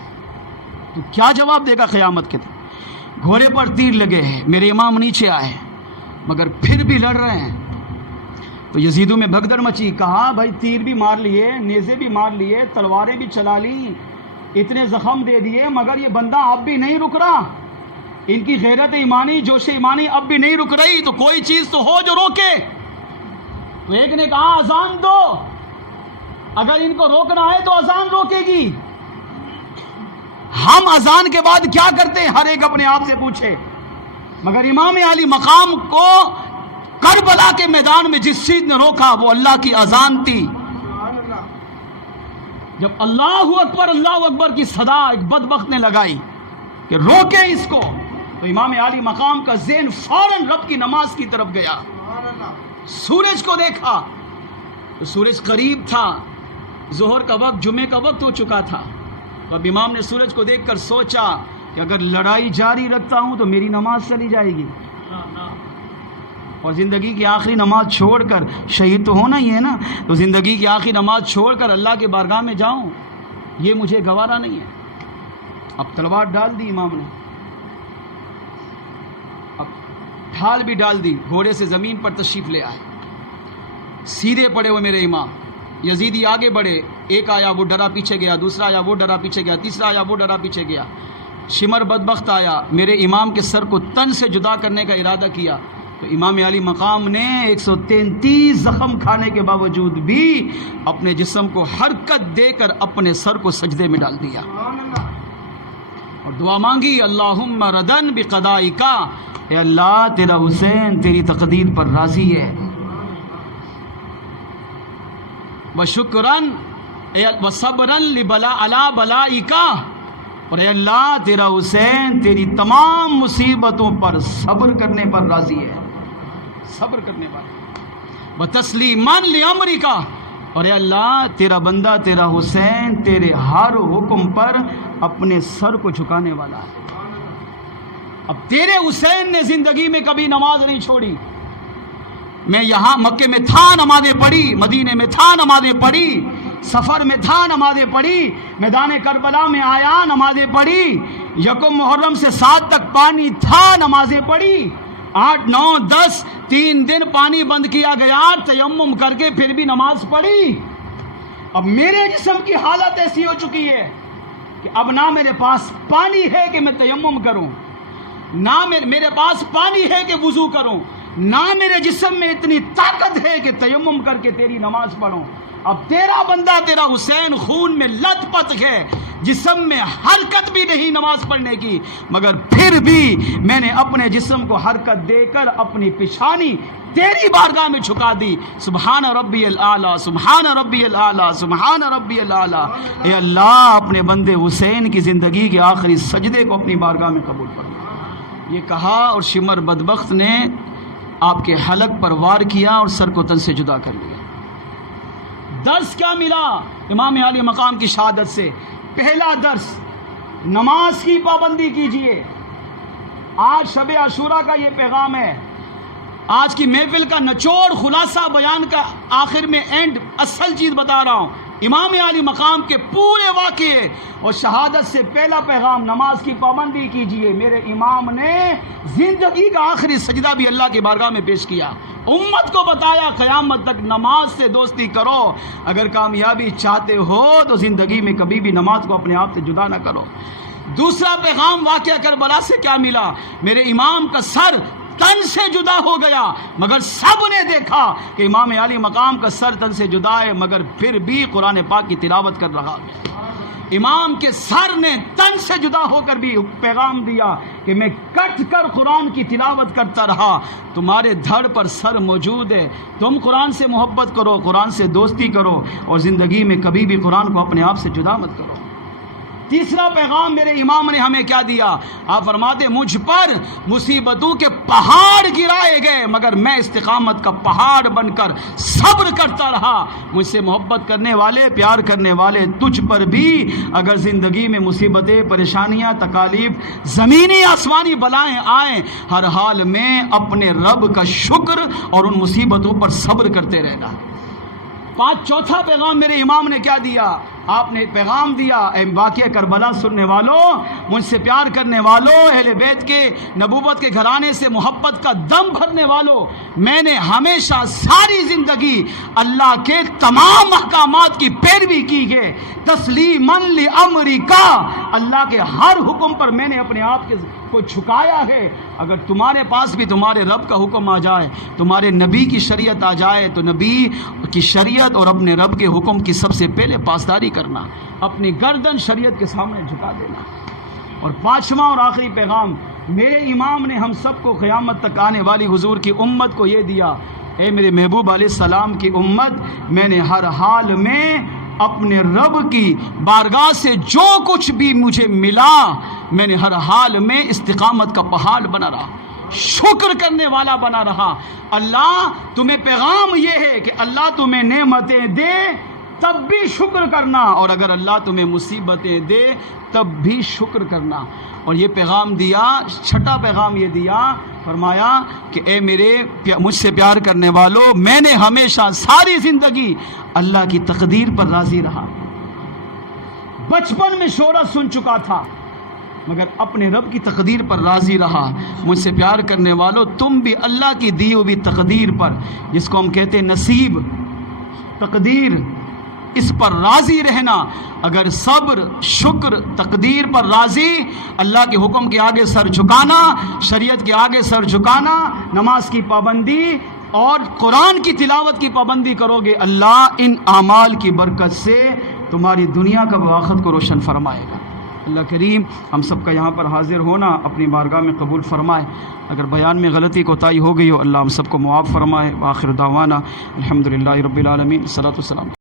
تو کیا جواب دے گا قیامت کے دن؟ گھوڑے پر تیر لگے ہیں، میرے امام نیچے آئے مگر پھر بھی لڑ رہے ہیں، تو یزیدوں میں بھگدڑ مچی، کہا بھائی تیر بھی مار لیے، نیزے بھی مار لیے، تلواریں بھی چلا لی، اتنے زخم دے دیے، مگر یہ بندہ اب بھی نہیں رک رہا، ان کی غیرت ایمانی، جوش ایمانی اب بھی نہیں رک رہی، تو کوئی چیز تو ہو جو روکے۔ تو ایک نے کہا اذان دو، اگر ان کو روکنا ہے تو اذان روکے گی۔ ہم اذان کے بعد کیا کرتے ہیں ہر ایک اپنے آپ سے پوچھے، مگر امام علی مقام کو کربلا کے میدان میں جس چیز نے روکا وہ اللہ کی اذان تھی۔ جب اللہ اکبر کی صدا ایک بدبخت نے لگائی کہ روکے اس کو، تو امام علی مقام کا ذہن فوراً رب کی نماز کی طرف گیا، سورج کو دیکھا تو سورج قریب تھا، ظہر کا وقت، جمعے کا وقت ہو چکا تھا، تو اب امام نے سورج کو دیکھ کر سوچا کہ اگر لڑائی جاری رکھتا ہوں تو میری نماز چلی جائے گی، اور زندگی کی آخری نماز چھوڑ کر، شہید تو ہونا ہی ہے نا، تو زندگی کی آخری نماز چھوڑ کر اللہ کے بارگاہ میں جاؤں، یہ مجھے گوارا نہیں ہے۔ اب تلوار ڈال دی امام نے، اب ڈھال بھی ڈال دی، گھوڑے سے زمین پر تشریف لے آئے، سیدھے پڑے ہوئے میرے امام، یزیدی آگے بڑھے، ایک آیا وہ ڈرا پیچھے گیا، دوسرا آیا وہ ڈرا پیچھے گیا، تیسرا آیا وہ ڈرا پیچھے گیا، شمر بدبخت آیا، میرے امام کے سر کو تن سے جدا کرنے کا ارادہ کیا، تو امام علی مقام نے 133 زخم کھانے کے باوجود بھی اپنے جسم کو حرکت دے کر اپنے سر کو سجدے میں ڈال دیا اور دعا مانگی، اللہم ردن بقضائکا، اے اللہ تیرا حسین تیری تقدیر پر راضی ہے، وشکرن وصبرن لبلا علی بلائکا، اور اے اللہ تیرا حسین تیری تمام مصیبتوں پر صبر کرنے پر راضی ہے، صبر کرنے پر، وتسلیما لامرکا، اور اے اللہ تیرا بندہ تیرا حسین تیرے ہر حکم پر اپنے سر کو جھکانے والا ہے۔ اب تیرے حسین نے زندگی میں کبھی نماز نہیں چھوڑی، میں یہاں مکے میں تھا نمازیں پڑھی، مدینے میں تھا نمازیں پڑھی، سفر میں تھا نمازیں پڑھی، میدان کربلا میں آیا نمازیں پڑھی، یکم محرم سے 7 تک پانی تھا نمازیں پڑھی، 8 9 10 3 دن پانی بند کیا گیا، تیمم کر کے پھر بھی نماز پڑھی۔ اب میرے جسم کی حالت ایسی ہو چکی ہے کہ اب نہ میرے پاس پانی ہے کہ میں تیمم کروں، نہ میرے پاس پانی ہے کہ وضو کروں، نہ میرے جسم میں اتنی طاقت ہے کہ تیمم کر کے تیری نماز پڑھوں۔ اب تیرا بندہ تیرا حسین خون میں لت پت ہے، جسم میں حرکت بھی نہیں نماز پڑھنے کی، مگر پھر بھی میں نے اپنے جسم کو حرکت دے کر اپنی پیشانی تیری بارگاہ میں جھکا دی۔ سبحان ربی الاعلیٰ، سبحان ربی الاعلیٰ، سبحان ربی الاعلیٰ۔ اے اللہ اپنے بندے حسین کی زندگی کے آخری سجدے کو اپنی بارگاہ میں قبول فرما۔ یہ کہا اور شمر بدبخت نے آپ کے حلق پر وار کیا اور سر کو تن سے جدا کر لیا۔ درس کیا ملا امام عالی مقام کی شہادت سے؟ پہلا درس، نماز کی پابندی کیجئے۔ آج شب عاشوراء کا یہ پیغام ہے۔ آج کی محفل کا نچوڑ، خلاصہ بیان کا آخر میں اینڈ اصل چیز بتا رہا ہوں، امام عالی مقام کے پورے واقعے اور شہادت سے پہلا پیغام، نماز کی پابندی کیجئے۔ میرے امام نے زندگی کا آخری سجدہ بھی اللہ کی بارگاہ میں پیش کیا، امت کو بتایا قیامت تک نماز سے دوستی کرو، اگر کامیابی چاہتے ہو تو زندگی میں کبھی بھی نماز کو اپنے آپ سے جدا نہ کرو۔ دوسرا پیغام واقعہ کربلا سے کیا ملا؟ میرے امام کا سر تن سے جدا ہو گیا، مگر سب نے دیکھا کہ امام عالی مقام کا سر تن سے جدا ہے، مگر پھر بھی قرآن پاک کی تلاوت کر رہا۔ امام کے سر نے تن سے جدا ہو کر بھی پیغام دیا کہ میں کٹ کر قرآن کی تلاوت کرتا رہا، تمہارے دھڑ پر سر موجود ہے، تم قرآن سے محبت کرو، قرآن سے دوستی کرو اور زندگی میں کبھی بھی قرآن کو اپنے آپ سے جدا مت کرو۔ تیسرا پیغام میرے امام نے ہمیں کیا دیا؟ آپ فرماتے مجھ پر مصیبتوں کے پہاڑ گرائے گئے، مگر میں استقامت کا پہاڑ بن کر صبر کرتا رہا۔ مجھ سے محبت کرنے والے، پیار کرنے والے، تجھ پر بھی اگر زندگی میں مصیبتیں، پریشانیاں، تکالیف، زمینی آسمانی بلائیں آئیں، ہر حال میں اپنے رب کا شکر اور ان مصیبتوں پر صبر کرتے رہنا۔ چوتھا پیغام میرے امام نے کیا دیا؟ آپ نے پیغام دیا، اے واقعہ کربلا سننے والوں، مجھ سے پیار کرنے والوں، اہل بیت کے نبوت کے گھرانے سے محبت کا دم بھرنے والوں، میں نے ہمیشہ ساری زندگی اللہ کے تمام احکامات کی پیروی کی ہے، تسلیماً لامری کا، اللہ کے ہر حکم پر میں نے اپنے آپ کو جھکایا ہے۔ اگر تمہارے پاس بھی تمہارے رب کا حکم آ جائے، تمہارے نبی کی شریعت آ جائے، تو نبی کی شریعت اور اپنے رب کے حکم کی سب سے پہلے پاسداری کرنا، اپنی گردن شریعت کے سامنے جھکا دینا۔ اور پانچواں اور آخری پیغام میرے امام نے ہم سب کو قیامت تک آنے والی حضور کی امت کو یہ دیا، اے میرے محبوب علیہ السلام کی امت، میں نے ہر حال میں اپنے رب کی بارگاہ سے جو کچھ بھی مجھے ملا، میں نے ہر حال میں استقامت کا پہاڑ بنا رہا، شکر کرنے والا بنا رہا۔ اللہ تمہیں پیغام یہ ہے کہ اللہ تمہیں نعمتیں دے تب بھی شکر کرنا، اور اگر اللہ تمہیں مصیبتیں دے تب بھی شکر کرنا۔ اور یہ پیغام دیا، چھٹا پیغام یہ دیا، فرمایا کہ اے میرے مجھ سے پیار کرنے والوں، میں نے ہمیشہ ساری زندگی اللہ کی تقدیر پر راضی رہا۔ بچپن میں شہرت سن چکا تھا مگر اپنے رب کی تقدیر پر راضی رہا۔ مجھ سے پیار کرنے والوں، تم بھی اللہ کی دی ہوئی تقدیر پر، جس کو ہم کہتے ہیں نصیب، تقدیر، اس پر راضی رہنا۔ اگر صبر، شکر، تقدیر پر راضی، اللہ کے حکم کے آگے سر جھکانا، شریعت کے آگے سر جھکانا، نماز کی پابندی اور قرآن کی تلاوت کی پابندی کرو گے، اللہ ان اعمال کی برکت سے تمہاری دنیا کا آخرت کو روشن فرمائے گا۔ اللہ کریم ہم سب کا یہاں پر حاضر ہونا اپنی بارگاہ میں قبول فرمائے۔ اگر بیان میں غلطی کوتاہی ہو گئی ہو، اللہ ہم سب کو معاف فرمائے۔ وآخر دعوانا الحمدللہ رب العالمین، الصلاۃ والسلام۔